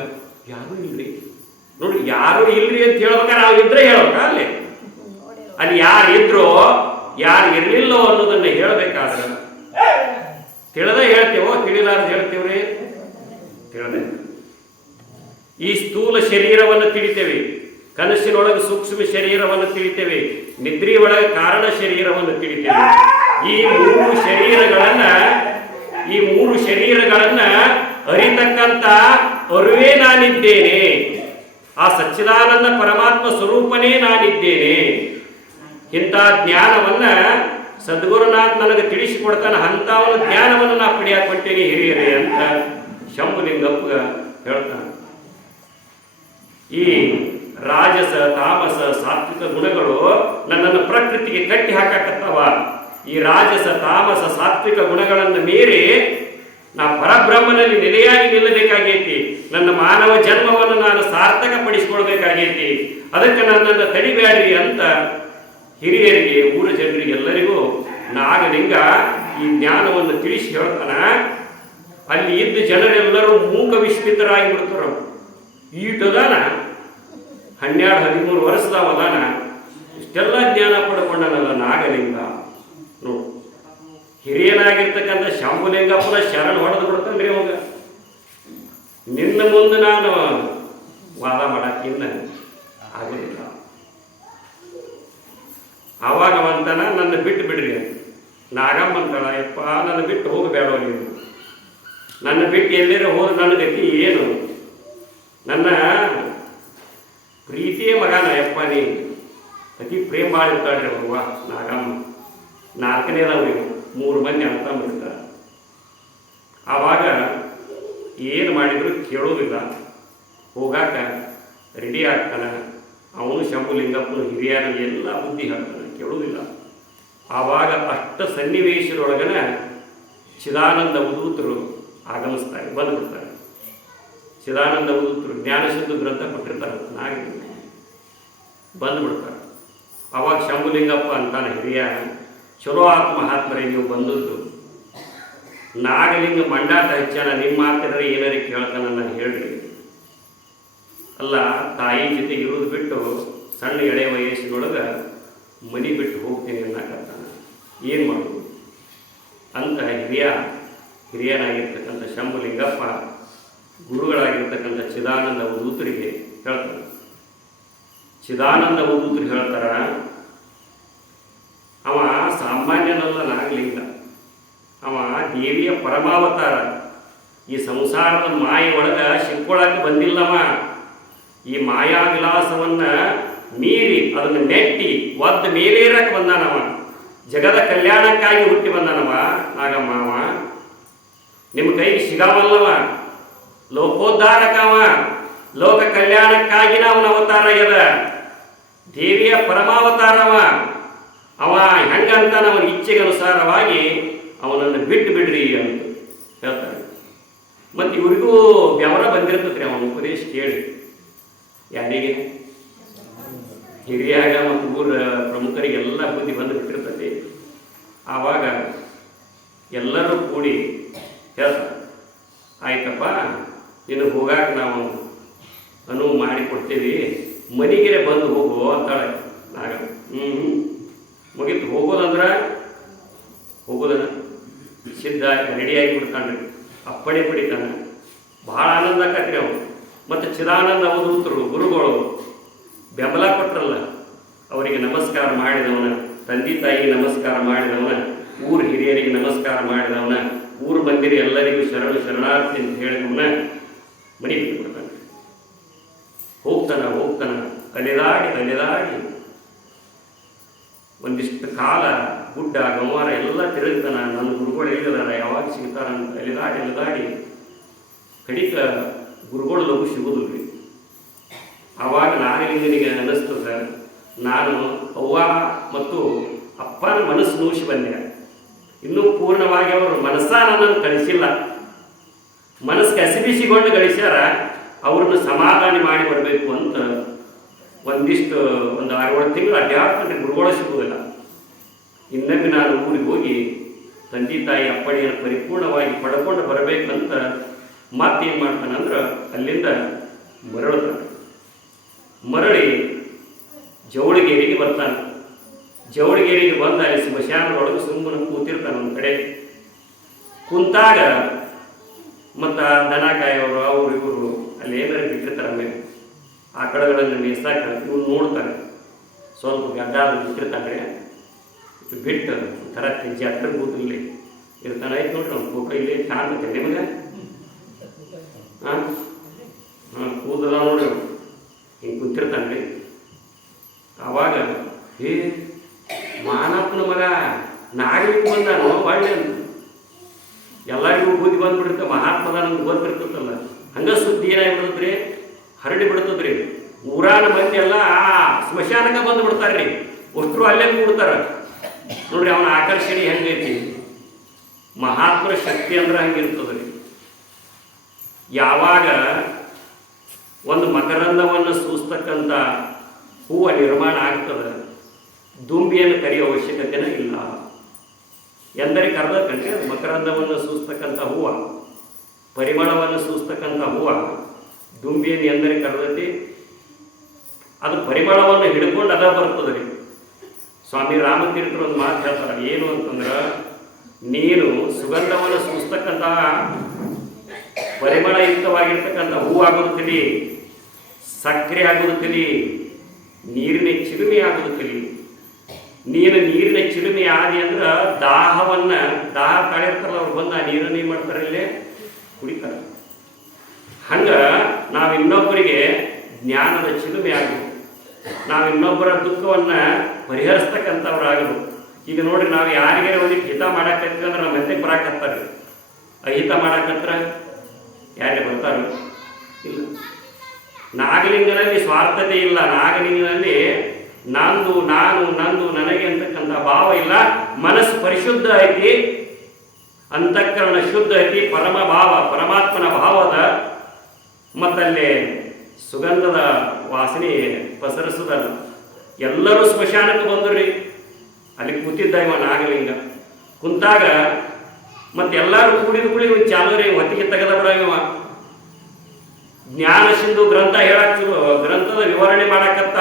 ಯಾರೂ ಇಲ್ರಿ. ನೋಡಿ, ಯಾರು ಇಲ್ರಿ ಅಂತ ಹೇಳ್ಬೇಕಾರೆ ನಾವು ಇದ್ರೆ ಹೇಳ್ಬೇಕ ಅಲ್ಲಿ ಯಾರು ಇದ್ರೋ ಯಾರು ಇರ್ಲಿಲ್ಲೋ ಅನ್ನೋದನ್ನ ಹೇಳ್ಬೇಕಾದ್ರೆ ತಿಳಿದ ಹೇಳ್ತೇವೋ ತಿಳಿಲಾರ್ದು ಹೇಳ್ತೇವ್ರಿ? ತಿಳಿದೆ. ಈ ಸ್ಥೂಲ ಶರೀರವನ್ನು ತಿಳಿತೇವೆ, ಕನಸಿನೊಳಗೆ ಸೂಕ್ಷ್ಮ ಶರೀರವನ್ನು ತಿಳಿತೇವೆ, ನಿದ್ರಿ ಒಳಗೆ ಕಾರಣ ಶರೀರವನ್ನು ತಿಳಿತೇವೆ. ಈ ಮೂರು ಶರೀರಗಳನ್ನ ಅರಿತಕ್ಕಂತ ಅರಿವೇ ನಾನಿದ್ದೇನೆ. ಆ ಸಚ್ಚಿದಾನಂದ ಪರಮಾತ್ಮ ಸ್ವರೂಪನೇ ನಾನಿದ್ದೇನೆ. ಇಂಥ ಜ್ಞಾನವನ್ನ ಸದ್ಗುರುನಾಥ್ ನನಗೆ ತಿಳಿಸಿಕೊಡ್ತಾನೆ. ಅಂಥವನ ಜ್ಞಾನವನ್ನು ನಾ ಪಡೆಯಾಕೊಂಡೇನೆ ಹಿರಿಯರೇ ಅಂತ ಶಂಭುಲಿಂಗಪ್ಪ ಹೇಳ್ತಾನೆ. ಈ ರಾಜಸ ತಾಮಸ ಸಾತ್ವಿಕ ಗುಣಗಳು ನನ್ನನ್ನು ಪ್ರಕೃತಿಗೆ ಕಟ್ಟಿ ಹಾಕಕತ್ತವ. ಈ ರಾಜಸ ತಾಮಸ ಸಾತ್ವಿಕ ಗುಣಗಳನ್ನು ಮೀರಿ ನಾ ಪರಬ್ರಹ್ಮನಲ್ಲಿ ನೆಲೆಯಾಗಿ ನಿಲ್ಲಬೇಕಾಗೈತಿ. ನನ್ನ ಮಾನವ ಜನ್ಮವನ್ನು ನಾನು ಸಾರ್ಥಕ ಪಡಿಸಿಕೊಳ್ಬೇಕಾಗೈತಿ. ಅದಕ್ಕೆ ನನ್ನನ್ನು ತಡಿಬೇಡ್ರಿ ಅಂತ ಹಿರಿಯರಿಗೆ, ಊರ ಜನರಿಗೆ, ಎಲ್ಲರಿಗೂ ನಾಗಲಿಂಗ ಈ ಜ್ಞಾನವನ್ನು ತಿಳಿಸಿ ಹೇಳ್ತಾನ. ಅಲ್ಲಿ ಇದ್ದ ಜನರೆಲ್ಲರೂ ಮೂಕ ವಿಸ್ಮಿತರಾಗಿ ಬಿಡ್ತಾರ. ಈಟದಾನ 12-13 ವರ್ಷದವದಾನ, ಇಷ್ಟೆಲ್ಲ ಜ್ಞಾನ ಪಡ್ಕೊಂಡನಲ್ಲ ನಾಗಲಿಂಗ. ನೋಡು, ಹಿರಿಯನಾಗಿರ್ತಕ್ಕಂಥ ಶಂಭುಲಿಂಗಪ್ಪನ ಶರಣ ಹೊಡೆದು ಬಿಡ್ತಾನ್ರಿ ಅವಾಗ. ನಿನ್ನ ಮುಂದೆ ನಾನು ವಾದ ಮಾಡಕ್ಕಿನ್ನ ಆಗೋದಿಲ್ಲ. ಆವಾಗ ಅಂತಾನ, ನನ್ನ ಬಿಟ್ಟು ಬಿಡ್ರಿ. ನಾಗಮ್ಮ ಅಂತಾಳ, ಯಪ್ಪ ನನ್ನ ಬಿಟ್ಟು ಹೋಗಬೇಡ, ನೀವು ನನ್ನ ಬಿಟ್ಟು ಎಲ್ಲರೂ ಹೋದ್ರೆ ನನ್ನ ಗತಿ ಏನು? ನನ್ನ ಪ್ರೀತಿಯೇ ಮಗನ ಯಪ್ಪ, ನೀ ಅತಿ ಪ್ರೇಮ ಮಾಡಿರ್ತಾಳ್ರಿ ಅವ್ವ ನಾಗಮ್ಮ. 4ನೇದವ್ರು 3 ಮಂದಿ ಅಂತ ಬಿಡ್ತಾರೆ. ಆವಾಗ ಏನು ಮಾಡಿದ್ರು ಕೇಳೋದಿಲ್ಲ, ಹೋಗಾಕ ರೆಡಿ ಆಗ್ತಾನೆ. ಅವನು ಶಂಭುಲಿಂಗಪ್ಪನ ಹಿರಿಯರ ಎಲ್ಲ ಬುದ್ಧಿ ಹೇಳ್ತಾನೆ, ಕೇಳೋದಿಲ್ಲ. ಆವಾಗ ಅಷ್ಟ ಸನ್ನಿವೇಶದೊಳಗನ ಚಿದಾನಂದ ಅವಧೂತರು ಆಗಮಿಸ್ತಾರೆ, ಬಂದುಬಿಡ್ತಾರೆ. ಚಿದಾನಂದ ಅವಧೂತರು ಜ್ಞಾನಸಿದ್ಧ ಗ್ರಂಥ ಕೊಟ್ಟಿರ್ತಾರೆ, ನಾಗಿ ಬಂದುಬಿಡ್ತಾರೆ. ಆವಾಗ ಶಂಭುಲಿಂಗಪ್ಪ ಅಂತಾನೆ ಹಿರಿಯ, ಚಲೋ ಆತ್ಮ ಮಹಾತ್ಮರೇ ನೀವು ಬಂದದ್ದು, ನಾಗಲಿಂಗ ಮಂಡಾಟ ಹೆಚ್ಚಾನ, ನಿಮ್ಮ ಮಾತಿನರೆ ಏನಾರೇ ಕೇಳ್ತಾನ ನಾನು ಹೇಳ್ರಿ. ಅಲ್ಲ, ತಾಯಿ ಜೊತೆ ಇರೋದು ಬಿಟ್ಟು ಸಣ್ಣ ಎಳೆ ವಯಸ್ಸಿನೊಳಗೆ ಮನೆ ಬಿಟ್ಟು ಹೋಗ್ತೀನಿ ಅನ್ನಕತ್ತಾನ, ಏನು ಮಾಡೋದು ಅಂತ ಹಿರಿಯನಾಗಿರ್ತಕ್ಕಂಥ ಶಂಭುಲಿಂಗಪ್ಪ ಗುರುಗಳಾಗಿರ್ತಕ್ಕಂಥ ಚಿದಾನಂದ ಅವಧೂತರಿಗೆ ಹೇಳ್ತಾರೆ. ಚಿದಾನಂದ ಅವಧೂತರು ಹೇಳ್ತಾರ, ಅವ ಸಾಮಾನ್ಯನಲ್ಲ ನಾಗಲಿಂಗ, ಅವ ದೇವಿಯ ಪರಮಾವತಾರ. ಈ ಸಂಸಾರದ ಮಾಯ ಒಳಗೆ ಸಿಕ್ಕೊಳಕ್ಕೆ ಬಂದಿಲ್ಲವ. ಈ ಮಾಯಾ ವಿಲಾಸವನ್ನು ಮೀರಿ ಅದನ್ನು ಮೆಟ್ಟಿ ಒದ್ದ ಮೇಲೇರಕ್ಕೆ ಬಂದಾನವ. ಜಗದ ಕಲ್ಯಾಣಕ್ಕಾಗಿ ಹುಟ್ಟಿ ಬಂದಾನವ ನಾಗಮ್ಮವ. ನಿಮ್ಮ ಕೈಗೆ ಸಿಗವಲ್ಲವ, ಲೋಕೋದ್ಧಾರಕವ, ಲೋಕ ಕಲ್ಯಾಣಕ್ಕಾಗಿನ ಅವನ ಅವತಾರ ಆಗ್ಯದ. ದೇವಿಯ ಪರಮಾವತಾರವ. ಅವ ಹೆಂಗಂತ ಅವನ ಇಚ್ಛೆಗೆ ಅನುಸಾರವಾಗಿ ಅವನನ್ನು ಬಿಟ್ಟು ಬಿಡ್ರಿ ಅಂತ ಹೇಳ್ತಾರೆ. ಮತ್ತು ಇವ್ರಿಗೂ ಬೆವರ ಬಂದಿರ್ತದ್ರಿ ಅವನ ಉಪದೇಶ ಕೇಳಿ. ಯಾರಿಗೆ? ಹಿರಿಯಾಗ ಮತ್ತು ಊರ ಪ್ರಮುಖರಿಗೆ ಎಲ್ಲ ಬುದ್ಧಿ ಬಂದು ಬಿಟ್ಟಿರ್ತದೆ. ಆವಾಗ ಎಲ್ಲರೂ ಕೂಡಿ ಹೇಳ್ತಾರೆ, ಆಯ್ತಪ್ಪ, ನೀನು ಹೋಗಾಕ ನಾವು ಅನುವು ಮಾಡಿಕೊಡ್ತೀವಿ, ಮನೆಗೆ ಬಂದು ಹೋಗು ಅಂತಾಳೆ ನಾಗ. ಮುಗಿತು, ಹೋಗೋದಂದ್ರೆ ಹೋಗೋದನ್ನ ಸಿದ್ಧ ರೆಡಿಯಾಗಿ ಬಿಡ್ತಾನೆ, ಅಪ್ಪಣೆ ಪಡಿತಾನೆ. ಭಾಳ ಆನಂದ ಆಕತ್ರಿ ಅವನು. ಮತ್ತು ಚಿದಾನಂದ ಅವಧೂತರು ಗುರುಗಳು ಬೆಂಬಲ ಕೊಟ್ಟರಲ್ಲ, ಅವರಿಗೆ ನಮಸ್ಕಾರ ಮಾಡಿದವನ, ತಂದೆ ತಾಯಿಗೆ ನಮಸ್ಕಾರ ಮಾಡಿದವನ, ಊರ ಹಿರಿಯರಿಗೆ ನಮಸ್ಕಾರ ಮಾಡಿದವನ, ಊರು ಮಂದಿರ ಎಲ್ಲರಿಗೂ ಶರಣಾರ್ಥಿ ಅಂತ ಹೇಳಿದವನ ಮನೆ ಬಿಟ್ಟು ಬಿಡ್ತಾನೆ. ಹೋಗ್ತಾನ ಅಲೆದಾಡಿ ಒಂದಿಷ್ಟು ಕಾಲ ಗುಡ್ಡ ಗಂವಾರ ಎಲ್ಲ ತಿರುಗ್ತಾನ. ನನ್ನ ಗುರುಗಳು ಎಲ್ಲಿದಾರ, ಯಾವಾಗ ಸಿಗ್ತಾರ ಅಂತ ಅಲೆದಾಡಿ ಕಡಿಕ ಗುರುಗಳು ಲಘು ಸಿಗೋದಿಲ್ರಿ. ಆವಾಗ ನಾಗಲಿಂಗನಿಗೆ ಅನ್ನಿಸ್ತದ, ನಾನು ಅವ್ವ ಮತ್ತು ಅಪ್ಪನ ಮನಸ್ಸು ನೂಸಿ ಬಂದೆ, ಇನ್ನೂ ಪೂರ್ಣವಾಗಿ ಅವರು ಮನಸ್ಸ ನನ್ನನ್ನು ಕಳಿಸಿಲ್ಲ. ಮನಸ್ಸು ಕಸಿಬಿಸಿಕೊಂಡು ಗಳಿಸ್ಯಾರ, ಅವ್ರನ್ನ ಸಮಾಧಾನ ಮಾಡಿ ಬರಬೇಕು ಅಂತ ಒಂದು 6-7 ತಿಂಗಳು ಅಡ್ಡಾಡ್ಕೊಂಡ್ರೆ ಗುರುಗಳು ಸಿಗೋದಿಲ್ಲ. ಇನ್ನೊಮ್ಮೆ ನಾನು ಊರಿಗೆ ಹೋಗಿ ತಂದೆ ತಾಯಿ ಅಪ್ಪಣೆಯನ್ನು ಪರಿಪೂರ್ಣವಾಗಿ ಪಡ್ಕೊಂಡು ಬರಬೇಕಂತ ಮತ್ತೇನು ಮಾಡ್ತಾನಂದ್ರೆ ಅಲ್ಲಿಂದ ಮರಳಿ ಜವಳಗೇರಿಗೆ ಬರ್ತಾನೆ. ಜವಳಗೇರಿಗೆ ಬಂದ ಅಲ್ಲಿ ಸ್ಮಶಾನದೊಳಗೆ ಸುಮ್ಮನೆ ಕೂತಿರ್ತಾನೆ ಒಂದು ಕಡೆ. ಕುಂತಾಗ ಮತ್ತು ದನ ಕಾಯೋರು ಅವರು ಇವರು ಅಲ್ಲಿ ಏನಾರು ಬಿಟ್ಟಿರ್ತಾರೆ, ಆಮೇಲೆ ಆಕಳಗಳನ್ನು ಮೇಯ್ಸಾಕ ಇವ್ರು ನೋಡ್ತಾರೆ. ಸ್ವಲ್ಪ ಗಡ್ಡ ಬಿಟ್ಟಿರ್ತಾನೆ, ಬಿಟ್ಟು ಒಂಥರ ಜಾತ್ರೆ ಕೂತಲ್ಲಿ ಇರ್ತಾನೆ. ಆಯ್ತು ನೋಡ್ರಿ ಅವ್ನು ಫೋಟೋ ಇಲ್ಲಿ ಕಾಣ್ತೈತೆ ನಿಮಗೆ. ಕೂದಲ ನೋಡ್ರಿ ಹಿಂಗೆ ಕುಂತಿರ್ತಾನೆ ರೀ. ಆವಾಗ ಮಾನಪ್ಪನ ಮಗ ನಾಗಲಿಂಗ ಬಂದಾನು ಒಳ್ಳೆ ಅಂತ ಎಲ್ಲರಿಗೂ ಬುದ್ಧಿ ಬಂದ್ಬಿಡುತ್ತೆ. ಮಹಾತ್ಮದ ನಮ್ಗೆ ಗೊತ್ತಿರ್ತದಲ್ಲ, ಹಂಗೆ ಸುದ್ದಿ ಏನಾಗ್ಬಿಡ್ತದ್ರಿ, ಹರಡಿ ಬಿಡ್ತದ್ರಿ. ಊರಾನ ಮಂದಿ ಎಲ್ಲ ಆ ಸ್ಮಶಾನಕ್ಕೆ ಬಂದು ಬಿಡ್ತಾರೆ ರೀ. ಅಷ್ಟರು ಅಲ್ಲೇ ಕೂಡ್ತಾರೆ ನೋಡ್ರಿ. ಅವನ ಆಕರ್ಷಣೆ ಹೆಂಗೈತಿ, ಮಹಾತ್ಮರ ಶಕ್ತಿ ಅಂದ್ರೆ ಹಂಗಿರ್ತದ್ರಿ. ಯಾವಾಗ ಒಂದು ಮಕರಂದವನ್ನು ಸೂಸ್ತಕ್ಕಂಥ ಹೂವು ನಿರ್ಮಾಣ ಆಗ್ತದೆ, ದುಂಬಿಯನ್ನು ಕರೆಯೋ ಅವಶ್ಯಕತೆನೇ ಇಲ್ಲ. ಎಂದರೆ ಕರೆದಕ್ಕಂತೆ ಮಕರಂದವನ್ನು ಸೂಸ್ತಕ್ಕಂಥ ಹೂವು, ಪರಿಮಳವನ್ನು ಸೂಸ್ತಕ್ಕಂಥ ಹೂವು ದುಂಬಿಯನ್ನು ಎಂದರೆ ಕರೆದೈತಿ. ಅದು ಪರಿಮಳವನ್ನು ಹಿಡ್ಕೊಂಡು ಅದ ಬರ್ತದೆ ರೀ. ಸ್ವಾಮಿ ರಾಮತೀರ್ಥರು ಒಂದು ಮಾತು ಹೇಳ್ತಾರೆ, ಏನು ಅಂತಂದ್ರೆ, ನೀನು ಸುಗಂಧವನ್ನು ಸೂಸ್ತಕ್ಕಂತಹ ಪರಿಮಳಯುಕ್ತವಾಗಿರ್ತಕ್ಕಂಥ ಹೂವು ಆಗೋದು ತಿಳಿ, ಸಕ್ಕರೆ ಆಗೋದು ತಿಳಿ, ನೀರಿನ ಚಿಲುಮೆ ಆಗೋದು ತಿಳಿ. ನೀರು ನೀರಿನ ಚಿಲುಮೆ ಆದಿ ಅಂದ್ರೆ ದಾಹ ತಾಳಿರ್ತಾರಲ್ಲ ಅವ್ರು ಬಂದು ಆ ನೀರನ್ನು ಏನು ಮಾಡ್ತಾರೆ, ಇಲ್ಲೇ ಕುಡಿತಾರೆ. ಹಂಗೆ ನಾವು ಇನ್ನೊಬ್ಬರಿಗೆ ಜ್ಞಾನದ ಚಿಲುಮೆ ಆಗಬೇಕು, ನಾವು ಇನ್ನೊಬ್ಬರ ದುಃಖವನ್ನು ಪರಿಹರಿಸ್ತಕ್ಕಂಥವ್ರಾಗಬೇಕು. ಈಗ ನೋಡ್ರಿ, ನಾವು ಯಾರಿಗಾರ ಒಂದಿಟ್ಟು ಹಿತ ಮಾಡಾಕತ್ತೀವಿ ಅಂದ್ರೆ ನಮ್ಮ ಮೆತ್ತಗೆ ಬರಾಕತ್ತಾರೆ. ಅಹಿತ ಮಾಡಾಕತ್ರ ಯಾರೇ ಬರ್ತಾರ? ಇಲ್ಲ. ನಾಗಲಿಂಗನಲ್ಲಿ ಸ್ವಾರ್ಥತೆ ಇಲ್ಲ. ನಾಗಲಿಂಗನಲ್ಲಿ ನಂದು, ನಾನು, ನಂದು, ನನಗೆ ಅಂತಕ್ಕಂಥ ಭಾವ ಇಲ್ಲ. ಮನಸ್ಸು ಪರಿಶುದ್ಧ ಐತಿ, ಅಂತಃಕರಣ ಶುದ್ಧ ಐತಿ, ಪರಮ ಭಾವ, ಪರಮಾತ್ಮನ ಭಾವದ. ಮತ್ತಲ್ಲಿ ಸುಗಂಧದ ವಾಸನೆ ಪಸರಿಸೋದಲ್ಲ. ಎಲ್ಲರೂ ಸ್ಮಶಾನಕ್ಕೆ ಬಂದ್ರಿ. ಅಲ್ಲಿ ಕೂತಿದ್ದ ಇವ ನಾಗಲಿಂಗ. ಕುಂತಾಗ ಮತ್ತೆಲ್ಲರೂ ಕೂಡಿ ಒಂದು ಚಾಲೂರಿ ಹೊತ್ತಿಗೆ ತೆಗೆದ ಬಿಡ ಇವ. ಜ್ಞಾನ ಸಿಂಧು ಗ್ರಂಥ ಹೇಳಕ್ ಗ್ರಂಥದ ವಿವರಣೆ ಮಾಡಾಕತ್ತ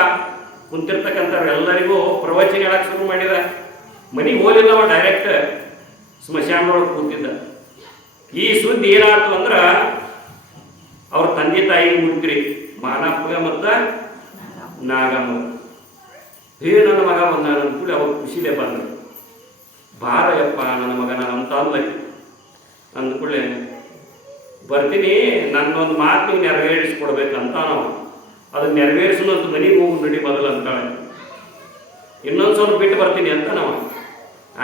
ಕುಂತಿರ್ತಕ್ಕಂಥವ್ರು ಎಲ್ಲರಿಗೂ ಪ್ರವಚನ ಹೇಳಕ್ ಶುರು ಮಾಡಿದ. ಮನೆಗೆ ಹೋಲಿಲ್ಲ, ಅವ ಡೈರೆಕ್ಟ್ ಸ್ಮಶಾನದೊಳಗೆ ಕೂತಿದ್ದ. ಈ ಸುದ್ದಿ ಏನಾಯ್ತು ಅಂದ್ರೆ ಅವ್ರ ತಂದೆ ತಾಯಿ ಮುಟ್ರಿ, ಮಾನಪ್ಪಗ ಮತ್ತು ನಾಗಮ್ಮ. ನನ್ನ ಮಗ ಬಂದ ಅಂದ್ಕೂಡಿ ಅವ್ರು ಖುಷಿಲೇ ಬಂದರು. ಬಾರಯ್ಯಪ್ಪ ನನ್ನ ಮಗನ ಅಂತ ಅಂದ್ಕೂಡಲೇ ಬರ್ತೀನಿ, ನನ್ನೊಂದು ಮಾತು ನೀವು ನೆರವೇರಿಸ್ಕೊಡ್ಬೇಕಂತ ನಾವು. ಅದನ್ನ ನೆರವೇರಿಸೋಣ ಅಂತ ಮನೆಗೆ ಹೋಗಿ ನಡಿ ಮೊದಲು ಅಂತಾಳೆ. ಇನ್ನೊಂದು ಸ್ವಲ್ಪ ಬಿಟ್ಟು ಬರ್ತೀನಿ ಅಂತ ನಾವು.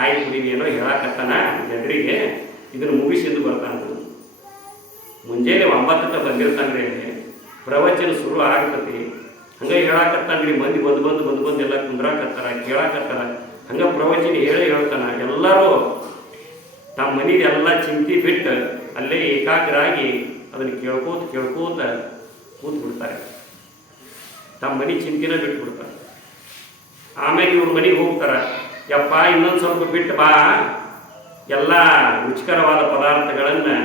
ಆಯ್ತು ಬಿಡಿ, ಏನೋ ಹೇಳಕತ್ತಾನ ಜನರಿಗೆ, ಇದನ್ನು ಮುಗಿಸಿದ್ದು ಬರ್ತಾನೆ. ಮುಂಜಾನೆ 9ಕ್ಕೆ ಬಂದಿರ್ತಾನ್ರಿ. ಪ್ರವಚನ ಶುರು ಆಗ್ತತಿ. ಹಂಗೆ ಹೇಳಾಕತ್ತಾನ್ರಿ. ಮಂದಿ ಬಂದು ಎಲ್ಲ ಕುಂದ್ರಾಕತ್ತಾರ, ಕೇಳಾಕತ್ತಾರ. ಹಂಗೆ ಪ್ರವಚನ ಹೇಳ್ತಾನ. ಎಲ್ಲರೂ ತಮ್ಮ ಮನೇಲಿ ಎಲ್ಲ ಚಿಂತೆ ಬಿಟ್ಟು ಅಲ್ಲೇ ಏಕಾಗ್ರಾಗಿ ಅದನ್ನು ಕೇಳ್ಕೋತ ಕೂತ್ಬಿಡ್ತಾರೆ. ತಮ್ಮ ಮನೆ ಚಿಂತೆನ ಬಿಟ್ಬಿಡ್ತಾರೆ. ಆಮೇಲೆ ಇವ್ರ ಮನೆಗೆ ಹೋಗ್ತಾರೆ. ಯಪ್ಪ ಇನ್ನೊಂದು ಸ್ವಲ್ಪ ಬಿಟ್ಟು ಬಾ, ಎಲ್ಲ ರುಚಿಕರವಾದ ಪದಾರ್ಥಗಳನ್ನು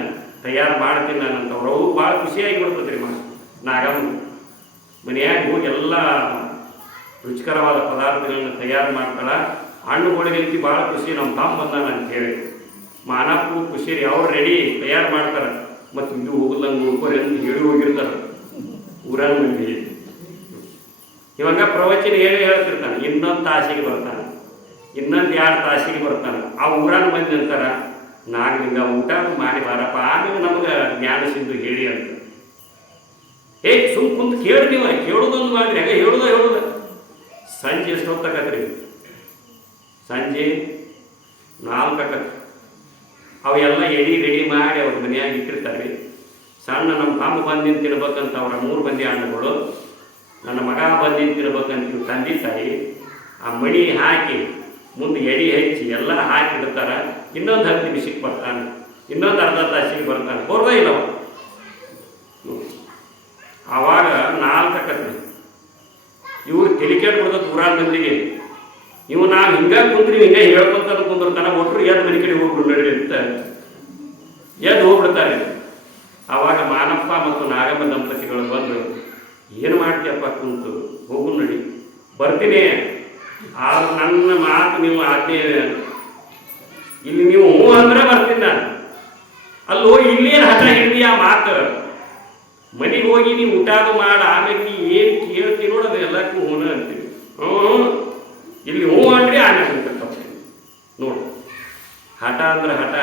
ತಯಾರು ಮಾಡ್ತೀನಿ ನಾನಂತವ್ರು. ಅವು ಭಾಳ ಖುಷಿಯಾಗಿ ಬಿಡ್ತದ್ರಿ. ನಾಗಮ್ಮ ಮನೆಯಾಗ ಹೋಗಿ ಎಲ್ಲ ರುಚಿಕರವಾದ ಪದಾರ್ಥಗಳನ್ನು ತಯಾರು ಮಾಡ್ತಾಳೆ. ಹಣ್ಣುಗಳಿಗಂತಿ ಭಾಳ ಖುಷಿ, ನಮ್ಮ ತಮ್ಮ ಬಂದಾನ ಅಂತೇಳಿ. ಮಾನಪ್ಪು ಖುಷಿ ರೀ. ಅವ್ರು ರೆಡಿ ತಯಾರು ಮಾಡ್ತಾರೆ. ಮತ್ತು ಇದು ಹೋಗ್ದಂಗೆ ನೋಡ್ಕೊರಿ ಅಂತ ಹೇಳಿ ಹೋಗಿರ್ತಾರೆ ಊರಾನ ಮಂದಿ. ಇವಾಗ ಪ್ರವಚನ ಹೇಳ್ತಿರ್ತಾನೆ. ಇನ್ನೊಂದು ತಾಸಿಗೆ ಬರ್ತಾನೆ, ಇನ್ನೊಂದು 2 ತಾಸಿಗೆ ಬರ್ತಾನೆ. ಆ ಊರಾನ ಮಂದಿ ಅಂತಾರೆ, ನಾಗಲಿಂಗ ಊಟ ಮಾಡಿ ಬಾರಪ್ಪ, ಆಮೇಲೆ ನಮಗೆ ಜ್ಞಾನ ಸಿಂಧು ಹೇಳಿ ಅಂತ. ಸುಮ್ ಕುಂತು ಕೇಳ್ತೀವ, ಕೇಳೋದೊಂದು ಮಾಡ್ರಿ. ಹಾಗೆ ಹೇಳೋದ ಸಂಜೆ ಎಷ್ಟು ಹೊತ್ತಾಕತ್ರಿ? ಸಂಜೆ 4 ಆಕತ್ರಿ. ಅವೆಲ್ಲ ರೆಡಿ ಮಾಡಿ ಅವ್ರ ಮನೆಯಾಗ ಇಟ್ಟಿರ್ತಾರೆ. ಸಣ್ಣ ನಮ್ಮ ತಮ್ಮ ಬಂದಿನ ತಿನ್ಬೇಕಂತ ಅವ್ರ 3 ಮಂದಿ ಹಣ್ಣುಗಳು, ನನ್ನ ಮಗ ಬಂದಿನ ತಿನ್ಬೇಕಂತ ತಂದೆ ತಾಯಿ ಆ ಮಣಿ ಹಾಕಿ ಮುಂದೆ ಹಚ್ಚಿ ಎಲ್ಲ ಹಾಕಿಡ್ತಾರೆ. ಇನ್ನೊಂದು 10 ನಿಮಿಷಕ್ಕೆ ಬರ್ತಾನೆ, ಇನ್ನೊಂದು ಅರ್ಧ ತಾಸಿಗೆ ಬರ್ತಾನೆ. ಬರೋದೇ ಇಲ್ಲ ಆವಾಗ 4 ಆಕತ್ರಿ. ಇವ್ರು ತೆಲಿಕೆಟ್ ಬಿಡ್ತದೆ ಊರಾನ ಮಂದಿಗೆ. ಇವು ನಾವು ಹಿಂಗೆ ಕುಂತ್ರಿ, ಹಿಂಗೆ ಹೇಳ್ಕೊಂತ ಕುಂದಿರ್ತಾನೆ. ಒಟ್ಟರು ಎದ್ದು ಮನೆ ಕಡೆ ಹೋಗ್ಬಿಡು ನಡಿ ಅಂತ ಎದ್ದು ಹೋಗ್ಬಿಡ್ತಾರೆ. ಆವಾಗ ಮಾನಪ್ಪ ಮತ್ತು ನಾಗಮ್ಮ ದಂಪತಿಗಳು ಬಂದು, ಏನು ಮಾಡ್ತೀಯಪ್ಪ ಕುಂತು, ಹೋಗು ನಡಿ, ಬರ್ತೀನಿ. ಆದ್ರೆ ನನ್ನ ಮಾತು ನೀವು ಆಜ್ಞೆ, ಇಲ್ಲಿ ನೀವು ಹ್ಞೂ ಅಂದ್ರೆ ಬರ್ತೀನಿ ನಾನು. ಅಲ್ಲಿ ಹೋಗಿ ಇಲ್ಲೇನು ಹಠ ಹಿಡಿದಿ ಆ ಮಾತು. ಮನೆಗೆ ಹೋಗಿ ನೀವು ಊಟ ಮಾಡಿ ಆಮೇಲೆ ನೀ ಏನು ಕೇಳ್ತೀವಿ ನೋಡೋದು ಎಲ್ಲಕ್ಕೂ ಹೂನ ಅಂತೀವಿ. ಇಲ್ಲಿ ಹ್ಞೂ ಅಂದ್ರಿ ಆಮೇಲೆ ಹೋಗ್ತಪ್ಪ ನೋಡು. ಹಠ ಅಂದ್ರೆ ಹಠ.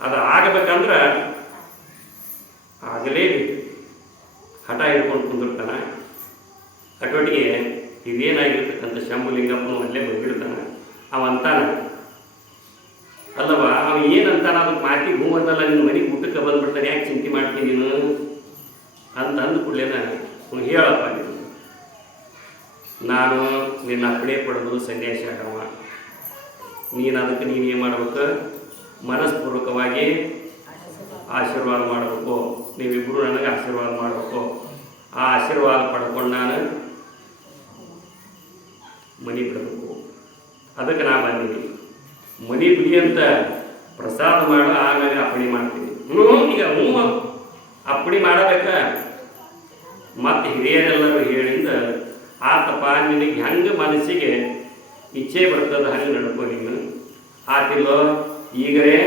ಅದು ಆಗಬೇಕಂದ್ರೆ ಆಗಲೇಬೇಕು. ಹಠ ಹಿಡ್ಕೊಂಡು ಕುಂದಿರ್ತಾನೆ. ಅಟೊಟ್ಟಿಗೆ ಇದೇನಾಗಿರ್ತಕ್ಕಂಥ ಶಂಭುಲಿಂಗಪ್ಪನು ಅಲ್ಲೇ ಬಂದ್ಬಿಡ್ತಾನೆ. ಅವಂತಾನ ಅಲ್ಲವ, ಅವ ಏನಂತಾನ ಅದಕ್ಕೆ ಮಾತಿಗೆ ಹೂ ಅಂತಲ್ಲ, ನಿನ್ನ ಮನೆಗೆ ಊಟಕ್ಕೆ ಬಂದ್ಬಿಡ್ತಾನೆ, ಯಾಕೆ ಚಿಂತೆ ಮಾಡ್ತೀನಿ ನೀನು ಅಂತ ಅಂದ ಕೂಡಲೇನ ಹೇಳಪ್ಪ, ನಾನು ನಿನ್ನ ಅಪ್ಪಣೆ ಪಡೆದು ಸನ್ಯಾಸಿ ಆಗವ. ನೀನು ಅದಕ್ಕೆ ನೀನು ಏನು ಮಾಡ್ಬೇಕು? ಮನಸ್ಪೂರ್ವಕವಾಗಿ ಆಶೀರ್ವಾದ ಮಾಡಬೇಕು. ನೀವಿಬ್ಬರು ನನಗೆ ಆಶೀರ್ವಾದ ಮಾಡಬೇಕು. ಆ ಆಶೀರ್ವಾದ ಪಡ್ಕೊಂಡು ನಾನು ಮನೆ ಬಿಡಬೇಕು. ಅದಕ್ಕೆ ನಾ ಬಂದೀನಿ. ಮನೆ ಬಿಡಿ ಅಂತ ಪ್ರಸಾದ ಮಾಡು, ಆಮೇಲೆ ಅಪ್ಪಣೆ ಮಾಡ್ತೀನಿ. ಈಗ ಅಪ್ಪಣೆ ಮಾಡಬೇಕ. ಮತ್ತು ಹಿರಿಯರೆಲ್ಲರೂ ಹೇಳಿಂದ ಆತಪ್ಪ, ನಿನಗೆ ಹೆಂಗೆ ಮನಸ್ಸಿಗೆ ಇಚ್ಛೆ ಬರ್ತದೆ ಹಂಗೆ ನಡ್ಕೋ ನೀನು. ಆತಿಲ್ಲೋ ಈಗರೇ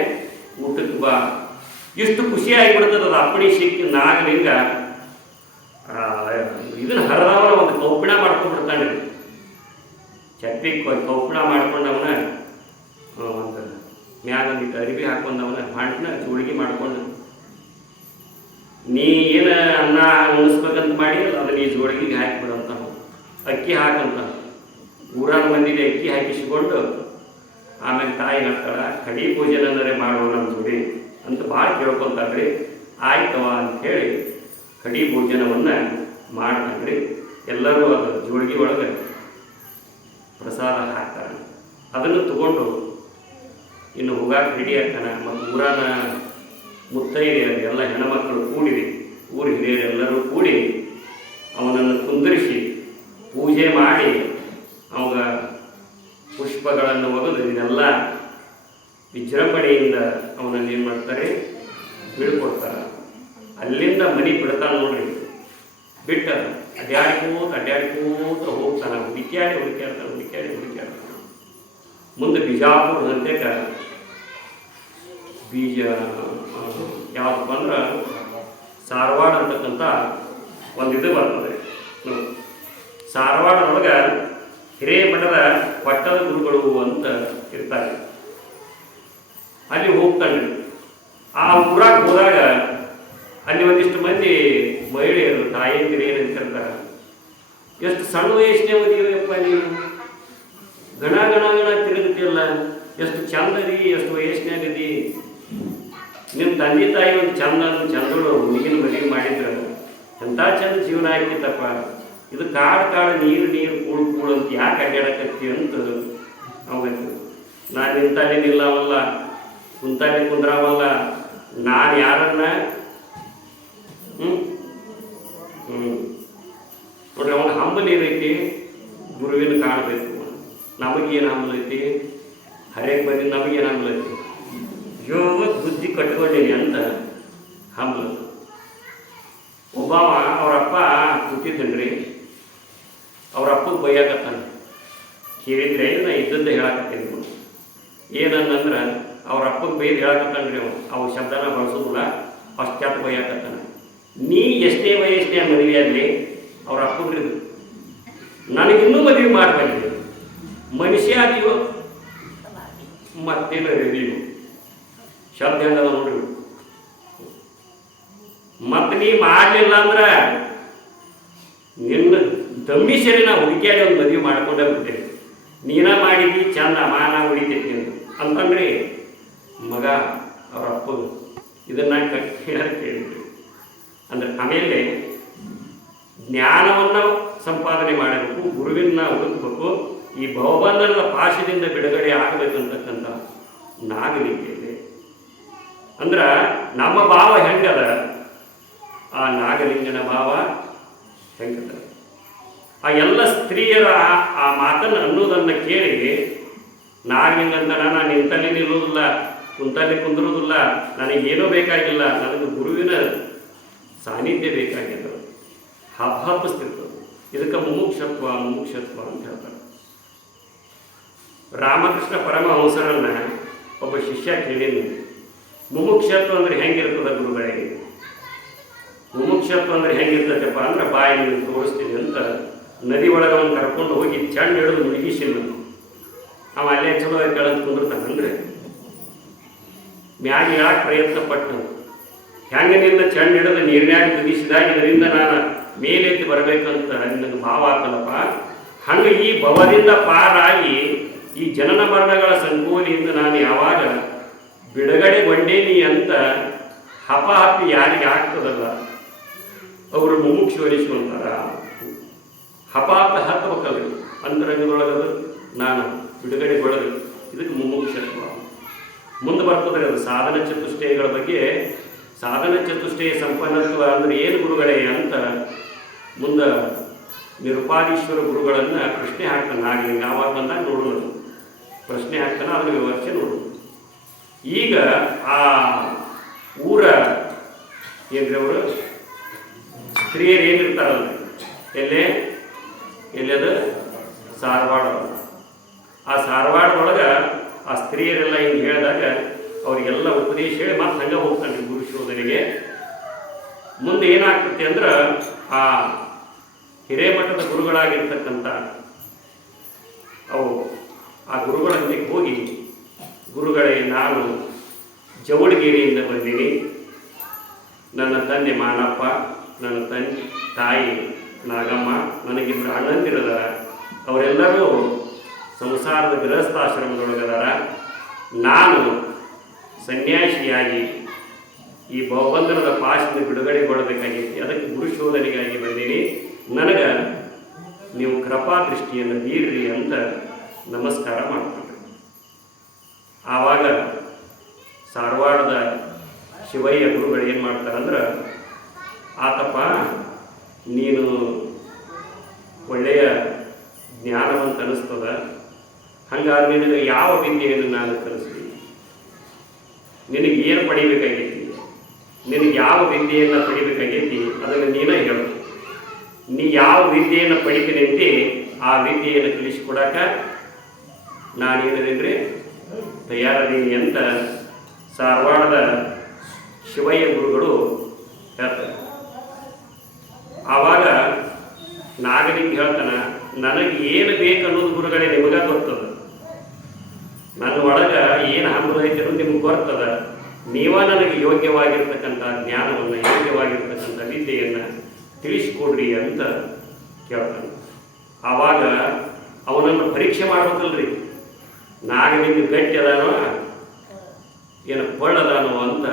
ಊಟಕ್ಕೆ ಬಾ. ಇಷ್ಟು ಖುಷಿಯಾಗಿಬಿಡ್ತದೆ ಅದು ಅಪ್ಪಣೆ ಸಿಕ್ಕಿ. ನಾಗಲಿಂಗ ಇದನ್ನು ಹರಿದವನ ಒಂದು ಕೌಪಿಣ ಮಾಡ್ಕೊಂಡ್ಬಿಡ್ತಾನೆ. ಚಪ್ಪಿಗೆ ಕೌಪಿಣ ಮಾಡ್ಕೊಂಡವನ ಒಂದು ಮ್ಯಾಗೊಂದಿಟ್ಟು ಅರಿವಿ ಹಾಕೊಂಡವನ ಹಣ್ಣು ಜೋಳಿಗೆ ಮಾಡ್ಕೊಂಡು, ನೀ ಏನು ಅನ್ನ ಉಣಿಸ್ಬೇಕಂತ ಮಾಡಿ ಅದನ್ನ ಈ ಜೋಳಿಗೆಗೆ ಹಾಕಿಬಿಡಂತ, ಅಕ್ಕಿ ಹಾಕಂತ. ಊರಾನ ಮಂದಿಗೆ ಅಕ್ಕಿ ಹಾಕಿಸಿಕೊಂಡು ಆಮೇಲೆ ತಾಯಿ ಹೇಳ್ತಾಳೆ ಕಡಿ ಪೂಜೆನಂದರೆ ಮಾಡುವ ನಮ್ಮ ಜೋಡಿ ಅಂತ ಭಾಳ ಕೇಳ್ಕೊತಾಳ್ರಿ. ಆಯ್ತವ ಅಂಥೇಳಿ ಕಡಿ ಭೋಜನವನ್ನು ಮಾಡ್ತಾನ್ರಿ. ಎಲ್ಲರೂ ಅದು ಜೋಳಿಗೆ ಒಳಗೆ ಪ್ರಸಾದ ಹಾಕ್ತಾರೆ. ಅದನ್ನು ತಗೊಂಡು ಇನ್ನು ಹೋಗಾಕೆ ರೆಡಿ ಆಗ್ತಾನೆ. ಮತ್ತು ಊರಾನ ಮುತ್ತೈದೆಯರು ಎಲ್ಲ ಹೆಣ್ಮಕ್ಕಳು ಕೂಡಿರಿ, ಊರ ಹಿರಿಯರೆಲ್ಲರೂ ಕೂಡಿ ಅವನನ್ನು ಕುಂದಿರಿಸಿ ಪೂಜೆ ಮಾಡಿ ಅವಾಗ ಪುಷ್ಪಗಳನ್ನು ಒಗೆದು ಇದನ್ನೆಲ್ಲ ವಿಜೃಂಭಣೆಯಿಂದ ಅವನನ್ನು ಏನು ಮಾಡ್ತಾರೆ, ಬೀಳ್ಕೊಡ್ತಾರೆ. ಅಲ್ಲಿಂದ ಮನೆ ಬಿಡ್ತಾನೆ ನೋಡ್ರಿ. ಬಿಟ್ಟ ಅಡ್ಡಾಡ್ಕೋತ ಹೋಗ್ತಾನೆ. ಹುಡುಕ್ಯಾಡ್ತಾನೆ. ಮುಂದೆ ಬಿಜಾಪುರ ಅಂತ್ಯಕ ಯಾವುದಪ್ಪ ಅಂದ್ರೆ ಸಾರವಾಡ ಅಂತಕ್ಕಂಥ ಒಂದು ಇದು ಬರ್ತದೆ. ಸಾರವಾಡದೊಳಗೆ ಹಿರೇಮಠದ ಪಟ್ಟದ ಗುರುಗಳು ಅಂತ ಇರ್ತಾರೆ. ಅಲ್ಲಿ ಹೋಗ್ತಾನೆ. ಆ ಊರಾಗ ಹೋದಾಗ ಅಲ್ಲಿ ಒಂದಿಷ್ಟು ಮಂದಿ ಮಹಿಳೆಯರು ತಾಯಿಯಂದಿರು ಏನು ಅಂತಿರ್ತಾರೆ, ಎಷ್ಟು ಸಣ್ಣ ವಯಸ್ಸಿನ ಮದುವೆಯಪ್ಪ ನೀವು, ಗಣ ತಿರುಗುತ್ತಿಲ್ಲ, ಎಷ್ಟು ಚಂದದಿ, ಎಷ್ಟು ವಯಸ್ಸಿನಾಗದಿ, ನಿಮ್ಮ ತಂದೆ ತಾಯಿ ಒಂದು ಚಂದಳು ಹುಡುಗಿನ ಮದುವೆ ಮಾಡಿದ್ರು, ಎಂಥ ಚಂದ ಜೀವನ ಆಗಿತ್ತಪ್ಪ, ಇದು ಕಾಡು ನೀರು ಕೂಳು ಅಂತ ಯಾಕೆ ಅಡ್ಡಾಡಕತ್ತಿ ಅಂತ ಅವಂತ. ನಾನು ನಿಂತಲ್ಲಿ ನಿಲ್ಲವಲ್ಲ, ಕುಂತಲ್ಲಿ ಕುಂದ್ರಾವಲ್ಲ, ನಾನು ಯಾರನ್ನ ನೋಡ್ರಿ ಅವನ ಹಂಬಲ್ ಏನೈತಿ, ಗುರುವಿನ ಕಾಣಬೇಕು. ನಮಗೇನು ಹಂಬಲ್ ಐತಿ, ಹರೇಕ್ ಬಂದು ನಮಗೇನು ಹಂಬಲ್ ಐತಿ, ಬುದ್ಧಿ ಕಟ್ಕೊಂಡೀನಿ ಅಂತ ಹಂಬಲ. ಒಬ್ಬವ ಅವರಪ್ಪ ಕೂತಿದ್ದನ್ರಿ, ಅವರಪ್ಪಗೆ ಬೈಯಾಕತ್ತಾನೆ. ಕೇಳಿದ್ರೆ ನಾ ಇದ್ದದ್ದೇ ಹೇಳಕತ್ತೀನಿ. ಏನಂದ್ರೆ ಅವ್ರಪ್ಪಗೆ ಬೈದು ಹೇಳಕತ್ತಾನ್ರಿ. ಅವ ಶಬ್ದನ ಬಳಸೋದಿಲ್ಲ, ಅಷ್ಟಾತ್ ಬೈಯಾಕತ್ತಾನೆ. ನೀ ಎಷ್ಟೇ ವಯಸ್ಸಿನ ಮದುವೆ ಆಗಲಿ ಅವ್ರ ಅಪ್ಪಗ್ರಿದು, ನನಗಿನ್ನೂ ಮದುವೆ ಮಾಡಬೇಡಿ, ಮನುಷ್ಯ ಅದೀವೋ ಮತ್ತೇನು ರೆಡಿಯೋ ಶಬ್ದ ಹೇಳದ ನೋಡ್ರಿ. ಮತ್ತು ನೀ ಮಾಡಲಿಲ್ಲ ಅಂದ್ರೆ ನಿನ್ನ ದಮ್ಮಿಸರಿ ನಾ ಹುಡುಕಿಯಾಡಿ ಒಂದು ಮದುವೆ ಮಾಡ್ಕೊಂಡೇ ಬಿಡ್ತೇನೆ, ನೀನ ಮಾಡಿದಿ ಚಂದ ಮಾನ ಉಳಿತೈತಿ ಅಂತಂದ್ರಿ ಮಗ ಅವ್ರ ಅಪ್ಪಗೆ. ಇದನ್ನು ಕೇಳಿದ್ರಿ ಅಂದ್ರೆ ಆಮೇಲೆ ಜ್ಞಾನವನ್ನು ಸಂಪಾದನೆ ಮಾಡಬೇಕು, ಗುರುವಿನ ಹುಡುಕಬೇಕು, ಈ ಭವಬಂಧನದ ಪಾಶದಿಂದ ಬಿಡುಗಡೆ ಆಗಬೇಕಂತಕ್ಕಂಥ ನಾಗಲಿಂಗಿದೆ. ಅಂದ್ರೆ ನಮ್ಮ ಭಾವ ಹೆಂಗದ, ಆ ನಾಗಲಿಂಗನ ಭಾವ ಹೆಂಗದ. ಆ ಎಲ್ಲ ಸ್ತ್ರೀಯರ ಆ ಮಾತನ್ನು ಅನ್ನೋದನ್ನು ಕೇಳಿ ನಾಗಲಿಂಗ ಅಂತ ನಾನು ನಿಂತಲ್ಲಿ ನಿಲ್ಲೋದಿಲ್ಲ, ಕುಂತಲ್ಲಿ ಕುಂದಿರೋದಿಲ್ಲ, ನನಗೇನೂ ಬೇಕಾಗಿಲ್ಲ, ನನಗೆ ಗುರುವಿನ ಸಾನ್ನಿಧ್ಯ ಬೇಕಾಗಿಲ್ಲ, ಹಬ್ಬಿಸ್ತಿರ್ತದೆ. ಇದಕ್ಕೆ ಮುಮುಕ್ಷತ್ವ ಅಂತ ಹೇಳ್ತಾರೆ. ರಾಮಕೃಷ್ಣ ಪರಮಹಂಸರನ್ನ ಒಬ್ಬ ಶಿಷ್ಯ ಕೇಳಿದ್ನು, ಮುಮುಕ್ಷತ್ವ ಅಂದ್ರೆ ಹೆಂಗಿರ್ತದೆ ಗುರುಗಳಿಗೆ, ಮುಮುಕ್ಷತ್ವ ಅಂದ್ರೆ ಹೆಂಗಿರ್ತದಪ್ಪ ಅಂದ್ರೆ ಬಾಯಿ ನೀವು ತೋರಿಸ್ತೀನಿ ಅಂತ ನದಿ ಒಳಗೆ ಅವನು ಕರ್ಕೊಂಡು ಹೋಗಿ ಚಂಡ್ ಹಿಡಿದು ಮುಳುಗಿಸಿಲ್ಲ. ಅವ ಅಲ್ಲೇ ಚಲೋ ಕೇಳಂತ ಕುಂದಿರ್ತಾನಂದ್ರೆ ಮ್ಯಾಗ ಹೇಳಕ್ಕೆ ಪ್ರಯತ್ನ ಪಟ್ಟು ಹೆಂಗೆ ನಿನ್ನ ಚಂಡ್ ಹಿಡಿದು ನೀರಿನ್ಯಾಗ ಕುದಿಸಿದಾಗ ಇದರಿಂದ ನಾನು ಮೇಲೆತ್ತಿ ಬರಬೇಕಂತ ನನಗೆ ಭಾವ ಆಗ್ತದಪ್ಪ, ಹಂಗೆ ಈ ಭವದಿಂದ ಪಾರಾಗಿ ಈ ಜನನ ಮರಣಗಳ ಸಂಕೋಲಿಯಿಂದ ನಾನು ಯಾವಾಗ ಬಿಡುಗಡೆಗೊಂಡೇನಿ ಅಂತ ಹಪಹಪ್ಪಿ ಯಾರಿಗೆ ಆಗ್ತದಲ್ಲ ಅವರು ಮುಮುಕ್ಷು ಅಂತಾರ. ಹಪಾಪ ಹತ್ತಬೇಕಲ್ರಿ ಅಂತರಂಗದೊಳಗದು ನಾನು ಬಿಡುಗಡೆಗೊಳ್ಳದು, ಇದಕ್ಕೆ ಮುಮುಕ್ಷತ್ವ. ಮುಂದೆ ಬರ್ತದ್ರಿ ಅದು ಸಾಧನ ಚತುಷ್ಟಯಗಳ ಬಗ್ಗೆ. ಸಾಧನ ಚತುಷ್ಟಯ ಸಂಪನ್ನತ್ವ ಅಂದ್ರೆ ಏನು ಗುರುಗಳೇ ಅಂತ ಮುಂದೆ ನಿರುಪಾದೀಶ್ವರ ಗುರುಗಳನ್ನು ಪ್ರಶ್ನೆ ಹಾಕ್ತಾನೆ. ಆಗಲಿ ಯಾವಾಗ ಬಂದಾಗ ನೋಡೋಣ, ಪ್ರಶ್ನೆ ಹಾಕ್ತಾನೆ, ಅದನ್ನು ವಿವರಿಸಿ ನೋಡೋಣ. ಈಗ ಆ ಊರ ಏನ್ರಿ ಅವರು ಸ್ತ್ರೀಯರು ಏನಿರ್ತಾರಲ್ಲ, ಎಲ್ಲದು ಸಾರವಾಡ. ಆ ಸಾರವಾಡದೊಳಗೆ ಆ ಸ್ತ್ರೀಯರೆಲ್ಲ ಹಿಂಗೆ ಹೇಳಿದಾಗ ಅವರಿಗೆಲ್ಲ ಉಪದೇಶ ಹೇಳಿ ಮತ್ತೆ ಹಂಗೆ ಹೋಗ್ತಾನೆ ಗುರು ಶೋಧನೆಗೆ. ಮುಂದೆ ಏನಾಗ್ತೈತಿ ಅಂದ್ರೆ ಆ ಹಿರೇಮಠದ ಗುರುಗಳಾಗಿರ್ತಕ್ಕಂಥ ಅವು ಆ ಗುರುಗಳೊಂದಿಗೆ ಹೋಗಿ, ಗುರುಗಳೇ ನಾನು ಜವಳಗಿರಿಯಿಂದ ಬಂದೀನಿ, ನನ್ನ ತಂದೆ ಮಾನಪ್ಪ, ನನ್ನ ತಾಯಿ ನಾಗಮ್ಮ, ನನಗಿಬ್ಬರು ಅಣ್ಣಂದಿರದಾರ, ಅವರೆಲ್ಲರೂ ಸಂಸಾರದ ಗೃಹಸ್ಥಾಶ್ರಮದೊಳಗದಾರ. ನಾನು ಸನ್ಯಾಸಿಯಾಗಿ ಈ ಭವಬಂಧನದ ಪಾಶದಿಂದ ಬಿಡುಗಡೆಗೊಳ್ಳಬೇಕಾಗೈತಿ. ಅದಕ್ಕೆ ಗುರುಶೋಧನೆಗಾಗಿ ಬಂದೀನಿ. ನನಗೆ ನೀವು ಕೃಪಾ ದೃಷ್ಟಿಯನ್ನು ಬೀರ್ರಿ ಅಂತ ನಮಸ್ಕಾರ ಮಾಡ್ಕೊಂಡ್ರಿ. ಆವಾಗ ಧಾರವಾಡದ ಶಿವಯ್ಯ ಗುರುಗಳು ಏನು ಮಾಡ್ತಾರಂದ್ರೆ, ಆತಪ್ಪ ನೀನು ಒಳ್ಳೆಯ ಜ್ಞಾನವಂತ ಅನ್ನಿಸ್ತದ, ಹಂಗಾಗಿ ನಿನಗೆ ಯಾವ ವಿದ್ಯೆಯನ್ನು ನಾನು ಕಲಿಸ್ತೀನಿ, ನಿನಗೆ ಏನು ಪಡಿಬೇಕಾಗೈತಿ, ನಿನಗೆ ಯಾವ ವಿದ್ಯೆಯನ್ನು ಪಡಿಬೇಕಾಗೈತಿ ಅದನ್ನು ನೀನೇ ಹೇಳು. ನೀ ಯಾವ ವಿದ್ಯೆಯನ್ನು ಪಡಿತೀನಂತೆ ಆ ವಿದ್ಯೆಯನ್ನು ಕಲಿಸಿಕೊಡಾಕ ನಾನೇನಿದ್ರೆ ತಯಾರದೀನಿ ಅಂತ ಧಾರವಾಡದ ಶಿವಯ್ಯ ಗುರುಗಳು ಹೇಳ್ತಾರೆ. ಆವಾಗ ನಾಗಲಿಂಗ ಹೇಳ್ತಾನೆ, ನನಗೆ ಏನು ಬೇಕು ಅನ್ನೋದು ಗುರುಗಳೇ ನಿಮಗೆ ಗೊತ್ತದ, ನನ್ನ ಒಳಗೆ ಏನು ಹಂಬಲ ಐತೆ ಅನ್ನೋದು ನಿಮ್ಗೆ ಗೊತ್ತದ. ನೀವ ನನಗೆ ಯೋಗ್ಯವಾಗಿರ್ತಕ್ಕಂಥ ಜ್ಞಾನವನ್ನು, ಯೋಗ್ಯವಾಗಿರ್ತಕ್ಕಂಥ ವಿದ್ಯೆಯನ್ನು ತಿಳಿಸ್ಕೊಡ್ರಿ ಅಂತ ಕೇಳ್ತಾನೆ. ಆವಾಗ ಅವನನ್ನು ಪರೀಕ್ಷೆ ಮಾಡ್ಬೇಕಲ್ರಿ, ನಾಗಲಿಂಗ ಗಟ್ಟಿ ಅದಾನೋ ಏನು ಕೊಳ್ಳದಾನೋ ಅಂತ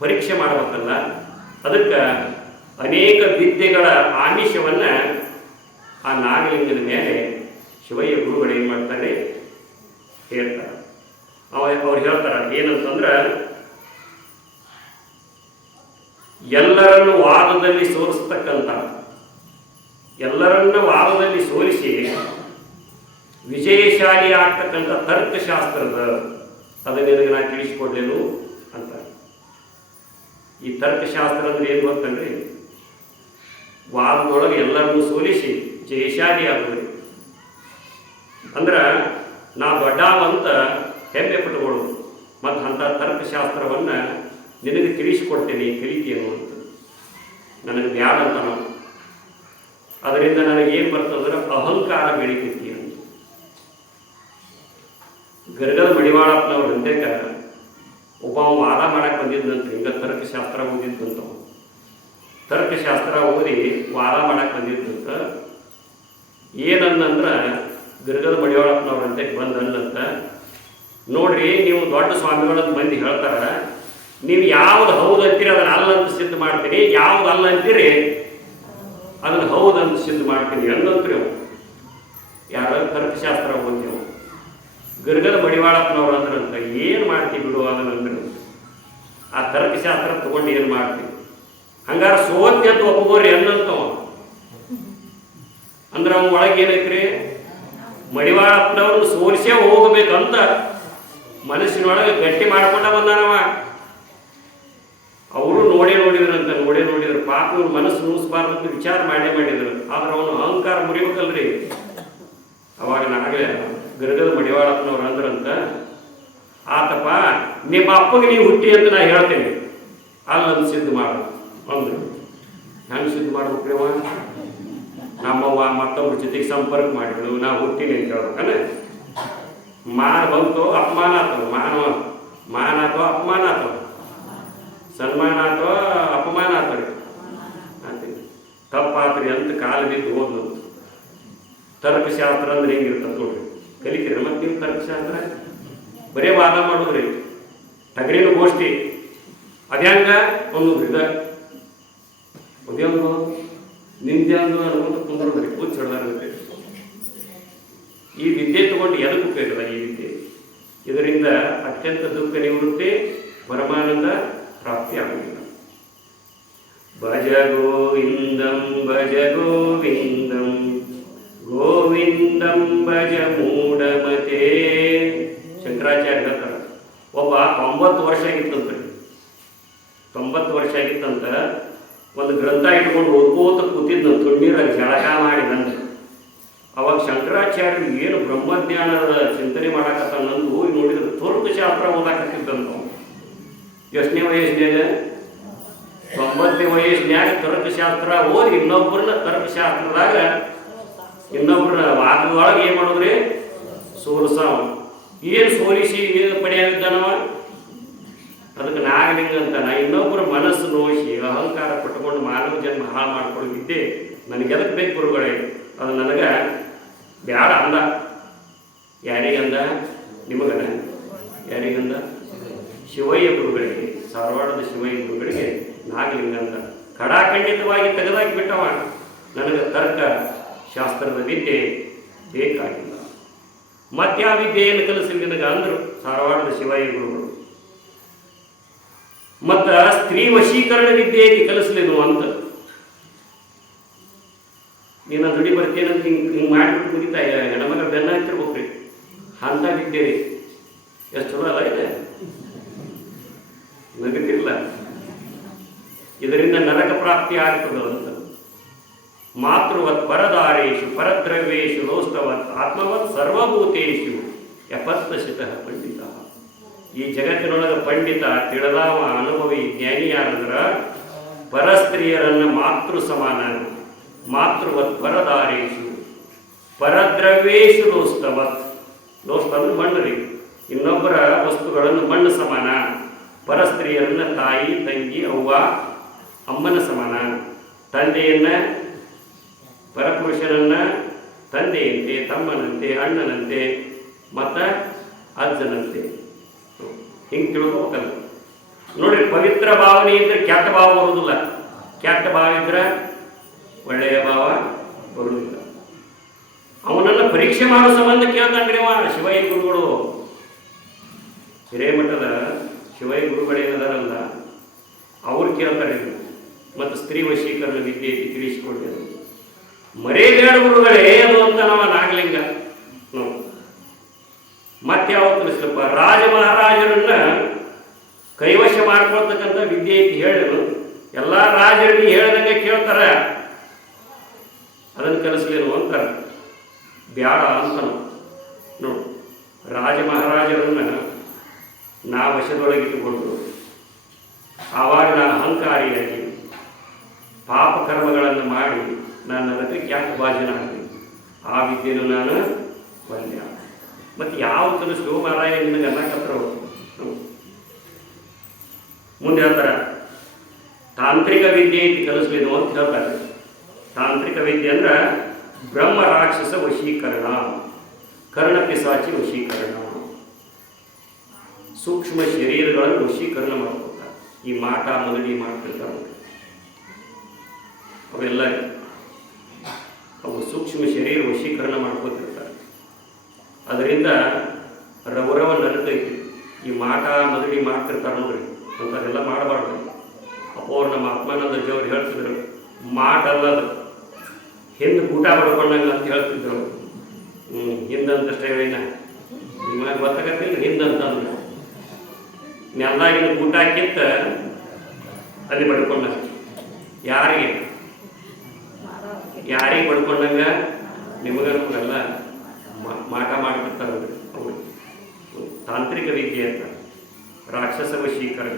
ಪರೀಕ್ಷೆ ಮಾಡ್ಬೇಕಲ್ಲ. ಅದಕ್ಕೆ ಅನೇಕ ವಿದ್ಯೆಗಳ ಆಮಿಷವನ್ನು ಆ ನಾಗಲಿಂಗದ ಮೇಲೆ ಶಿವಯ್ಯ ಗುರುಗಳು ಏನು ಮಾಡ್ತಾರೆ ಹೇಳ್ತಾರೆ. ಅವ್ರು ಹೇಳ್ತಾರೆ ಏನಂತಂದ್ರೆ, ಎಲ್ಲರನ್ನು ವಾದದಲ್ಲಿ ಸೋಲಿಸ್ತಕ್ಕಂಥ, ಎಲ್ಲರನ್ನ ವಾದದಲ್ಲಿ ಸೋಲಿಸಿ ವಿಜಯಶಾಲಿ ಆಗ್ತಕ್ಕಂಥ ತರ್ಕಶಾಸ್ತ್ರದ ಅದು ನಿನಗೆ ನಾನು ತಿಳಿಸ್ಕೊಡ್ಲೇನು ಅಂತ. ಈ ತರ್ಕಶಾಸ್ತ್ರ ಅಂದ್ರೆ ಏನು ಗೊತ್ತಂದ್ರಿ, ವಾದದೊಳಗೆ ಎಲ್ಲರನ್ನೂ ಸೋಲಿಸಿ ಜಯಶಾಲಿ ಆಗೋದ್ರಿ. ಅಂದ್ರೆ ನಾ ದೊಡ್ಡವಂತ ಹೆಮ್ಮೆ ಪಟ್ಟುಕೊಳ್ಳೋದು. ಮತ್ತು ಅಂಥ ತರ್ಕಶಾಸ್ತ್ರವನ್ನು ನಿನಗೆ ತಿಳಿಸ್ಕೊಡ್ತೇನೆ, ಕಲಿತೇನು ಅಂತ. ನನಗೆ ಬ್ಯಾಡ ಅಂತ ನಾವು ಅದರಿಂದ ನನಗೇನು ಬರ್ತದಂದ್ರೆ ಅಹಂಕಾರ ಬೆಳಿತೈತಿ ಅಂತ. ಗರಗದ ಮಡಿವಾಳಪ್ಪನವ್ರ ಹಂತೇಕ ಒಬ್ಬ ವಾದ ಮಾಡಕ್ಕೆ ಬಂದಿದ್ದಂತ, ಹಿಂಗೆ ತರ್ಕಶಾಸ್ತ್ರ ಓದಿದ್ದಂತ. ತರ್ಕಶಾಸ್ತ್ರ ಓದಿ ವಾದ ಮಾಡಕ್ಕೆ ಬಂದಿದ್ದಂತ. ಏನಂದ್ರೆ ಗರಗದ ಮಡಿವಾಳಪ್ಪನವ್ರ ಹಂತಕ್ಕೆ ಬಂದನ್ನಂತ, ನೋಡ್ರಿ ನೀವು ದೊಡ್ಡ ಸ್ವಾಮಿಗಳಂತ ಮಂದಿ ಹೇಳ್ತಾರೆ, ನೀವು ಯಾವ್ದು ಹೌದು ಅಂತೀರಿ ಅದನ್ನು ಅಲ್ಲ ಅಂತ ಸಿದ್ಧ ಮಾಡ್ತೀನಿ, ಯಾವ್ದು ಅಲ್ಲ ಅಂತೀರಿ ಅದನ್ನು ಹೌದಂತ ಸಿದ್ಧ ಮಾಡ್ತೀನಿ ಅಂದಂತ್ರಿ. ಯಾರು ತರ್ಕಶಾಸ್ತ್ರ ಓದ್ತೇವೆ. ಗರಗದ ಮಡಿವಾಳಪ್ಪನವ್ರು ಅಂದ್ರಂತ, ಏನು ಮಾಡ್ತೀವಿ ಬಿಡು ಅದನ್ನಂದ್ರೆ, ಆ ತರ್ಕಶಾಸ್ತ್ರ ತಗೊಂಡು ಏನು ಮಾಡ್ತೀವಿ, ಹಂಗಾರೆ ಸೋತಿ ಅಂತ ಒಪ್ಪಗೋರಿ ಅನ್ನಂತವ. ಅಂದ್ರೆ ಅವನ ಒಳಗೆ ಏನೈತ್ರಿ, ಮಡಿವಾಳಪ್ಪನವ್ರನ್ನ ಸೋಲಿಸೇ ಹೋಗ್ಬೇಕಂತ ಮನಸ್ಸಿನೊಳಗೆ ಗಟ್ಟಿ ಮಾಡ್ಕೊಂಡ ಬಂದಾನವ. ಅವರು ನೋಡಿದ್ರಂತ, ನೋಡಿದ್ರು ಪಾಪ ಇವ್ರ ಮನಸ್ಸು ನೂಸ್ಬಾರ್ದಂತ ವಿಚಾರ ಮಾಡಿದ್ರು. ಆದ್ರೆ ಅವನು ಅಹಂಕಾರ ಮುರಿಬೇಕಲ್ರಿ. ಅವಾಗ ನಾಗಲೇ ಗರಗದ ಮಡಿವಾಳಪ್ಪನವ್ರು ಅಂದ್ರಂತ, ಆತಪ್ಪ ನಿಮ್ಮ ಅಪ್ಪಗೆ ನೀವು ಹುಟ್ಟಿ ಅಂತ ನಾ ಹೇಳ್ತೇನೆ, ಅಲ್ಲಂದು ಸಿದ್ಧ ಮಾಡು ಅಂದ್ರು. ಹೆಂಗೆ ಸಿದ್ಧ ಮಾಡ್ಬೇಕ್ರಿ ಅವ? ನಮ್ಮವ್ವ ಮತ್ತೊಬ್ಬರ ಜೊತೆಗೆ ಸಂಪರ್ಕ ಮಾಡಿದ್ರು, ನಾವು ಹುಟ್ಟಿನಿ ಅಂತ ಹೇಳ್ಬೇಕನ. ಮಾನ ಬಂತು, ಅಪಮಾನ ಆತವ. ಮಾನ ಆತವ, ಅಪಮಾನ ಆತವ, ಸನ್ಮಾನ ಆತವ, ಅಪಮಾನ ಆತರಿ ಅಂತೀವಿ. ತಪ್ಪಾತ್ರಿ ಅಂತ ಕಾಲ ಬಿದ್ದು ಹೋದ್ಲು. ತರ್ಕಶಾಸ್ತ್ರ ಅಂದ್ರೆ ಹೆಂಗಿರ್ತದೆ ನೋಡ್ರಿ, ಕಲಿತೀರಿ. ಮತ್ತೆ ನೀವು ತರ್ಕಶಾಸ್ತ್ರ ಬರೇ ವಾದ ಮಾಡೋದ್ರಿ, ಟಗರಿನ ಗೋಷ್ಠಿ ಅದ್ಯಾಂಗ ಒಂದು ಅದ್ಯಾಂಗ ನಿಂದ್ಯಾಂಗ ಅನ್ಕೊಂತ ಕುಂದ್ರೋದ್ರಿ, ಕೂತ್ ಹಿಡ್ದಾಗುತ್ತೆ. ಈ ವಿದ್ಯೆ ತಗೊಂಡು ಎದಕ್ಕೆ ಉಪಯೋಗದ? ಈ ವಿದ್ಯೆ ಇದರಿಂದ ಅತ್ಯಂತ ದುಃಖ ನಿವೃತ್ತಿ, ಪರಮಾನಂದ ಪ್ರಾಪ್ತಿ ಆಗುವುದಿಲ್ಲ. ಭಜ ಗೋವಿಂದಂ ಭಜ ಗೋವಿಂದಂ ಗೋವಿಂದಂ ಭಜ ಮೂಢಮತೆ. ಶಂಕರಾಚಾರ್ಯ ಹೇಳ್ತಾರೆ, ಒಬ್ಬ 90 ವರ್ಷ ಆಗಿತ್ತಂತ. 90 ವರ್ಷ ಆಗಿತ್ತಂತ ಒಂದು ಗ್ರಂಥ ಇಟ್ಕೊಂಡು ಓದ್ಕೋತ ಕೂತಿದ್ನು, ತುಣ್ಣೀರಾಗ ಜಳಕ ಮಾಡಿದಂತ. ಅವಾಗ ಶಂಕರಾಚಾರ್ಯರು ಏನು ಬ್ರಹ್ಮಜ್ಞಾನದ ಚಿಂತನೆ ಮಾಡಾಕತ್ತನ್ನಂದು ಹೋಗಿ ನೋಡಿದ್ರು, ತರ್ಕಶಾಸ್ತ್ರ ಓದಾಕತ್ತಿದ್ದಂತ. ಎಷ್ಟನೇ ವಯಸ್ಸಿನಾಗ? 90ನೇ ವಯಸ್ಸಿನಾಗ ತರ್ಕಶಾಸ್ತ್ರ ಓದಿ ಇನ್ನೊಬ್ಬರನ್ನ ತರ್ಕಶಾಸ್ತ್ರದಾಗ ಇನ್ನೊಬ್ಬರ ವಾದದೊಳಗೆ ಏನು ಮಾಡೋದ್ರಿ? ಸೋಲಿಸಾವ. ಏನು ಸೋಲಿಸಿ ಏನು ಪಡೆಯಾಗಿದ್ದಾನವ? ಅದಕ್ಕೆ ನಾಗಲಿಂಗ ಅಂತಾನ, ಇನ್ನೊಬ್ಬರ ಮನಸ್ಸು ನೋಯಿಸಿ ಅಹಂಕಾರ ಪಟ್ಟುಕೊಂಡು ಮಾನವ ಜನ್ಮ ಹಾಳು ಮಾಡ್ಕೊಳ್ಳೋ ವಿದ್ಯೆ ನನಗೆ ಎದಕ್ಕೆ ಬೇಕು ಗುರುಗಳೇ? ಅದು ನನಗೆ ಬ್ಯಾಡ ಅಂದ. ಯಾರಿಗಂದ? ನಿಮಗನ? ಯಾರಿಗಂದ? ಶಿವಯ್ಯ ಗುರುಗಳಿಗೆ, ಧಾರವಾಡದ ಶಿವಯ್ಯ ಗುರುಗಳಿಗೆ ನಾಗಲಿಂಗ ಅಂತ ಖಡಾಖಂಡಿತವಾಗಿ ತೆಗೆದಾಕಿ ಬಿಟ್ಟವ. ನನಗೆ ತರ್ಕ ಶಾಸ್ತ್ರದ ವಿದ್ಯೆ ಬೇಕಾಗಿಲ್ಲ, ಮತ್ಯಾ ವಿದ್ಯೆಯನ್ನು ಕಲಿಸಿ ನಿನಗೆ ಅಂದರು ಧಾರವಾಡದ ಶಿವಯ್ಯ ಗುರುಗಳು. ಮತ್ತು ಸ್ತ್ರೀ ವಶೀಕರಣ ವಿದ್ಯೆ ಕಲಿಸ್ಲೇನು ಅಂತ. ನೀನು ದುಡಿ ಬರ್ತೇನಂತ ಹಿಂಗೆ ಮಾಡಿಬಿಟ್ಟು ಮುಗಿತಾ ಹೆಣ್ಮಗ ಬೆನ್ನ ಹತ್ತಿರ್ಬೇಕ್ರಿ ಅಂತ ವಿದ್ಯೆ ರೀ. ಎಷ್ಟು ಚಲೋ ಅಲ್ಲ ಇದೆ, ನಗತಿಲ್ಲ. ಇದರಿಂದ ನರಕ ಪ್ರಾಪ್ತಿ ಆಗ್ತದೆ ಅಂತ. ಮಾತೃವತ್ ಪರದಾರೇಶು ಪರದ್ರವ್ಯೇಶು ಲೋಷ್ಟವತ್ ಆತ್ಮವತ್ ಸರ್ವಭೂತೇಶು ಯಪಸ್ತಶತಃ ಪಂಡಿತ. ಈ ಜಗತ್ತಿನೊಳಗೆ ಪಂಡಿತ ತಿಳಿದಾವ ಅನುಭವಿ ಜ್ಞಾನಿ ಯಾರಂದ್ರೆ ಪರಸ್ತ್ರೀಯರನ್ನು ಮಾತೃ ಸಮಾನ, ಮಾತೃವತ್ ಪರದಾರೇಶು ಪರದ್ರವ್ಯೇಶು ಲೋಷ್ಟವತ್. ಲೋಷ್ಟ ಅಂದ್ರೆ ಮಣ್ಣು ರೀ, ಇನ್ನೊಬ್ಬರ ವಸ್ತುಗಳನ್ನು ಮಣ್ಣು ಸಮಾನ. ಪರಸ್ತ್ರೀಯರನ್ನು ತಾಯಿ, ತಂಗಿ, ಅವ್ವ, ಅಮ್ಮನ ಸಮಾನ. ತಂದೆಯನ್ನು, ಪರಪುರುಷನನ್ನು ತಂದೆಯಂತೆ, ತಮ್ಮನಂತೆ, ಅಣ್ಣನಂತೆ ಮತ್ತು ಅಜ್ಜನಂತೆ. ಹಿಂಗೆ ತಿಳ್ಕೊಬೇಕಲ್ಲ ನೋಡ್ರಿ. ಪವಿತ್ರ ಭಾವನೆ ಇದ್ರೆ ಕೆಟ್ಟ ಭಾವ ಬರುವುದಿಲ್ಲ, ಕೆಟ್ಟ ಭಾವ ಇದ್ರೆ ಒಳ್ಳೆಯ ಭಾವ ಬರುವುದಿಲ್ಲ. ಅವನನ್ನು ಪರೀಕ್ಷೆ ಮಾಡೋ ಸಂಬಂಧ ಕೇಳ್ತಾನ್ರಿ ಅವ ಶಿವಯ್ಯ ಗುರುಗಳು. ಹಿರೇಮಠದ ಶಿವಯ್ಯ ಗುರುಗಳೇನದಾರಲ್ಲ ಅವ್ರು ಕೇಳ್ತಾರೆ. ಮತ್ತು ಸ್ತ್ರೀ ವಶೀಕರಣ ವಿದ್ಯೆ ತಿಳಿಸಿಕೊಡ್ತಾರೆ. ಮರೇಬೇಡ ಗುರುಗಳೇ ಅದು ಅಂತ ನಾವ ನಾಗಲಿಂಗ ಮತ್ತೆ ಯಾವ ತಿಳಿಸ್ಲಪ್ಪ. ರಾಜ ಮಹಾರಾಜರನ್ನ ಕೈವಶ ಮಾಡ್ಕೊಳ್ತಕ್ಕಂಥ ವಿದ್ಯೆ ಐತಿ ಹೇಳಿದ್ರು. ಎಲ್ಲ ರಾಜರಿಗೆ ಹೇಳ್ದಂಗೆ ಕೇಳ್ತಾರ, ಅದನ್ನು ಕಲಿಸ್ಲೇನು ಅಂತಾರೆ. ಬ್ಯಾಡ ಅಂತ ನೋಡು. ರಾಜ ಮಹಾರಾಜರನ್ನ ನಾ ವಶದೊಳಗಿಟ್ಟುಕೊಂಡು ಆವಾಗ ನಾನು ಅಹಂಕಾರಿಯಾಗಿ ಪಾಪ ಕರ್ಮಗಳನ್ನು ಮಾಡಿ ನಾನು ಅದಕ್ಕೆ ಕ್ಯಾಟ್ ಭಾಜನಾಗಿ ಆ ವಿದ್ಯೆಯನ್ನು ನಾನು ಬಂದೆ. ಮತ್ತು ಯಾವ ಕಲಿಸ್ಲು ಮಾರಾಯ ನಿನಗೆ ಅನ್ನಕತ್ರ ಮುಂದೆ ಹೇಳ್ತಾರೆ. ತಾಂತ್ರಿಕ ವಿದ್ಯೆ ಐತಿ ಕಲಿಸ್ಲೇನು ಅಂತ ಹೇಳ್ತಾರೆ. ತಾಂತ್ರಿಕ ವಿದ್ಯೆ ಅಂದ್ರೆ ಬ್ರಹ್ಮ ರಾಕ್ಷಸ ವಶೀಕರಣ, ಕರ್ಣ ಪಿಸಾಚಿ ವಶೀಕರಣ, ಸೂಕ್ಷ್ಮ ಶರೀರಗಳನ್ನು ವಶೀಕರಣ ಮಾಡ್ಕೊತಾರೆ. ಈ ಮಾಟ ಮಗಡಿ ಮಾಡ್ತಿರ್ತಾರೆ ಅವೆಲ್ಲ ಅವು ಸೂಕ್ಷ್ಮ ಶರೀರ ವಶೀಕರಣ ಮಾಡ್ಕೊತಿರ್ತಾರೆ. ಅದರಿಂದ ರವರವ ನರಕೈತಿ. ಈ ಮಾಟ ಮಗಡಿ ಮಾಡ್ತಿರ್ತಾರೆ ನೋಡ್ರಿ, ಅಂಥದ್ದೆಲ್ಲ ಮಾಡಬಾರ್ದು. ಅಪ್ಪವ್ರು ನಮ್ಮ ಆತ್ಮಾನಂದ ಜವ್ರು ಹೇಳ್ತಿದ್ರು, ಮಾಟ ಅಲ್ಲದು ಹಿಂದೆ ಊಟ ಬಡ್ಕೊಂಡಂಗ ಅಂತ ಹೇಳ್ತಿದ್ರು. ಹಿಂದಂತಷ್ಟೇ ಹೇಳಿನ ನಿಮಗೆ ಗೊತ್ತಾಗತ್ತಿಲ್ಲ. ಹಿಂದಂತಂದ್ರೆ ನೆಲ್ದಾಗಿನ ಊಟ ಕಿತ್ತ ಅಲ್ಲಿ ಬಡ್ಕೊಂಡ. ಯಾರಿಗೆ ಬಡ್ಕೊಂಡಂಗ? ನಿಮಗಲ್ಲ ಮಾಟ ಮಾಡ್ತಿರ್ತಾರಲ್ರಿ ಅವರು. ತಾಂತ್ರಿಕ ವಿದ್ಯೆ ಅಂತ ರಾಕ್ಷಸ ವಶೀಕರಣ.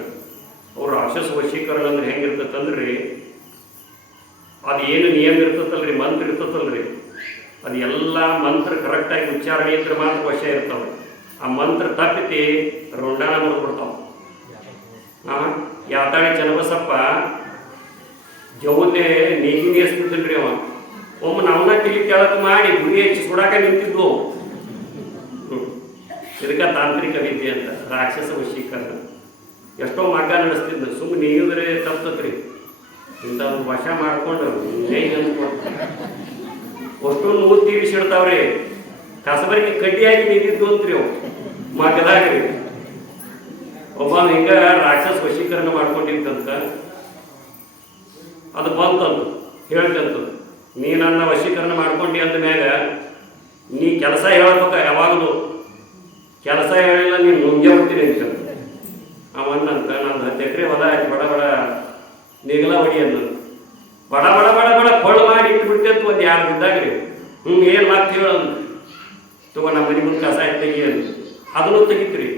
ಅವ್ರು ರಾಕ್ಷಸ ವಶೀಕರಣ ಅಂದ್ರೆ ಹೆಂಗಿರ್ತೈತಂದ್ರಿ, ಅದು ಏನು ನಿಯಮ ಇರ್ತೈತಲ್ರಿ, ಮಂತ್ರ ಇರ್ತೈತಲ್ರಿ, ಅದು ಎಲ್ಲ ಮಂತ್ರ ಕರೆಕ್ಟಾಗಿ ಉಚ್ಚಾರಣೆ ಇದ್ರೆ ಮಾತ್ರ ವಶ ಇರ್ತಾವೆ. ಆ ಮಂತ್ರ ತಪ್ಪಿತಿ ರುಂಡಾನ ಬರ್ಬಿಡ್ತಾವ. ಯಾತಾಳಿ ಚನ್ನಬಸಪ್ಪ ಜವನ್ನೇ ನೇಗಿ ನೇಸ್ತಿದ್ದಲ್ರಿ ಅವ. ಒಮ್ಮೆ ನಾವನ್ನ ತಿಳಿ ಕೆಳಕ್ಕೆ ಮಾಡಿ ಗುರಿ ಹೆಚ್ಚಿ ಸುಡಾಕ ನಿಂತಿದ್ವು. ಇದಕ್ಕೆ ತಾಂತ್ರಿಕ ವಿದ್ಯೆ ಅಂತ ರಾಕ್ಷಸ ವಶೀಕರಣ. ಎಷ್ಟೋ ಮಗ್ಗ ನಡೆಸ್ತಿದ್ದ, ಸುಮ್ಮನೆ ನೀಗಿದ್ರೆ ತಪ್ತತ್ರಿ. ಇಂಥವ್ರು ವಶ ಮಾಡ್ಕೊಂಡು ಅಷ್ಟು ನೋವು ತೀರಿಸಿಡ್ತಾವ್ರಿ. ಕಸಬರಿಗೆ ಕಡ್ಡಿ ಹಾಕಿ ನಿಂತಿದ್ದು ಅಂತ್ರಿ ಅವು ಮಗ್ಗದಾಗ್ರಿ. ಒಬ್ಬ ಹಿಂಗ ರಾಕ್ಷಸ ವಶೀಕರಣ ಮಾಡ್ಕೊಂಡಿದ್ದಂತ ಅದು ಬಂತಂದು ಹೇಳ್ತಂತ, ನೀ ನನ್ನ ವಶೀಕರಣ ಮಾಡ್ಕೊಂಡಿ ಅಂದ ಮ್ಯಾಗ ನೀ ಕೆಲಸ ಹೇಳ್ಬೇಕ. ಯಾವಾಗಲೂ ಕೆಲಸ ಹೇಳಿಲ್ಲ ನೀನು ನುಂಗೆ ಬಿಡ್ತೀನಿ ಅಂತ ಅವನ್ನಂತ. ನಂದು 10 ಎಕರೆ ಹೊಲ ಆಯ್ತು, ಬಡ ಬಡ ನಿಗಲ ಹೊಡಿ ಅಂದ. ಬಡ ಬಡ ಬಡ ಬಡ ಪಳು ಮಾಡಿ ಇಟ್ಬಿಟ್ಟೆ ಅಂತ ಒಂದು 2 ದಿನದಾಗ್ರಿ. ಏನು ಮಾತು ಹೇಳಂದು ತಗೋ ನಮ್ಮ ಮನೆ ಮುಂದೆ ಕಸ ಆಯ್ತು ತೆಗಿ ಅಂದು ಅದನ್ನು ತೆಗಿತ್ರಿ.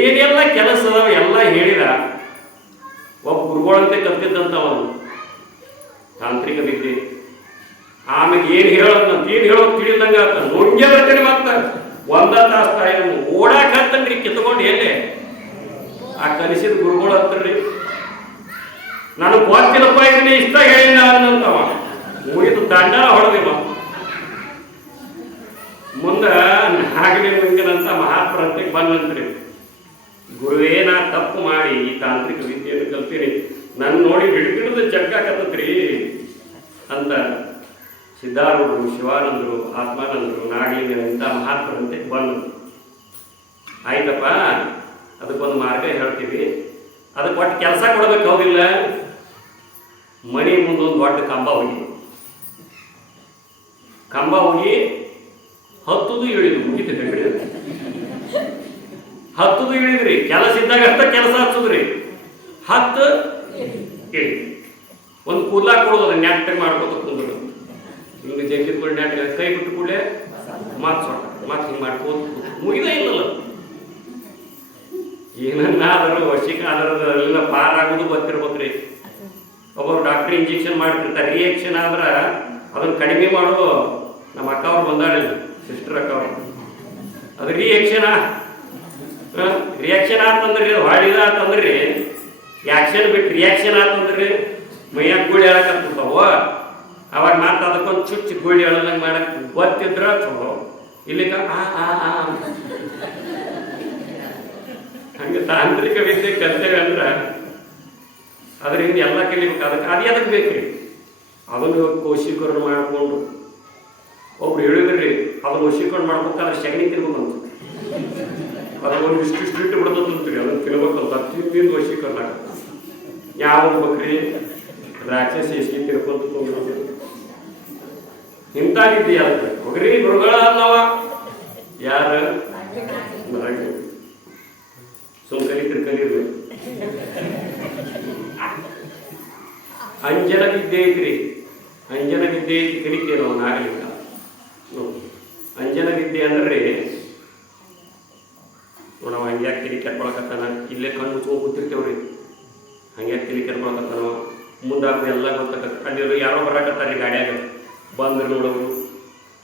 ಏನೆಲ್ಲ ಕೆಲಸ ಅದಾವ ಎಲ್ಲ ಹೇಳಿದ. ಒಬ್ಬ ಗುರುಗಳಂತೆ ಕಲ್ತಿದ್ದಂತ ಅವನು ತಾಂತ್ರಿಕ ವಿದ್ಯೆ. ಆಮೇಲೆ ಏನು ಹೇಳೋದು ತಿಳಿದಂಗ ಆತ. ನುಂಗೆ ಬರ್ತೇನೆ ಮತ್ತ 1 ತಾಸು ತಾಯಿ ಓಡಾಕ ಹತ್ತನ್ರಿ ಕಿತ್ಕೊಂಡು ಎಲ್ಲೇ ಆ ಕಲಿಸಿದ ಗುರುಗಳು ಹತ್ತರಿ. ನನಗೆ ಗೊತ್ತಿಲ್ಲಪ್ಪ ಇದನ್ನ ಇಷ್ಟ ಹೇಳಿಲ್ಲ ಅನ್ನಂತವ ಮುಗಿದು ದಂಡನ ಹೊಡೆದಿವ. ಮುಂದೆ ನಾಗಲಿಂಗನಂತ ಮಹಾಪ್ರತಿಗೆ ಬಂದಂತ್ರಿ. ಗುರುವೇ ನಾ ತಪ್ಪು ಮಾಡಿ ಈ ತಾಂತ್ರಿಕ ವಿದ್ಯೆಯನ್ನು ಕಲ್ತೀನಿ, ನನ್ನ ನೋಡಿ ಹಿಡಿದು ಜಗ್ಗಾಕತ್ತತ್ರಿ ಅಂತ ಸಿದ್ಧಾರೂಢರು, ಶಿವಾನಂದರು, ಆತ್ಮಾನಂದರು, ನಾಗಲಿಂಗನ ಇಂಥ ಮಹಾತ್ಮರಂತೆ ಬಂದರು. ಆಯ್ತಪ್ಪ, ಅದಕ್ಕೊಂದು ಮಾರ್ಗ ಹೇಳ್ತೀವಿ, ಅದಕ್ಕೆ ಒಟ್ಟು ಕೆಲಸ ಕೊಡಬೇಕು, ಹೌದಿಲ್ಲ? ಮನೆ ಮುಂದೊಂದು ದೊಡ್ಡ ಕಂಬ ಹೋಗಿ ಹತ್ತುದು ಇಳಿದು ಮುಗಿತು ಕಣ್ರಿ. ಹತ್ತುದು ಇಳಿದ್ರಿ, ಕೆಲಸ ಇದ್ದಾಗ ಅಷ್ಟ ಕೆಲಸ ಹಚ್ಚುದ್ರಿ. ಹತ್ತು ಇಳಿ ಒಂದು ಕೂದಲ ಕೊಡೋದು, ನೆಟ್ಟಾಗಿ ಮಾಡ್ಕೋತ ಕುಂದ್ರು. ಹಿಂಗೆ ಜಗ್ಗಿದ್ಕೊಂಡು ನೆಟ್ಟ ಕೈ ಬಿಟ್ಟು ಕೂಡಲೇ ಮಾತು ಸೊಟ್ಟ ಮಾತು ಹಿಂಗೆ ಮಾಡ್ಕೋತ ಮುಗಿದೇ ಇಲ್ಲಲ್ಲ. ಏನನ್ನಾದರೂ ವಶೀಕಾದರದೆಲ್ಲ ಪಾರಾಗೋದು ಗೊತ್ತಿರ್ಬೇಕ್ರಿ. ಒಬ್ಬರು ಡಾಕ್ಟ್ರ್ ಇಂಜೆಕ್ಷನ್ ಮಾಡ್ತಿರ್ತಾರೆ, ರಿಯಾಕ್ಷನ್ ಆದ್ರೆ ಅದನ್ನು ಕಡಿಮೆ ಮಾಡೋ ನಮ್ಮ ಅಕ್ಕ ಅವ್ರು ಬಂದಾಳಿಲ್ಲ, ಸಿಸ್ಟರ್ ಅಕ್ಕ ಅವ್ರು. ಅದು ರಿಯಾಕ್ಷನ್ ಆತಂದ್ರಿ, ಅದು ಹಾಳಿದ ಆತಂದ್ರಿ, ಆ್ಯಕ್ಷನ್ ಬಿಟ್ಟು ರಿಯಾಕ್ಷನ್ ಆತಂದ್ರಿ ಮೈಯಾಗ ಗುಳಿ ಹೇಳಕತ್ತಿರ್ತಾವ. ಅವಾಗ ಮಾತು ಅದಕ್ಕೊಂದು ಚುಚ್ಚಿ ಗುಳಿ ಹೇಳದಂಗೆ ಮಾಡಕ್ಕೆ ಗೊತ್ತಿದ್ರ ಚಲೋ. ಇಲ್ಲಿಗ ಹಂಗೆ ತಾಂತ್ರಿಕ ವಿದ್ಯೆ ಕಲ್ತೇವೆ ಅಂದ್ರೆ ಅದರಿಂದ ಎಲ್ಲ ಕಲಿಬೇಕು. ಅದಕ್ಕೆ ಬೇಕ್ರಿ. ಅದನ್ನು ವಶೀಕರಣ ಮಾಡಿಕೊಂಡು ಒಬ್ರು ಹೇಳಿದ್ರಿ, ಅದನ್ನು ವಶೀಕರಣ ಮಾಡ್ಬೇಕಾದ್ರೆ ಸಗಣಿ ತಿನ್ಬೇಕಂತ. ಅದೊಂದು ಇಷ್ಟು ಇಟ್ಟು ಬಿಡ್ತಂತ್ರಿ, ಅದನ್ನು ತಿನ್ಬೇಕಂತ. ತಿಂದು ವಶೀಕರಣ ಯಾವುದು ಬೇಕ್ರಿ? ರಾಕ್ಷಸ ಎಸ್ಗಿ ತಿನ್ಕೊಂತ ತೊಗೊಂಡು ಇಂತಾಗಿದ್ದೀಯ ಅದಕ್ಕೆ ಹೋಗ್ರಿ. ಗುರುಗಳ ಅಲ್ಲವ ಯಾರು ಕಲಿತರು ಕಲಿರ್ಬೇಕು. ಅಂಜನ ವಿದ್ಯೆ ಐತ್ರಿ, ಅಂಜನ ವಿದ್ಯೆ ಐತಿ, ಕಲಿತೇವೆ ನಾವು ನಾಗಲಿಂಗ. ಅಂಜನ ವಿದ್ಯೆ ಅಂದ್ರೆ ನಾವು ಹಂಗ್ಯಾಕೆ ತಿಳಿ ಕೆರ್ಕೊಳಕತ್ತಾನ, ಇಲ್ಲೇ ಕಣ್ಣು ಮುಚ್ಕೊಂಡು ಕೂತಿರ್ತೇವ್ರಿ. ಹಂಗ್ಯಾಕೆ ತಿಳಿ ಕೆರ್ಕೊಳಕತ್ತಾನ, ಮುಂದಾಗ್ದು ಎಲ್ಲ ಗೊತ್ತಾಗತ್ತೆ. ಅಲ್ಲಿ ಯಾರೋ ಬರಾಕತ್ತಾರೆ ಗಾಡಿಯಾಗ, ಬಂದ್ರೆ ನೋಡೋರು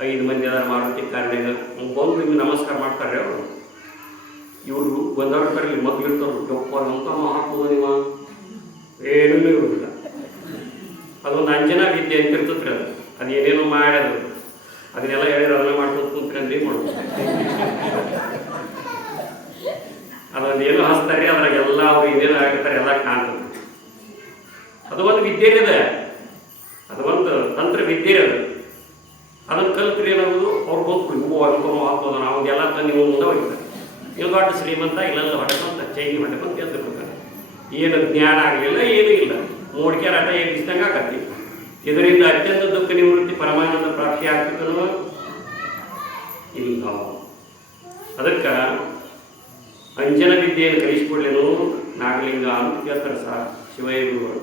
5 ಮಂದಿ ಅದಾರ ಮಾರುತಿ ಕಾರ್ನಾಗ. ಬಂದು ಹಿಂಗೆ ನಮಸ್ಕಾರ ಮಾಡ್ತಾರೆ ಅವರು. ಇವರು ಬಂದವ್ರ ಇಲ್ಲಿ ಮಕ್ಳು ಇರ್ತಾರ, ಯಪ್ಪ ಅಂತ ಹಾಕೋದು ನೀವು ಏನೂ ಇರೋದಿಲ್ಲ. ಅದೊಂದು ಅಂಜನಾ ವಿದ್ಯೆ ಅಂತ ಇರ್ತತ್ರಿ. ಅದು ಏನೇನೋ ಮಾಡ್ಯದು, ಅದನ್ನೆಲ್ಲ ಹೇಳಿದ್ರೆ ಅದನ್ನ ಮಾಡ್ಕೊಂಡು ಕುಂತ್ಕೊಂಡು ಏನು ಮಾಡೋದು. ಅದೊಂದು ಏನೋ ಹಚ್ತಾರೆ, ಅದ್ರಾಗೆಲ್ಲ ಅವ್ರು ಏನೇನು ಆಗಿರ್ತಾರೆ ಎಲ್ಲ ಕಾಣ್ತದೆ. ಅದು ಒಂದು ವಿದ್ಯೆ ಇದೆ, ಅದು ಒಂದು ತಂತ್ರ ವಿದ್ಯೆ ಅದು. ಅದನ್ನು ಕಲ್ತ್ರಿ ಏನಾಗೋದು, ಅವ್ರು ಹೋಗ್ತೀವಿ ಹೂವು ಅನ್ಕೊಂಡು ಹಾಕೋದು, ನಾವು ಎಲ್ಲ ತಂದು ನೀವು ಮುಂದೆ ಹೋಗ್ತಾರೆ. ನೀವು ದೊಡ್ಡ ಶ್ರೀಮಂತ ಇಲ್ಲೆಲ್ಲ ಹೊಡೆಕೊಂತ ಚೈನಿ ಹೊಡೆಕೊಂತ ಗೆದ್ದಿರ್ಬೇಕಾರೆ ಏನು ಜ್ಞಾನ ಆಗಲಿಲ್ಲ, ಏನೂ ಇಲ್ಲ. ಮೂಡಿಕೆ ಆಟ ಎಬ್ಬಿಸಿದಂಗೆ ಆಗತ್ತಿ. ಇದರಿಂದ ಅತ್ಯಂತ ದುಃಖ ನಿವೃತ್ತಿ ಪರಮಾನಂದ ಪ್ರಾಪ್ತಿ ಆಗ್ತದೋ ಇಲ್ಲ. ಅದಕ್ಕೆ ಅಂಜನ ವಿದ್ಯೆಯನ್ನು ಕಲಿಸಿಕೊಳ್ಳೇನು ನಾಗಲಿಂಗ ಅಂತ ಕೇಳ್ತಾರೆ ಶಿವಯ್ಯ ಗುರುಗಳು.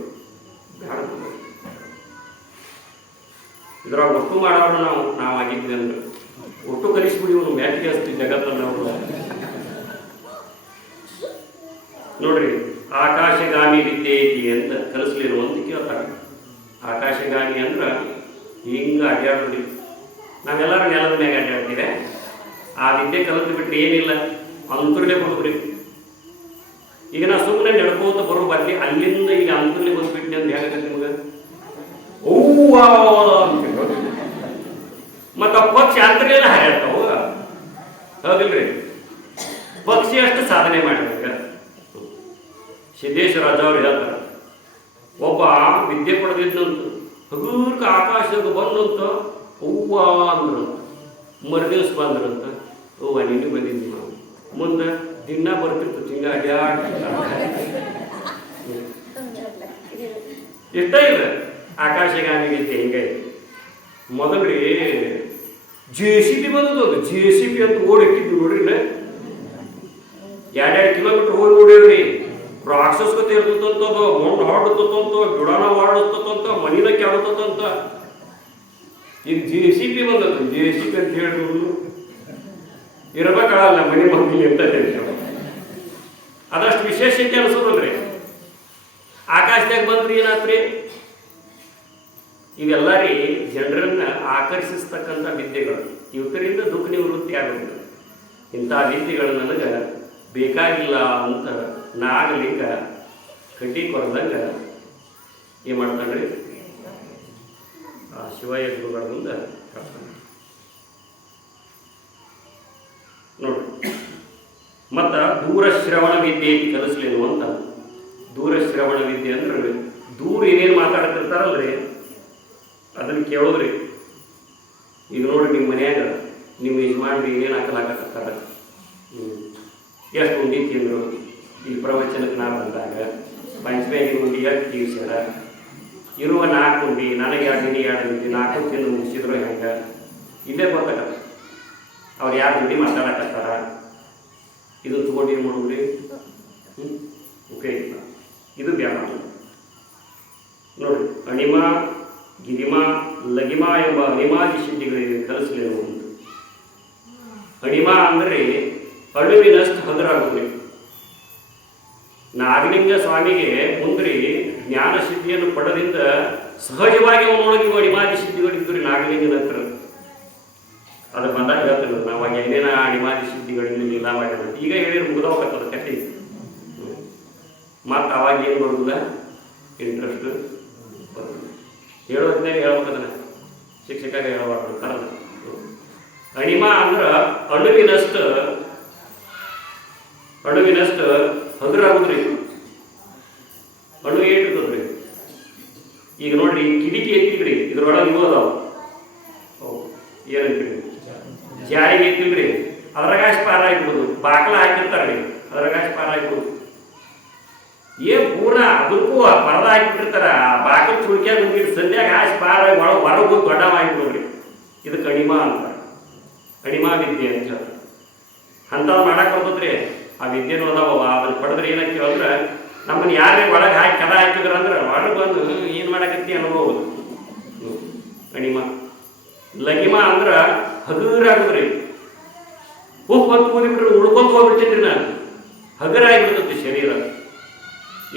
ಇದ್ರಾಗ ಒಟ್ಟು ಮಾಡೋರು ನಾವು ಆಗಿದ್ವಿ ಅಂದ್ರೆ ಒಟ್ಟು ಕಲಿಸ್ಬಿಡಿ. ಇವನು ಮ್ಯಾಟಿಗೆ ಹಚ್ತೀವಿ ಜಗತ್ತನ್ನು ಅವರು. ನೋಡ್ರಿ, ಆಕಾಶಗಾಮಿ ವಿದ್ಯೆ ಐತಿ ಅಂತ ಕಲಿಸ್ಲೇನು ಅಂತ ಕೇಳ್ತಾರೆ. ಆಕಾಶಗಾಮಿ ಅಂದ್ರೆ ಹಿಂಗೆ ಅಡ್ಡಾಡ್ರಿ, ನಾವೆಲ್ಲರೂ ನೆಲದ ಮ್ಯಾಗ ಅಡ್ಡಾಡ್ತೀವಿ. ಆ ವಿದ್ಯೆ ಕಲಿತು ಬಿಟ್ರೆ ಏನಿಲ್ಲ, ಅಂತರ್ಲೆ ಬರೋದ್ರಿ. ಈಗ ನಾ ಸುಮ್ಮನೆ ನಡ್ಕೋತ ಬರೋ ಬರಲಿ, ಅಲ್ಲಿಂದ ಈಗ ಅಂತರ್ಲೆ ಬಂದ್ಬಿಟ್ನಿ ಅಂತ ಹೇಗತ್ತೆ ನಿಮ್ಗೆ? ಓ ಅಂತ ಮತ್ತು ಆ ಪಕ್ಷಿ ಅಂತರ್ಲೆಲ್ಲ ಹಾರಾಡ್ತಾವ, ಹೌದಿಲ್ರಿ? ಪಕ್ಷಿ ಅಷ್ಟು ಸಾಧನೆ ಮಾಡಿದಾಗ ಸಿದ್ದೇಶ್ವರಾಜ ಅವ್ರು ಹೇಳ್ತಾರೆ, ಒಬ್ಬ ವಿದ್ಯೆ ಪಡೆದಿದ್ದಂತ ಹಗುರ್ಕ ಆಕಾಶದಾಗ ಬಂದಂತ ಹೂವ ಅಂದ್ರು. ಮರುದಿವ್ಸ ಬಂದ್ರಂತ, ಹೂವ ನಿನ್ನೆ ಬಂದಿದ್ವಿ ನಾವು. ಮುಂದೆ ದಿನ ಬರ್ತಿರ್ತು ಹಿಂಗ ಅಡ್ಯಾಡ್ ಇಷ್ಟ ಇಲ್ಲ. ಆಕಾಶಗಾಮಿ ವಿದ್ಯೆ ಹಿಂಗೆ ಮೊದಲ್ರಿ JCB ಬಂದದ್ದು. ಅದು JCB ಅಂತ ಓಡಿಟ್ಟಿದ್ದು ನೋಡ್ರಿ, 2-2 ಕಿಲೋಮೀಟರ್ ಓಡೇವ್ರಿ. ರಾಕ್ಷಸಗತಿ ಇರ್ತದಂತ, ಅದು ಮಣ್ಣು ಹಾಡುತ್ತಂತ, ಗಿಡನ ಹಾಡುತ್ತಂತ, ಮನಿನ ಕೆಡತಂತ. ಈಗ JCB ಬಂದದ್ದು. JCB ಅಂತ ಹೇಳಿದ್ರು ಇರಬೇಕಲ್ಲ ಮನೆ ಮಕ್ಕಳಿಗೆ ಅಂತ ಹೇಳ್ತಾರೆ. ಅದಷ್ಟು ವಿಶೇಷತೆ ಅನಿಸೋದ್ರಿ. ಆಕಾಶದಾಗ ಬಂದ್ರಿ ಏನಾತ್ರಿ? ಇವೆಲ್ಲ ರೀ ಜನರನ್ನ ಆಕರ್ಷಿಸ್ತಕ್ಕಂಥ ವಿದ್ಯೆಗಳು. ಇವತ್ತರಿಂದ ದುಃಖ ನಿವೃತ್ತಿ ಆಗೋದಿಲ್ಲ. ಇಂಥ ವಿದ್ಯೆಗಳು ನನಗೆ ಬೇಕಾಗಿಲ್ಲ ಅಂತ ನಾಗಲಿಂಗ ಕಡ್ಡಿ ಕೊರದಂಗೆ ಏನು ಮಾಡ್ತಾನೆ, ಆ ಶಿವಯ್ಯ ಗುರುಗಳ ಮುಂದೆ ಹೇಳ್ತಾನೆ. ಮತ್ತು ದೂರಶ್ರವಣ ವಿದ್ಯೆ ಕಲಿಸ್ಲೇನು ಅಂತ. ದೂರಶ್ರವಣ ವಿದ್ಯೆ ಅಂದ್ರೆ ದೂರ ಏನೇನು ಮಾತಾಡ್ತಿರ್ತಾರಲ್ರಿ ಅದನ್ನು ಕೇಳೋದ್ರಿ. ಈಗ ನೋಡ್ರಿ ನಿಮ್ಮ ಮನ್ಯಾಗ ನಿಮ್ಮ ಯಜಮಾನ್ರಿ ಏನೇನು ಹಾಕಲಾಕತ್ತಾರ, ಎಷ್ಟು ಉಂಡಿ ತಿಂದರು, ಈ ಪ್ರವಚನಕ್ಕೆ ನಾ ಬಂದಾಗ ಪಂಚಮಿಯಾಗಿ ಉಂಡಿ ಎಷ್ಟು ತೀರ್ಸ್ಯಾರ, ಇರುವ 4 ಉಂಡಿ ನನಗೆ 2 ಉಂಡಿ 2 ಉಂಡಿ 4 ತಿಂದು ಮುಗಿಸಿದ್ರು ಹೆಂಗೆ, ಇಲ್ಲೇ ಗೊತ್ತಾಗತ್ತೆ ಅವ್ರು ಯಾರು ಉಂಡಿ ಮಾತಾಡಕತ್ತಾರ. ಇದನ್ನು ತಗೊಂಡು ಏನು ಮಾಡೋದ್ರಿ, ಉಪಯೋಗ. ಇದು ವ್ಯಾಪಾರ ನೋಡಿ. ಅಣಿಮ, ಗಿರಿಮ, ಲಗಿಮ ಎಂಬ ಅಣಿಮಾದಿ ಸಿದ್ಧಿಗಳಿಗೆ ಕಲಿಸಲೇನು. ಅಣಿಮ ಅಂದರೆ ಅಳುವಿನಷ್ಟು ಹದರಾಗುವುದೇ. ನಾಗಲಿಂಗ ಸ್ವಾಮಿಗೆ ಮುಂದ್ರಿ ಜ್ಞಾನ ಸಿದ್ಧಿಯನ್ನು ಪಡೆದಿಂದ ಸಹಜವಾಗಿ ಅವನೊಳಗೆ ಅಣಿಮಾದಿ ಸಿದ್ಧಿಗಳಿದ್ದರು ನಾಗಲಿಂಗನ ಹತ್ರ. ಅದು ಬಂದಾಗ ಹೇಳ್ತಾರೆ ನಾವು ಏನೇನ ಅಣಿಮಾದಿ ಸಿದ್ಧಿಗಳಿಂದ ಇಲ್ಲ ಮಾಡಿದ ಈಗ ಹೇಳಿದ್ರೆ ಮುಗಿದೋಗ್ತದ ಕಟ್ಟಿ. ಮತ್ತು ಅವಾಗ ಏನು ಬರೋದಿಲ್ಲ, ಇಂಟ್ರೆಸ್ಟ್ ಬರೋದಿಲ್ಲ. ಹೇಳೋದ್ನೇ ಹೇಳ್ಬೇಕದನ್ನ ಶಿಕ್ಷಕಾಗ ಹೇಳಬಾರ್ದು ಕರೆದ. ಅಣಿಮ ಅಂದ್ರೆ ಅಣುವಿನಷ್ಟು ಹಗುರಾಗುದ್ರಿ. ಅಣು ಏಟಿರ್ತದ್ರಿ. ಈಗ ನೋಡ್ರಿ ಕಿಟಕಿ ಎತ್ತಿದ್ರಿ, ಇದ್ರೊಳಗೆ ಇವು ಅದಾವ, ಏನಂತೀರಿ ಜಾರಿಗೆ ಎತ್ತಿಲ್ರಿ, ಅದ್ರಾಗ ಪಾರ ಆಗ್ಬಿಡುದು. ಬಾಕಲ ಹಾಕಿರ್ತಾರ್ರಿ, ಅದ್ರಾಗ ಪಾರ ಆಗ್ಬಿಡುದು. ಪೂರ್ಣ ಅದಕ್ಕೂ ಪರದ ಹಾಕಿಬಿಟ್ಟಿರ್ತಾರ. ಆ ಬಾಕಲ್ ಚುಳ್ಕ್ಯಾಗ ಬಂದಿಟ್ಟು ಸಂಧ್ಯಾಗ ಪಾರ ಹೊರಗೂ ದೊಡ್ಡವಾಗಿಬಿಡೋದ್ರಿ. ಇದಕ್ಕೆ ಅಣಿಮ ಅಂತ, ಅಣಿಮಾ ವಿದ್ಯೆ ಅಂತ ಹೇಳ್ತಾರೆ. ಅಂಥದ್ದು ಮಾಡಕ್ಕೆ ಬರ್ತದ್ರಿ. ಆ ವಿದ್ಯೆನೂ ಅದಾವ. ಅದನ್ನು ಪಡೆದ್ರೆ ಏನಕ್ಕೆ ಅಂದ್ರೆ ನಮ್ಮನ್ನು ಯಾರೇ ಒಳಗೆ ಹಾಕಿ ಕದ ಹಾಕಿದ್ರ ಅಂದ್ರೆ ಒಳಗೆ ಬಂದು ಏನು ಮಾಡಕತ್ತಿ ಅನ್ಬೋದು. ಅಣಿಮ. ಲಗಿಮ ಅಂದ್ರೆ ಹಗುರಾಗುದ್ರಿ. ಹೊತ್ತು ಓದಿಬಿಟ್ರೆ ಉಳ್ಕೊಂತ ಹೋಗ್ಬಿಡ್ತಿದ್ರಿ ನಾನು, ಹಗುರಾಗಿಬಿಡ್ತೈತಿ ಶರೀರ.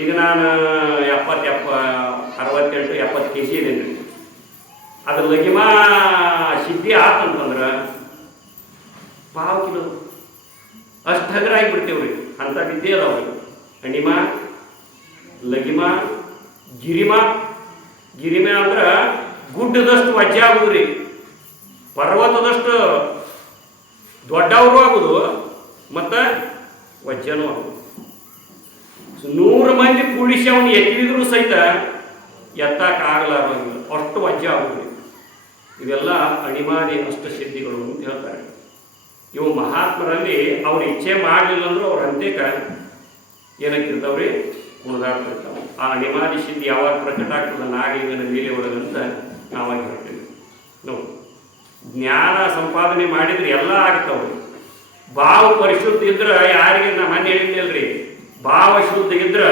ಈಗ ನಾನು 68 70 kg ಇದ್ದೀನಿ. ಅದು ಲಗಿಮಾ ಸಿದ್ಧಿ ಆತಂತಂದ್ರೆ 1/2 ಕಿಲೋ ಅಷ್ಟು ಹಗರಾಗಿಬಿಡ್ತೇವ್ರಿ. ಅಂಥ ವಿದ್ಯೆ ಅದಾವ್ರಿ. ಅಣಿಮ, ಲಗಿಮ, ಗಿರಿಮ. ಗಿರಿಮ ಅಂದ್ರೆ ಗುಡ್ಡದಷ್ಟು ವಜ್ಜೆ ಆಗುದ್ರಿ, ಪರ್ವತದಷ್ಟು ದೊಡ್ಡವರು ಆಗುದು, ಮತ್ತು ವಜ್ಜನೂ ಆಗುದು. 100 ಮಂದಿ ಕೂಡಿಸಿ ಅವನು ಎತ್ತಿದ್ರು ಸಹಿತ ಎತ್ತಕ್ಕಾಗಲಾರಂಗಿಲ್ಲ, ಅಷ್ಟು ವಜ್ಜೆ ಆಗುದ್ರಿ. ಇವೆಲ್ಲ ಅಣಿಮಾದಿ ಅಷ್ಟ ಸಿದ್ಧಿಗಳು ಅಂತ ಹೇಳ್ತಾರೆ. ಇವು ಮಹಾತ್ಮರಲ್ಲಿ ಅವ್ರು ಇಚ್ಛೆ ಮಾಡಲಿಲ್ಲ ಅಂದ್ರೂ ಅವ್ರ ಅಂತ್ಯಕ್ಕೆ ಏನಕ್ಕಿರ್ತಾವ್ರಿ, ಕುಣಿದಾಡ್ತಿರ್ತಾವೆ. ಆ ಅಣಿಮಾದಿ ಸಿದ್ಧಿ ಯಾವಾಗ ಪ್ರಕಟ ಆಗ್ತದೆ ನಾಗಲಿಂಗನ ಲೀಲೆ ಒಳಗಂತ ನಾವಾಗ ಹೇಳ್ತೀವಿ. ನೋಡಿ, ಜ್ಞಾನ ಸಂಪಾದನೆ ಮಾಡಿದ್ರೆ ಎಲ್ಲ ಆಗ್ತಾವ್ರಿ. ಭಾವ ಪರಿಶುದ್ಧ ಇದ್ರೆ ಯಾರಿಗೆ ನಾ ಮನೆ ಹೇಳಿಲ್ಲಲ್ರಿ, ಭಾವ ಶುದ್ಧ ಇದ್ರೆ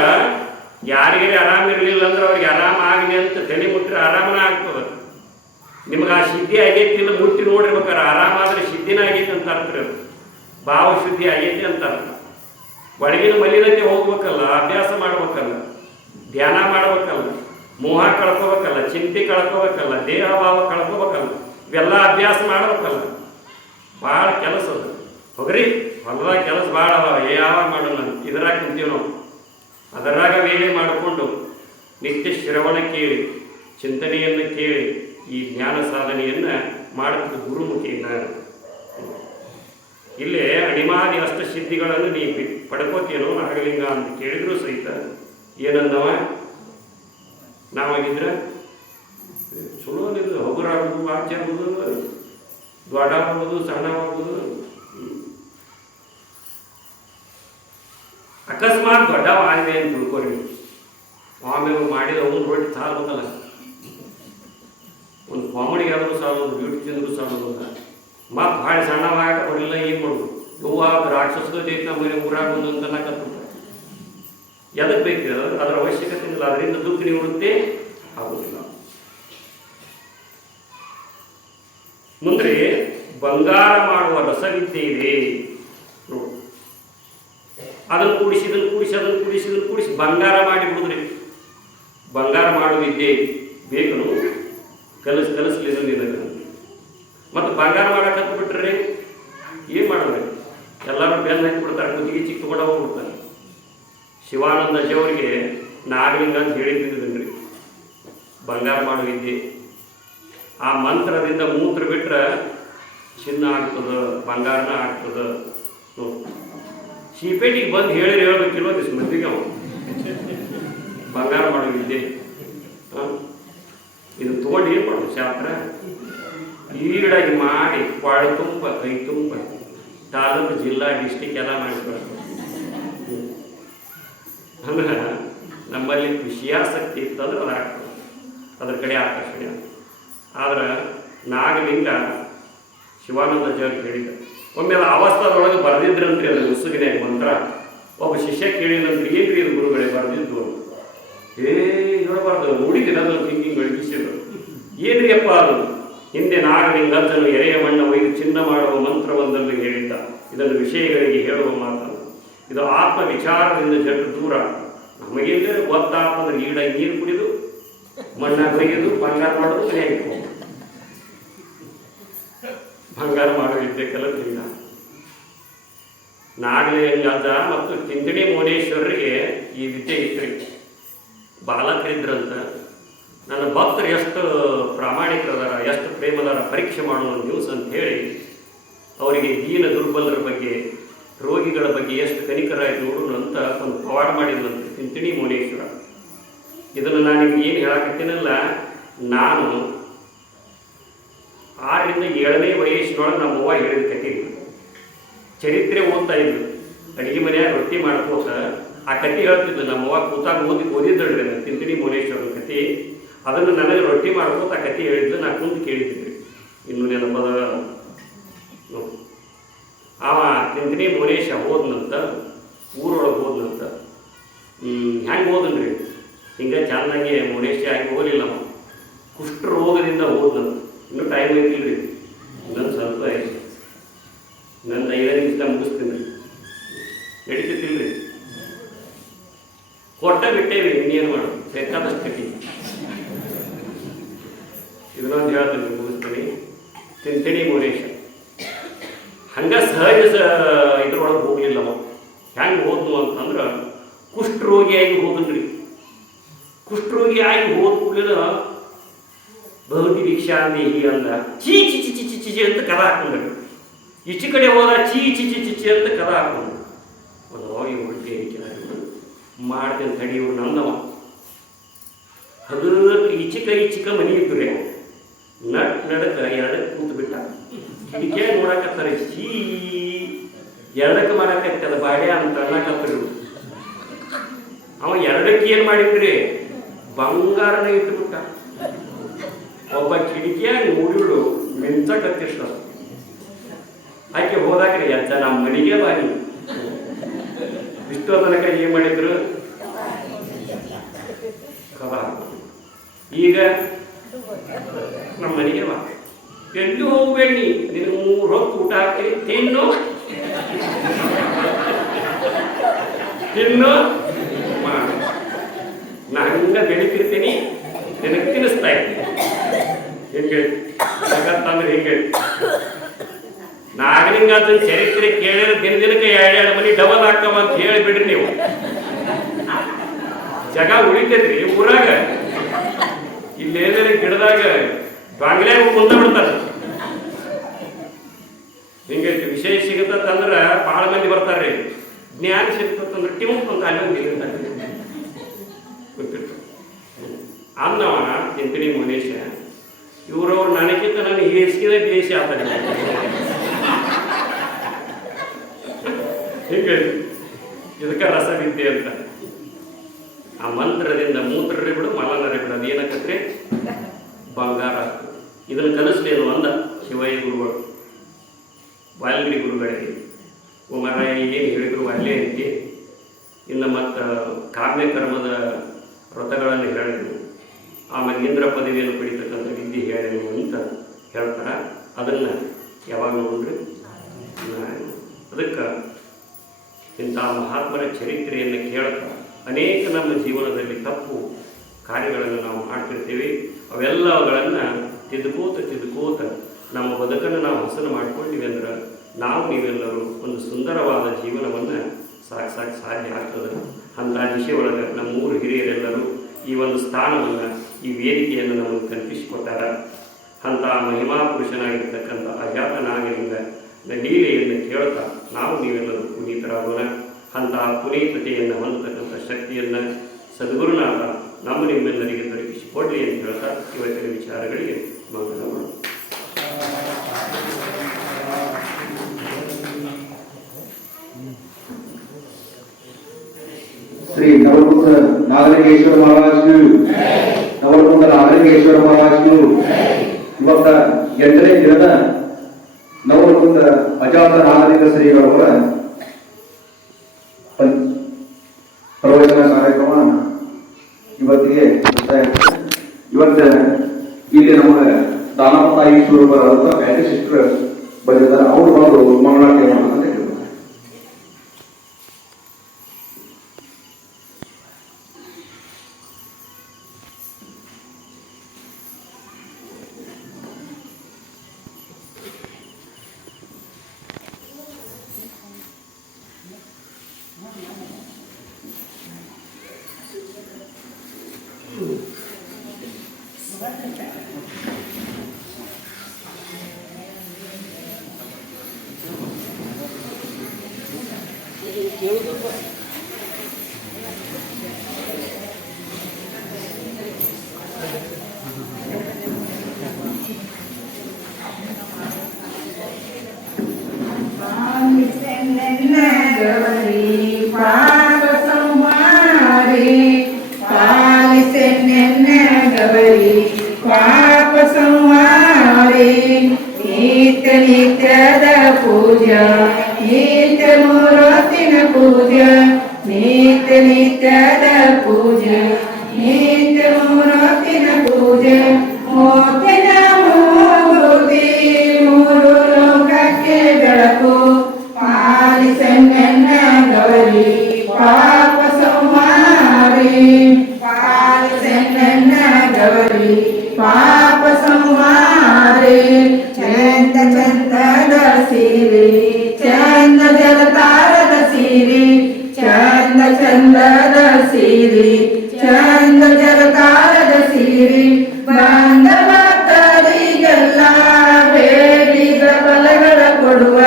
ಯಾರಿಗೆ ಆರಾಮಿರಲಿಲ್ಲ ಅಂದ್ರೆ ಅವ್ರಿಗೆ ಆರಾಮ ಆಗಲಿ ಅಂತ ತಲೆ ಮುಟ್ರೆ ಆರಾಮನ ಆಗ್ತದೆ. ನಿಮ್ಗೆ ಆ ಸಿದ್ಧಿ ಆಗೈತಿಲ್ಲ ಮುಟ್ಟಿ ನೋಡಿರ್ಬೇಕಾರೆ ಆರಾಮಾದ್ರೆ ಸಿದ್ಧಿನ ಆಗೈತಿ ಅಂತ ಅರ್ಥ. ಭಾವ ಶುದ್ಧಿ ಆಗೈತಿ ಅಂತ ಅರ್ಥ. ಒಳಗಿನ ಮಲಿನತೆ ಹೋಗ್ಬೇಕಲ್ಲ, ಅಭ್ಯಾಸ ಮಾಡ್ಬೇಕಲ್ಲ, ಧ್ಯಾನ ಮಾಡ್ಬೇಕಲ್ಲ, ಮೋಹ ಕಳ್ಕೋಬೇಕಲ್ಲ, ಚಿಂತೆ ಕಳ್ಕೋಬೇಕಲ್ಲ, ದೇಹ ಭಾವ ಕಳ್ಕೋಬೇಕಲ್ಲ, ಇವೆಲ್ಲ ಅಭ್ಯಾಸ ಮಾಡ್ಬೇಕಲ್ಲ. ಭಾಳ ಕೆಲಸ ಅದು. ಹೋಗ್ರಿ, ಹೊಲದಾಗ ಕೆಲಸ ಭಾಳ ಅದಾವ. ಯಾವಾಗ ಮಾಡೋಣ, ಇದರಾಗ ಕುಂತೀವಿ ನಾವು. ಅದರಾಗ ವೇಳೆ ಮಾಡಿಕೊಂಡು ನಿತ್ಯ ಶ್ರವಣ ಕೇಳಿ, ಚಿಂತನೆಯನ್ನು ಕೇಳಿ ಈ ಜ್ಞಾನ ಸಾಧನೆಯನ್ನು ಮಾಡುತ್ತಿದ್ದ ಗುರುಮುಖಿಯಿಂದ ಇಲ್ಲೇ ಅಣಿಮಾದಿ ಅಷ್ಟ ಸಿದ್ಧಿಗಳನ್ನು ನೀ ಪಡ್ಕೋತೇನೋ ನಾಗಲಿಂಗ ಅಂತ ಕೇಳಿದ್ರು ಸಹಿತ ಏನಂದವ, ನಾವಾಗಿದ್ರೆ ಚಲೋ ಹಗುರಾಗೋದು, ವಾಚ್ಯ ಆಗೋದು, ದೊಡ್ಡ ಆಗೋದು, ಸಣ್ಣವಾಗೋದು. ಅಕಸ್ಮಾತ್ ದೊಡ್ಡವಾಗಿದೆ ಅಂತ ತಿಳ್ಕೊರಿ, ಆಮೇಲೆ ಮಾಡಿದ ಅವನು ರೊಟ್ಟಿ ಸಾಲ್ಬೇಕಲ್ಲ. ಒಂದು ಕಾಮಿಡಿಗೆ ಆದರೂ ಸಾಲೋದು, ಬ್ಯೂಟಿ ತಿಂದರೂ ಸಾಲೋದು ಅಂತ. ಮತ್ತು ಭಾಳ ಸಣ್ಣವಾಗ ಬರಲಿಲ್ಲ, ಏನು ಮಾಡೋದು? ಹೂವು ರಾಕ್ಷಸಗತಿ ಐತೆ ನಮ್ಮನೆ ಊರಾಗ ಒಂದು ಅಂತ ಅನ್ನಕತ್ಬಿಟ್ರೆ ಎದಕ್ಕೆ ಬೇಕು? ಅದರ ಅವಶ್ಯಕತೆ ಇಲ್ಲ. ಅದರಿಂದ ದುಃಖ ನಿವೃತ್ತಿ ಆಗುವುದಿಲ್ಲ. ಮುಂದೆ ಬಂಗಾರ ಮಾಡುವ ರಸವಿದ್ಯೆ ಇದೆ ನೋಡಿ. ಅದನ್ನು ಕೂಡಿಸಿ ಇದನ್ನು ಕೂಡಿಸಿ ಅದನ್ನು ಕೂಡಿಸಿ ಇದನ್ನು ಕೂಡಿಸಿ ಬಂಗಾರ ಮಾಡಿ ಬಿಡುದ್ರಿ. ಬಂಗಾರ ಮಾಡುವ ವಿದ್ಯೆ ಬೇಕನು ಕಲಿಸ್ಲಿಲ್ಲ ನಿನಗೆ. ಮತ್ತು ಬಂಗಾರ ಮಾಡಕ್ಕೆ ಬಿಟ್ರಿ ಏನು ಮಾಡಿದ್ರಿ? ಎಲ್ಲರೂ ಬೆಲ್ಲ ಹಾಕಿಬಿಡ್ತಾರೆ, ಕುದಿಗೆ ಚಿಕ್ಕ ತಗೊಂಡು ಹೋಗ್ಬಿಡ್ತಾರೆ. ಶಿವಾನಂದ ಅಜ್ಜಿಯವರಿಗೆ ನಾಗಲಿಂಗ ಅಂತ ಹೇಳಿದ್ದಿದ್ರಿ ಬಂಗಾರ ಮಾಡುವ ವಿದ್ಯೆ. ಆ ಮಂತ್ರದಿಂದ ಮೂತ್ರ ಬಿಟ್ರೆ ಚಿನ್ನ ಆಗ್ತದೆ, ಬಂಗಾರನ ಆಗ್ತದೆ. ಸೀಪೇಟಿಗೆ ಬಂದು ಹೇಳ್ಬೇಕಿಲ್ಲ ದಿಸ್ ಮಂದಿಗೆ ಅವ ಬಂಗಾರ ಮಾಡೋ ವಿದ್ಯೆ. ಇದು ತೊಗೊಂಡು ಏನು ಮಾಡೋದು ಶಾಸ್ತ್ರ ಈಡಾಗಿ ಮಾಡಿ ಕೊಳ ತುಂಬ ಕೈ ತುಂಬ ತಾಲೂಕು ಜಿಲ್ಲಾ ಡಿಸ್ಟಿಕ್ ಎಲ್ಲ ಮಾಡಿಸ್ಬೇಕು. ಅಂದ್ರೆ ನಮ್ಮಲ್ಲಿ ವಿಷಯಾಸಕ್ತಿ ಇತ್ತಂದ್ರೆ ಅದು ಆಗ್ತದೆ, ಅದ್ರ ಕಡೆ ಆಕರ್ಷಣೆ. ಆದ್ರೆ ನಾಗಲಿಂಗ ಶಿವಾನಂದ ಜರ್ ಹೇಳಿದ ಒಮ್ಮೆ ಅವಸ್ಥಾದೊಳಗೆ ಬರೆದಿದ್ರಂತ್ರಿ ಅದು ಉಸುಗಿನ ಮಂತ್ರ. ಒಬ್ಬ ಶಿಷ್ಯ ಕೇಳಿದಂತ್ರಿ ಏನ್ರಿ ಇದು ಗುರುಗಳೇ ಬರೆದಿದ್ದು ಹೇಳಬಾರ್ದು ನೋಡಿದಿರೋದು ಹಿಂಗಿಂಗ್ ಬೆಳಗಿಸಿದ್ರು. ಏನ್ರಿ ಅಪ್ಪ ಅದು? ಹಿಂದೆ ನಾಗಲಿಂಗ ಅಜ್ಜನು ಎರೆಯ ಮಣ್ಣ ಒಯ್ದು ಚಿನ್ನ ಮಾಡುವ ಮಂತ್ರವೊಂದನ್ನು ಹೇಳಿದ್ದ. ಇದನ್ನು ವಿಷಯಗಳಿಗೆ ಹೇಳುವ ಮಾತನ್ನು. ಇದು ಆತ್ಮ ವಿಚಾರದಿಂದ ಜಟ್ಟು ದೂರ. ನಮಗೇಂದ್ರೆ ಗೊತ್ತಾಗ್ತಂದ್ರೆ ಈಡ ನೀರು ಕುಡಿದು ಮಣ್ಣ ಕೊಯ್ಯೋದು ಬಂಗಾರ ಮಾಡೋದು ಮನೆಯಾಗಿ ಬಂಗಾರ ಮಾಡೋ ವಿದ್ಯೆ ಕಲಿತಿಲ್ಲ. ನಾಗಲಿಂಗ ಅಜ್ಜ ಮತ್ತು ತಿಂತಿಣಿ ಮೋನೇಶ್ವರರಿಗೆ ಈ ವಿದ್ಯೆ ಇದ್ರಿ. ಬಾಲಕರಿದ್ರಂತ ನನ್ನ ಭಕ್ತರು ಎಷ್ಟು ಪ್ರಾಮಾಣಿಕರದಾರ, ಎಷ್ಟು ಪ್ರೇಮದಾರ ಪರೀಕ್ಷೆ ಮಾಡುವ ನ್ಯೂಸ್ ಅಂತ ಹೇಳಿ ಅವರಿಗೆ ದೀನ ದುರ್ಬಲರ ಬಗ್ಗೆ, ರೋಗಿಗಳ ಬಗ್ಗೆ ಎಷ್ಟು ಕನಿಕರಾಯ್ತು ನೋಡೋಣ ಅಂತ ಒಂದು ಪವಾಡ ಮಾಡಿದಂತೆ ತಿಂತಿಣಿ ಮೋನೇಶ್ವರ. ಇದನ್ನು ನಾನು ನಿಮ್ಗೆ ಏನು ಹೇಳಕತ್ತೀನಲ್ಲ, ನಾನು 6ರಿಂದ 7ನೇ ವಯಸ್ಸಿನೊಳಗೆ ನಮ್ಮವ್ವ ಹೇಳಿದ ಕತೆ. ಚರಿತ್ರೆ ಓದ್ತಾ ಇದ್ರು, ಅಡುಗೆ ಮನೆಯಾಗ ರೊಟ್ಟಿ ಮಾಡ್ಕೋತ ಆ ಕತೆ ಹೇಳ್ತಿದ್ದು. ನಮ್ಮವ್ವ ಕೂತಾಗ ಓದಿದ್ದಳ್ರಿ ನಾನು ತಿಂತಿಣಿ ಮೋನೇಶ್ವರನ ಕತೆ. ಅದನ್ನು ನನಗೆ ರೊಟ್ಟಿ ಮಾಡ್ಕೋತ ಆ ಕತೆ ಹೇಳಿದ್ದು, ನಾ ಕುಂತು ಕೇಳಿದ್ರಿ. ಇನ್ನು ನೆನಪದ ಅವ ತಿಂತಿಣಿ ಮೋನೇಶ ಹೋದ್ನಂತ, ಊರೊಳಗೆ ಹೋದ್ನಂತ. ಹೆಂಗೆ ಹೋದನ್ರಿ? ಹಿಂಗೆ ಚೆನ್ನಾಗಿ ಮೋನೇಶ ಆಗಿ ಹೋಗಲಿಲ್ಲ. ಅವ ಕುಷ್ಠರೋಗದಿಂದ ಹೋದ್ನಂತ. ಇನ್ನೂ ಟೈಮ್ ಐತಿಲ್ರಿ, ಇನ್ನೊಂದು ಸ್ವಲ್ಪ ನನ್ನ 5 ನಿಮಿಷ ಮುಗಿಸ್ತೀನಿ ರೀ, ನಡೀತಿಲ್ರಿ. ಕೊಟ್ಟ ಬಿಟ್ಟೇವಿ, ಇನ್ನೇನು ಮಾಡೋದು, ಬೇಕಾದಷ್ಟು ಕಟ್ಟಿ. ಇದನ್ನೊಂದು ಹೇಳ್ತೀನಿ, ಮುಗಿಸ್ತೀನಿ. ತಿಂತಿಣಿ ಮೋನೇಶ ಹಂಗೆ ಸಹಜ ಇದ್ರೊಳಗೆ ಹೋಗಲಿಲ್ಲ. ಅವ ಹೆಂಗೆ ಹೋದ್ನು ಅಂತಂದ್ರೆ ಕುಷ್ಠರೋಗಿಯಾಗಿ ಹೋದನ್ರಿ. ಕುಷ್ಠರೋಗಿ ಆಗಿ ಹೋದ ಕೂಡಲಿಲ್ಲ ಬಹುತಿ ಭಿಕ್ಷಾಂದೇಹಿ ಅಂದ ಚೀ ಚಿ ಚಿ ಚಿ ಚಿ ಚಿ ಅಂತ ಕದ ಹಾಕೊಂಡ್ರಿ. ಈಚೆ ಕಡೆ ಹೋದ ಚೀ ಚಿ ಚಿ ಚಿ ಚಿ ಅಂತ ಕದ ಹಾಕೊಂಡು ಇವು ಹೊಟ್ಟೆ ಮಾಡ್ತೇನೆ ತಡಿ, ಇವ್ರು ನಂದವ. ಅದು ಈಚಿಕ ಮನೆ ಇದ್ದರೆ ನಡಕ 2ಕ್ಕೆ ಕೂತು ಬಿಟ್ಟ. ಕಿಡಿಕೆ ನೋಡಕತ್ತಾರೆ, ಚೀ 2ಕ್ಕೆ ಮಾಡಕತ್ತದ ಬಾಡ್ಯ ಅಂತ ಅನ್ನಕತ್ತರು. ಅವ 2ಕ್ಕೆ ಏನು ಮಾಡಿದ್ರಿ? ಬಂಗಾರನ ಇಟ್ಟುಬಿಟ್ಟ. ಒಬ್ಬ ಕಿಡಿಕಿಯಾಗಿ ನೋಡಿಗಳು ಮಿಂಚಕತ್ತಿಷ್ಟ. ಆಕೆ ಹೋದಾಗ್ರಿ ಅಜ್ಜ ನಮ್ಮ ಮನೆಗೆ ಬಾರಿ. ಇಷ್ಟೋ ತನಕ ಏನು ಮಾಡಿದ್ರು? ಕದ. ಈಗ ನಮ್ಮ ಮನೆಗೆ ಬಾ, ಎಲ್ಲಿ ಹೋಗ್ಬೇಡಿ, ನಿನಗೆ 3 ಹೊತ್ತು ಊಟ ಹಾಕ್ತೀನಿ, ತಿನ್ನು ಮಾಡಿ. ನಾ ಹಂಗೆ ಬೆಳಿತಿರ್ತೀನಿ, ನಿನಗೆ ತಿನ್ನಿಸ್ತಾ ಇರ್ತೀನಿ. ಹಿಂಗೆ ಜಗತ್ತಂದ್ರೆ ಹಿಂಗೆ. ನಾಗಲಿಂಗನ ಚರಿತ್ರೆ ಕೇಳಿದ್ರೆ ದಿನಕ್ಕೆ 2 ಮನೆ ಡಬಲ್ ಹಾಕವ ಅಂತ ಹೇಳಿಬಿಡ್ರಿ ನೀವು. ಜಗ ಉಳಿತೈತ್ರಿ ಊರಾಗ. ಇಲ್ಲೇನಾರ ಗಿಡದಾಗ ಬಾಂಗ್ಲ್ಯಾಗ ಮುಂದೆ ಬಿಡ್ತಾರೆ. ಹಿಂಗೆ ವಿಷಯ ಸಿಗುತ್ತಂದ್ರೆ ಭಾಳ ಮಂದಿ ಬರ್ತಾರೆ. ಜ್ಞಾನ ಸಿಗ್ತಂದ್ರೆ ಟಿಂಪ್ ಅಂತ ಅಲ್ಲಿ ಗೊತ್ತಿರ್ತಾರೆ. ಅನ್ನವ ತಿಂತಿಣಿ ಮೋನೇಶ ಇವ್ರವ್ರು ನನಗಿಂತ ನಾನು ಹೇಸಿಗೆ ಬೇಸಿ ಆಗ್ತಾರೆ. ಹಿಂಗೆ ಇದಕ್ಕೆ ರಸವಿದ್ಯೆ ಅಂತ. ಆ ಮಂತ್ರದಿಂದ ಮೂತ್ರರೇ ಬಿಡು ಮಲನರೇ ಬಿಡು, ಅದು ಏನಕ್ಕಂದ್ರೆ ಬಂಗಾರ. ಇದನ್ನು ಕಲಿಸ್ಲೇನು ಅಂದ ಶಿವಯ್ಯ ಗುರುಗಳು ವಾಲ್ಗಿರಿ ಗುರುಗಳಿಗೆ. ಮಹಾರಾಯ ಏನು ಹೇಳಿದ್ರು ಅಲ್ಲೇ ಐತಿ. ಇನ್ನು ಮತ್ತು ಕಾಮ್ಯಕರ್ಮದ ವ್ರತಗಳನ್ನು ಹೇಳಿದ್ರು. ಆಮೇಲೆ ಇಂದ್ರ ಪದವಿಯನ್ನು ಪಡಿತಕ್ಕಂಥ ವಿದ್ಯೆ ಹೇಳಿದ್ರು ಅಂತ ಹೇಳ್ತಾರೆ. ಅದನ್ನು ಯಾವಾಗ ನೋಡ್ರಿ. ಅದಕ್ಕೆ ಇಂಥ ಮಹಾತ್ಮರ ಚರಿತ್ರೆಯನ್ನು ಕೇಳ್ತಾ ಅನೇಕ ನಮ್ಮ ಜೀವನದಲ್ಲಿ ತಪ್ಪು ಕಾರ್ಯಗಳನ್ನು ನಾವು ಮಾಡ್ತಿರ್ತೀವಿ. ಅವೆಲ್ಲಗಳನ್ನು ತಿದ್ದುಕೋತ ನಮ್ಮ ಬದುಕನ್ನು ನಾವು ಹಸನು ಮಾಡ್ಕೊಂಡಿವಿ ಅಂದ್ರೆ ನಾವು ನೀವೆಲ್ಲರೂ ಒಂದು ಸುಂದರವಾದ ಜೀವನವನ್ನು ಸಾಗಿಸಕ್ಕೆ ಸಾಧ್ಯ ಆಗ್ತದೆ. ಅಂಥ ದಿಶೆ ಒಳಗೆ ನಮ್ಮೂರು ಹಿರಿಯರೆಲ್ಲರೂ ಈ ಒಂದು ಸ್ಥಾನವನ್ನು, ಈ ವೇದಿಕೆಯನ್ನು ನಮಗೆ ಕಲ್ಪಿಸಿಕೊಟ್ಟಾರ. ಅಂಥ ಮಹಿಮಾ ಪುರುಷನಾಗಿರ್ತಕ್ಕಂಥ ಅಜಾತ ನಾಗಲಿಂಗ ಲೀಲೆಯನ್ನು ಕೇಳ್ತಾ ನಾವು ನೀವೆಲ್ಲರೂ ಪುನೀತರಾಗೋಣ. ಅಂತಹ ಪುನೀತತೆಯನ್ನು ಹೊಂದತಕ್ಕಂಥ ಶಕ್ತಿಯನ್ನು ಸದ್ಗುರುನಾಥ ನಮ್ಮ ನಿಮ್ಮೆಲ್ಲರಿಗೆ ದೊರಕಿಸಿಕೊಡಲಿ ಅಂತ ಹೇಳ್ತಾ ಇವತ್ತಿನ ವಿಚಾರಗಳಿಗೆ ಮಂಗಲ ಮಾಡೋಣ. श्री नवलकुंड नागलिंगेश्वर महाराज की नवलकुंड नागलिंगेश्वर महाराज की ಇವತ್ತ 8ನೇ ದಿನದ ನವಲಕುಂದ ಅಜಾತ ನಾಗಲಿಂಗ ಶ್ರೀಗಳವರ ಪ್ರವಚನ ಕಾರ್ಯಕ್ರಮ ಇವತ್ತಿಗೆ ಇವತ್ತು ಇಲ್ಲಿ ನಮ್ಮ ದಾನಪತ ಈಶ್ವರವರ ಬ್ಯಾಟಿ ಸಿಸ್ಟರ್ ಬಂದಿದ್ದಾರೆ. ಅವರು ಬಂದು ಮಂಗಳಾರತಿ ಮಾಡೋಣ ಅಂತ ಹೇಳಿದ್ದಾರೆ. ನಿತ್ಯದ ಪೂಜಾ ನಿತ್ಯ ಮೂರತಿನ ಪೂಜಾ ನಿತ್ಯದ ಪೂಜಾ ನಿತ್ಯ ಮೂರತಿನ ಪೂಜಾ ಮೋತಿನ ಮೂಗುತಿ ಮೂರು ಲೋಕಕ್ಕೆ ಬೆಳಕು ಪಾಲಿಸನ್ನ ಗೌರಿ ಪಾಪ ಸಂಹಾರಿ ಪಾಲಿಸನ್ನ ಗೌರಿ ಪಾಪ ಸಂಹಾರಿ ಚಂದ ಚಂದದ ಸೀರೆ ಚಂದ ಜಲತಾರದ ಸೀರೆ ಚಂದ ಚಂದದ ಸೀರೆ ಚಂದ ಜಲತಾರದ ಸೀರೆ ಬಂದ ಭಕ್ತರಿಗೆಲ್ಲ ಬೇಡಿದ ಫಲಗಳ ಕೊಡುವ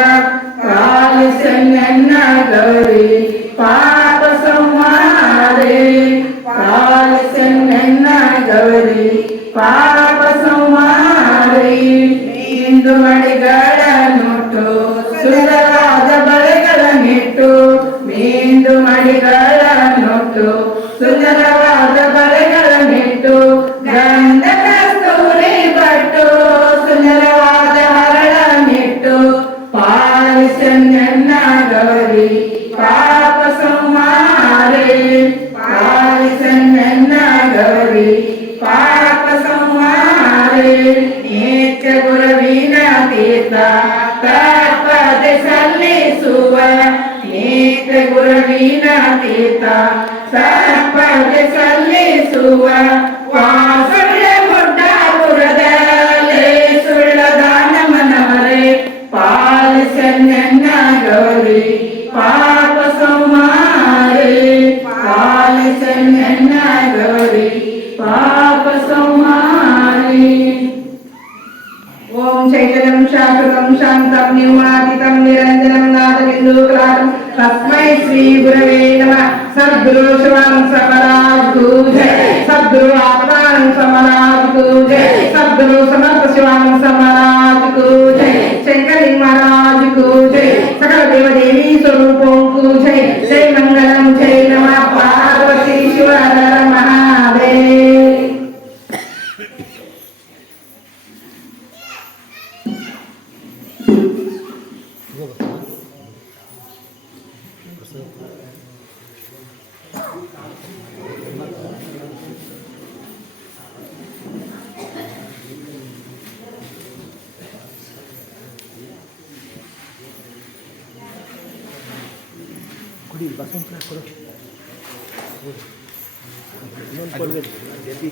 ಪಾಲಿಸನ್ನ ಗೌರಿ ಪಾಪ ಸಂಹಾರಿ ಪಾಲಿಸನ್ನ ಗೌರಿ ಪಾಪ ಸಂಹಾರಿ ಇಂದು ಮಡಿಗಳ ನೋಟು ಸುಂದರವಾದ ಬಳೆಗಳ ನೆಟ್ಟು ಮೀಂದು ಮಡಿಗಳ ನೋಟು ಸುಂದರವಾದ ಬಳೆಗಳ ನೆಟ್ಟು ಗಂಧ ಕಸ್ತೂರಿ ಬಟ್ಟು ಸುಂದರವಾದ ಹರಳ ನೆಟ್ಟು ಪಾಲಿಸನ್ನ ಗೌರಿ ಪಾಪ ಸಂಹಾರಿ ಪಾಲಿಸನ್ನ ಗೌರಿ ಪಾಪ ಸಂಹಾರಿ ನಿತ್ಯ ಗುರುವಿನ ತೀರ್ಥ ತಪ್ಪದೆ ಸಲ್ಲಿಸುವ ನಿತ್ಯ ಗುರುವಿನ ತೀರ್ಥ ತಪ್ಪದೆ ಸಲ್ಲಿಸುವ ವಾಸವ್ಯ ಮುಡ್ಡಾಪುರದಲ್ಲಿ ಸುಳ್ಳದ ನಮನವರೇ ಪಾಲಿಸನ್ನ ಗೌರಿ ಪಾಪ ಸಂಹಾರಿ ಪಾಲಿಸನ್ನ ಗೌರಿ ಪಾಪ ಸಂಹಾರಿ. ಓಂ ಚೈತನ್ಯಂ ಶಾಶ್ವತಂ ಶಾಂತಂ ನಿರ್ಮಾತಿತಂ ನಿರಂಜನಂ ನಾದಬಿಂದೂಕಲಾಟಂ ತಸ್ಮೈ ಶ್ರೀ ಗುರವೇ ನಮಃ. ಸದ್ಗುರು ಶಿವಾನಂದ ಸಮರಾಜ್ ಕೋ ಜೈ, ಸದ್ಗುರು ಆತ್ಮಾನಂದ ಸಮರಾಜ್ ಕೋ ಜೈ, ಸದ್ಗುರು ಸಮರ್ಥ ಶಿವಾನಂದ ಸಮರಾಜ್ ಕೋ ಜೈ, ಶಂಕರಿ ಮಹಾರಾಜ್ ಕೋ ಜೈ, ಸಕಲ ದೇವದೇवी ಸ್ವರೂಪಂ ಕೋ ಜೈ. ಜೈ ಮಂಗಲಂ ಜೈ ನಮಃ ಪಾರ್ವತಿ ಶಿವ ಹರ ಮಹಾದೇವ. ಕೊಡಿ ಬಸಂತ ಕೊಡು ಇನ್ನೊಂದು ಕೊಡಬೇಕು ಜೆಪಿ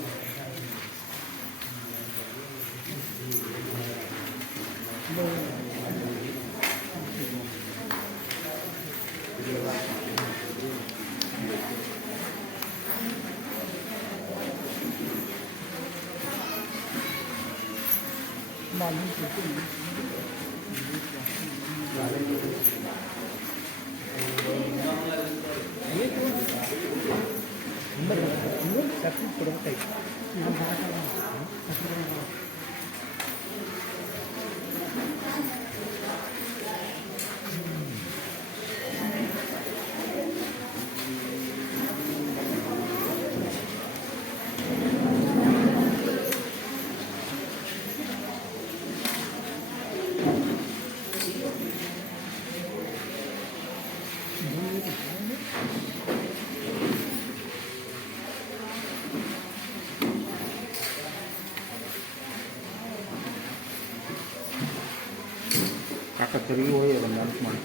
ಮಾಲಿನ್ಯ ಸರ್ಟಿಫಿಕೇಟ್ ಕೊಡಬೇಕಾಯ್ತು. ಕಾಕ ತೆರಿಗೆ ಹೋಗಿ ಅದನ್ನು ಮಾಡಿ